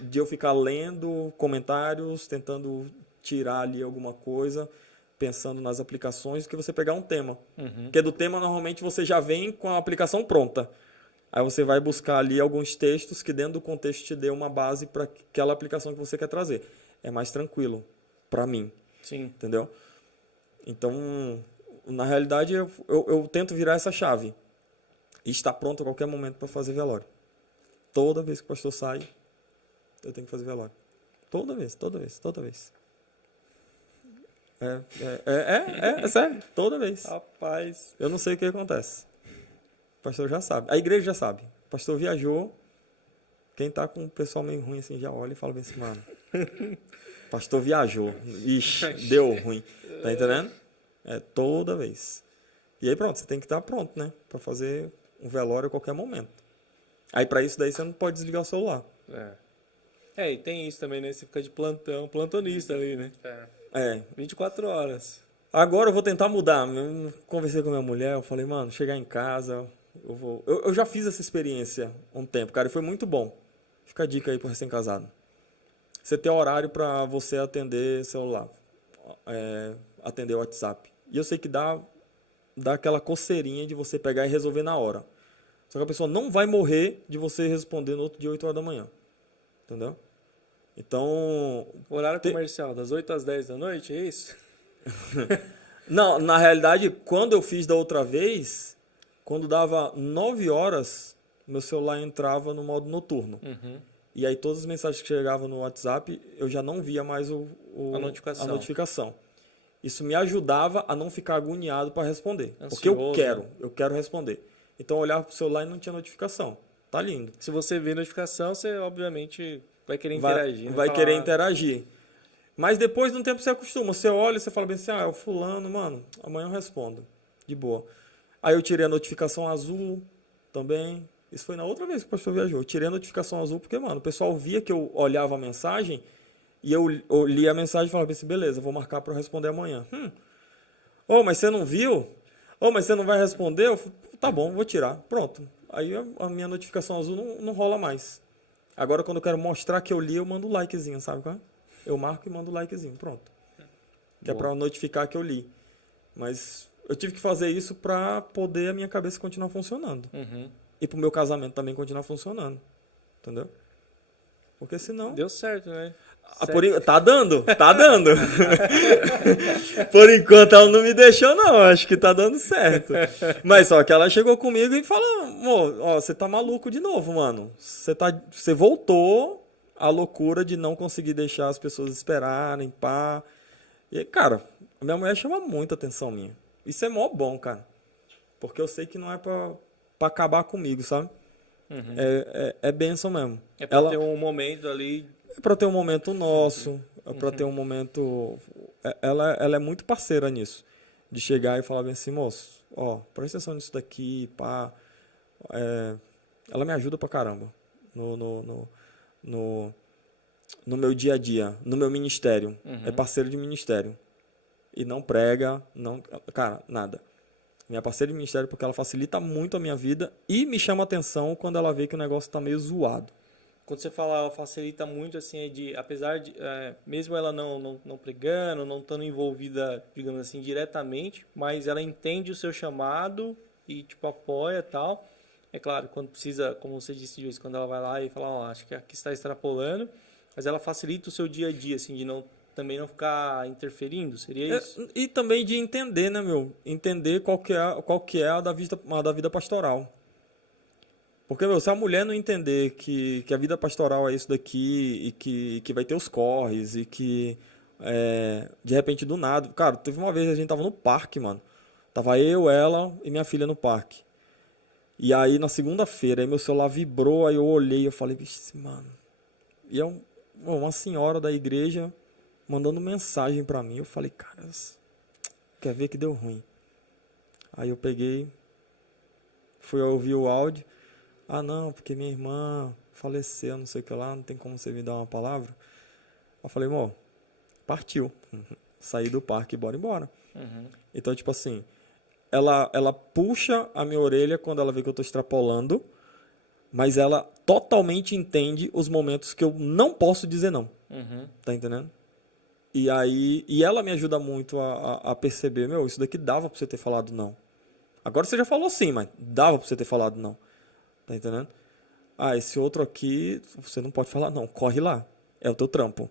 de eu ficar lendo comentários, tentando tirar ali alguma coisa, pensando nas aplicações, do que você pegar um tema. Porque do tema, normalmente, você já vem com a aplicação pronta. Aí você vai buscar ali alguns textos que dentro do contexto te dê uma base para aquela aplicação que você quer trazer. É mais tranquilo para mim. Sim. Entendeu? Então, na realidade, eu tento virar essa chave. E estar pronto a qualquer momento para fazer velório. Toda vez que o pastor sai, eu tenho que fazer velório. Toda vez. É sério, toda vez. Rapaz. Eu não sei o que acontece. O pastor já sabe. A igreja já sabe. O pastor viajou. Quem tá com o pessoal meio ruim assim já olha e fala bem assim, mano. Pastor viajou. Ixi, deu ruim. Tá entendendo? Toda vez. E aí pronto, você tem que estar pronto, né? Pra fazer um velório a qualquer momento. Aí pra isso daí você não pode desligar o celular. E tem isso também, né? Você fica de plantonista ali, né? 24 horas. Agora eu vou tentar mudar. Eu conversei com a minha mulher, eu falei, mano, chegar em casa, eu já fiz essa experiência há um tempo, cara, e foi muito bom. Fica a dica aí pro recém-casado. você ter horário para você atender celular, atender o WhatsApp. E eu sei que dá aquela coceirinha de você pegar e resolver na hora. Só que a pessoa não vai morrer de você responder no outro dia, 8 horas da manhã. Entendeu? Então... Horário comercial, das 8 às 10 da noite, é isso? Não, na realidade, quando eu fiz da outra vez, quando dava 9 horas, meu celular entrava no modo noturno. E aí todas as mensagens que chegavam no WhatsApp, eu já não via mais a notificação. Isso me ajudava a não ficar agoniado para responder. Ansioso, porque eu quero responder. Então eu olhava pro celular e não tinha notificação. Tá lindo. Se você vê notificação, você obviamente vai querer interagir. Vai querer interagir. Mas depois de um tempo você acostuma. Você olha e você fala bem assim, é o fulano, mano, amanhã eu respondo. De boa. Aí eu tirei a notificação azul também. Isso foi na outra vez que o pastor viajou. Eu tirei a notificação azul porque, mano, o pessoal via que eu olhava a mensagem e eu lia a mensagem e falava assim, beleza, vou marcar para eu responder amanhã. Mas você não viu? Mas você não vai responder? Eu falei, tá bom, vou tirar. Pronto. Aí a minha notificação azul não rola mais. Agora, quando eu quero mostrar que eu li, eu mando um likezinho, sabe qual é? Eu marco e mando um likezinho, pronto. Que é para notificar que eu li. Mas eu tive que fazer isso para poder a minha cabeça continuar funcionando. E pro meu casamento também continuar funcionando. Entendeu? Porque senão... Deu certo, né? Tá dando. Por enquanto ela não me deixou, não. Acho que tá dando certo. Mas só que ela chegou comigo e falou, amor, você tá maluco de novo, mano. Você voltou à loucura de não conseguir deixar as pessoas esperarem, pá. E, cara, a minha mulher chama muita atenção minha. Isso é mó bom, cara. Porque eu sei que não é pra acabar comigo, sabe? É bênção mesmo. É pra ter um momento ali... É pra ter um momento nosso, é pra ter um momento... Ela é muito parceira nisso. De chegar e falar bem assim, moço, presta atenção nisso daqui, pá. Ela me ajuda pra caramba no meu dia a dia, no meu ministério. É parceira de ministério. E não prega, cara, nada. Minha parceira de ministério porque ela facilita muito a minha vida e me chama atenção quando ela vê que o negócio tá meio zoado. Quando você fala, ela facilita muito, assim, apesar de, mesmo ela não pregando, não estando envolvida, digamos assim, diretamente, mas ela entende o seu chamado e, tipo, apoia e tal. É claro, quando precisa, como você disse, quando ela vai lá e fala, acho que aqui está extrapolando, mas ela facilita o seu dia a dia, assim, de também não ficar interferindo, seria isso? E também de entender, né, meu? Entender qual que é a da vida pastoral. Porque, se a mulher não entender que a vida pastoral é isso daqui e que vai ter os corres e que, de repente, do nada... Cara, teve uma vez a gente tava no parque, mano. Tava eu, ela e minha filha no parque. E aí, na segunda-feira, aí meu celular vibrou, aí eu olhei e eu falei, vixe, mano... E é uma senhora da igreja mandando mensagem pra mim. Eu falei, cara, quer ver que deu ruim. Aí eu peguei, fui ouvir o áudio... não, porque minha irmã faleceu, não sei o que lá, não tem como você me dar uma palavra. Eu falei, amor, partiu. Saí do parque e bora embora. Então, tipo assim, ela puxa a minha orelha quando ela vê que eu tô extrapolando, mas ela totalmente entende os momentos que eu não posso dizer não. Tá entendendo? E ela me ajuda muito a perceber, isso daqui dava pra você ter falado não. Agora você já falou sim, mas dava pra você ter falado não. Tá entendendo? Esse outro aqui, você não pode falar não, corre lá. É o teu trampo.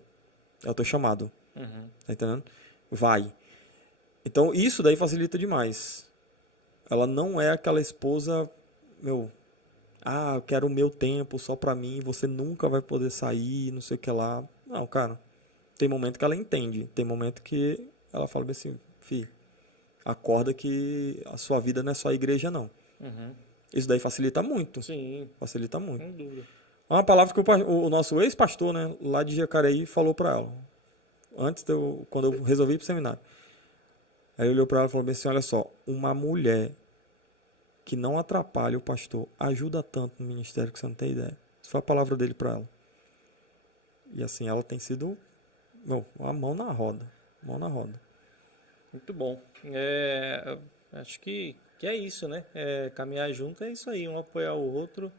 É o teu chamado. Tá entendendo? Vai. Então, isso daí facilita demais. Ela não é aquela esposa, eu quero o meu tempo só pra mim, você nunca vai poder sair, não sei o que lá. Não, cara. Tem momento que ela entende. Tem momento que ela fala bem assim, filho, acorda que a sua vida não é só a igreja, não. Isso daí facilita muito. Sim. Facilita muito. Sem dúvida. Uma palavra que o nosso ex-pastor, né, lá de Jacareí, falou para ela. Quando eu resolvi ir pro seminário. Aí ele olhou para ela e falou assim, olha só, uma mulher que não atrapalha o pastor ajuda tanto no ministério que você não tem ideia. Isso foi a palavra dele para ela. E assim, ela tem sido a mão na roda. Mão na roda. Muito bom. Acho que é isso, né? Caminhar junto é isso aí, um apoiar o outro,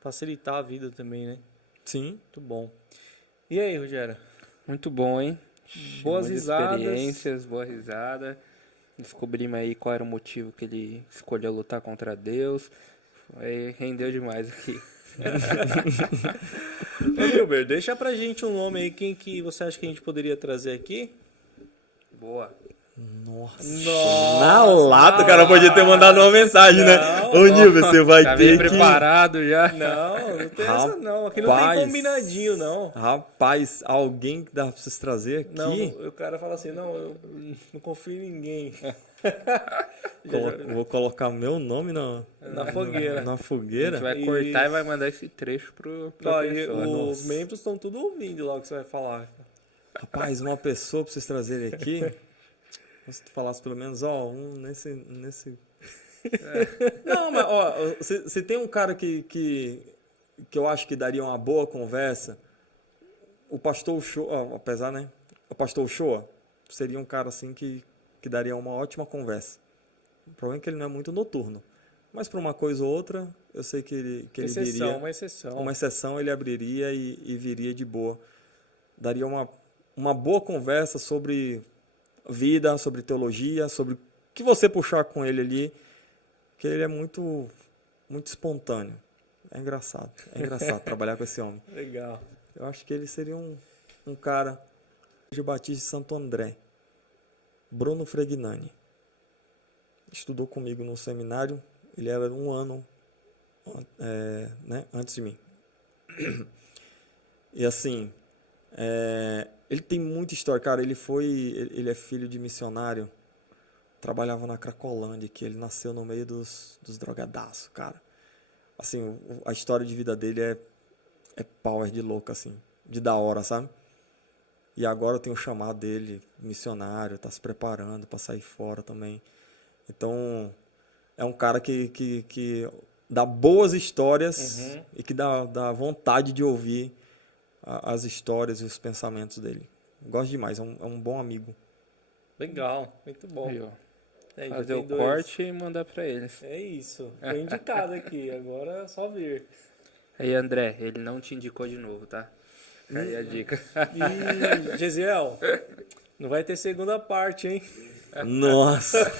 facilitar a vida também, né? Sim. Muito bom. E aí, Rogério? Muito bom, hein? Boas Muitas risadas. experiências, boa risada. Descobrimos aí qual era o motivo que ele escolheu lutar contra Deus. Rendeu demais aqui. Ô, Gilber, deixa pra gente um nome aí, quem que você acha que a gente poderia trazer aqui? Boa. Nossa. Nossa, Na lata, o cara podia ter mandado uma mensagem, né? Ô, Nilber, você vai Tá ter bem que... preparado já. Não tem essa não. Aqui não Rapaz. tem combinadinho, não. Rapaz, alguém que dá pra vocês trazer aqui... Não, o cara fala assim, não, eu não confio em ninguém. Vou colocar meu nome Na fogueira. na A fogueira. gente vai cortar e vai mandar esse trecho pro Ó, e professor. os membros estão tudo ouvindo lá o que você vai falar. Rapaz, uma pessoa pra vocês trazerem aqui... Se tu falasse pelo menos, ó, um nesse... Não, mas, ó, se tem um cara que eu acho que daria uma boa conversa, o pastor Uchoa, apesar, né? O pastor Uchoa seria um cara, assim, que daria uma ótima conversa. O problema é que ele não é muito noturno. Mas para uma coisa ou outra, eu sei que ele viria... Uma exceção. Uma exceção ele abriria e viria de boa. Daria uma boa conversa sobre... vida, sobre teologia, sobre o que você puxar com ele ali, que ele é muito espontâneo. É engraçado trabalhar com esse homem. Legal. Eu acho que ele seria um cara de Batista de Santo André. Bruno Fregnani. Estudou comigo no seminário, ele era um ano antes de mim. E assim... ele tem muita história, cara. Ele é filho de missionário, trabalhava na Cracolândia, que ele nasceu no meio dos drogadaços, cara. Assim, a história de vida dele é power de louco, assim, de da hora, sabe? E agora eu tenho o chamado dele, missionário, tá se preparando para sair fora também. Então, é um cara que dá boas histórias e que dá vontade de ouvir as histórias e os pensamentos dele. Gosto demais, é um bom amigo. Legal, muito bom. Aí, ó. É, já Fazer tem o dois. corte e mandar pra eles. É isso. Foi indicado aqui, agora é só vir. Aí, André, ele não te indicou de novo, tá? Aí a dica. E, Gesiel, não vai ter segunda parte, hein? Nossa!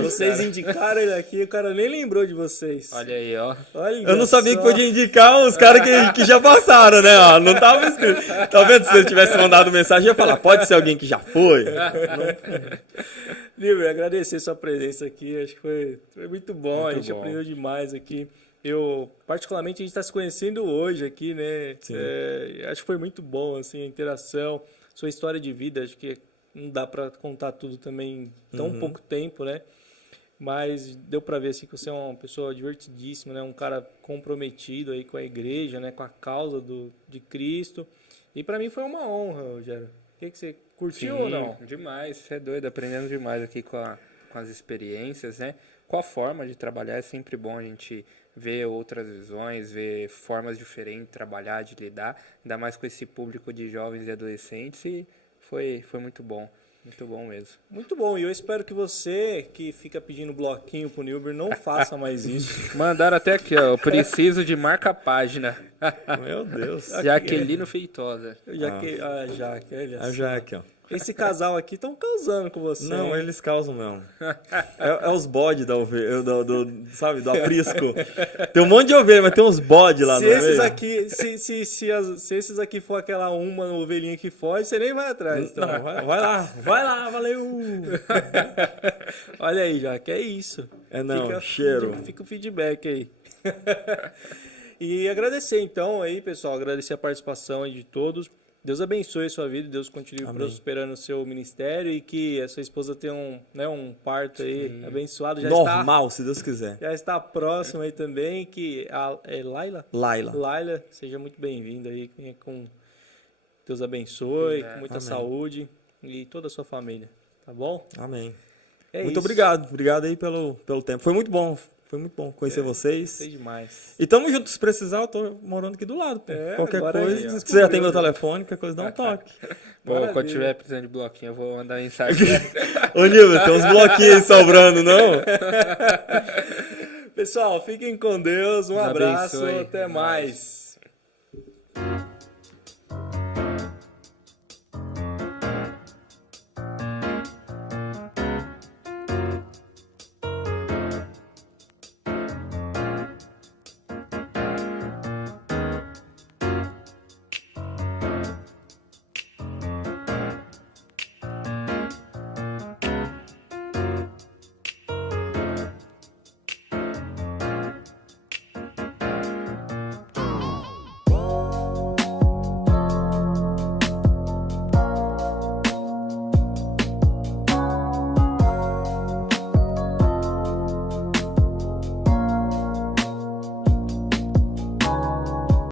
Vocês indicaram ele aqui, o cara nem lembrou de vocês. Olha aí, ó. Olha Eu não sabia só. que podia indicar os caras que já passaram, né? Ó, não tava escrito. Tá vendo? Se eu tivesse mandado mensagem, eu ia falar, pode ser alguém que já foi. Livre, agradecer sua presença aqui, acho que foi muito bom, Muito a gente bom. aprendeu demais aqui. Eu, particularmente, a gente está se conhecendo hoje aqui, né? Sim. Acho que foi muito bom, assim, a interação, sua história de vida, acho que não dá para contar tudo também em tão pouco tempo, né? Mas deu para ver assim, que você é uma pessoa divertidíssima, né? Um cara comprometido aí com a igreja, né? Com a causa de Cristo. E para mim foi uma honra, Rogério. O que você curtiu ou não? Demais, você é doido, aprendendo demais aqui com as experiências, né? Com a forma de trabalhar, é sempre bom a gente ver outras visões, ver formas diferentes de trabalhar, de lidar, ainda mais com esse público de jovens e adolescentes, e foi muito bom mesmo. Muito bom, e eu espero que você, que fica pedindo bloquinho pro Nilber, não faça mais isso. Mandaram até aqui, ó, eu preciso de marca-página. Meu Deus. Jaqueline Feitosa. Jaque, olha A só. Jaque, ó. Esse casal aqui estão causando com você. Não, hein? eles causam mesmo. É os bodes da ovelha, sabe, do aprisco. Tem um monte de ovelha, mas tem uns bodes lá Se no esses meio. aqui, se esses aqui for aquela uma ovelhinha que foge, você nem vai atrás. Então. Não, vai lá, valeu. Olha aí, Jaque, é isso. Cheiro. Fica o feedback aí. E agradecer então aí, pessoal, agradecer a participação aí de todos. Deus abençoe a sua vida, Deus continue prosperando o seu ministério e que a sua esposa tenha um parto aí abençoado. Normal, se Deus quiser. Já está próximo aí também, que é Laila? Laila. Laila, seja muito bem-vinda aí, com Deus abençoe, com muita Amém. Saúde e toda a sua família, tá bom? Amém. É Muito isso. obrigado aí pelo tempo. Foi muito bom conhecer vocês. Sei demais. E tamo junto, se precisar, eu tô morando aqui do lado. Pô. Qualquer agora coisa, aí, ó. se você já tem meu telefone, qualquer coisa, dá um toque. Bom, Maravilha. quando tiver precisando de bloquinho, eu vou mandar mensagem. Ô, Nilber, tem uns bloquinhos aí sobrando, não? Pessoal, fiquem com Deus, um Deus abraço, abençoe. até mais. aí.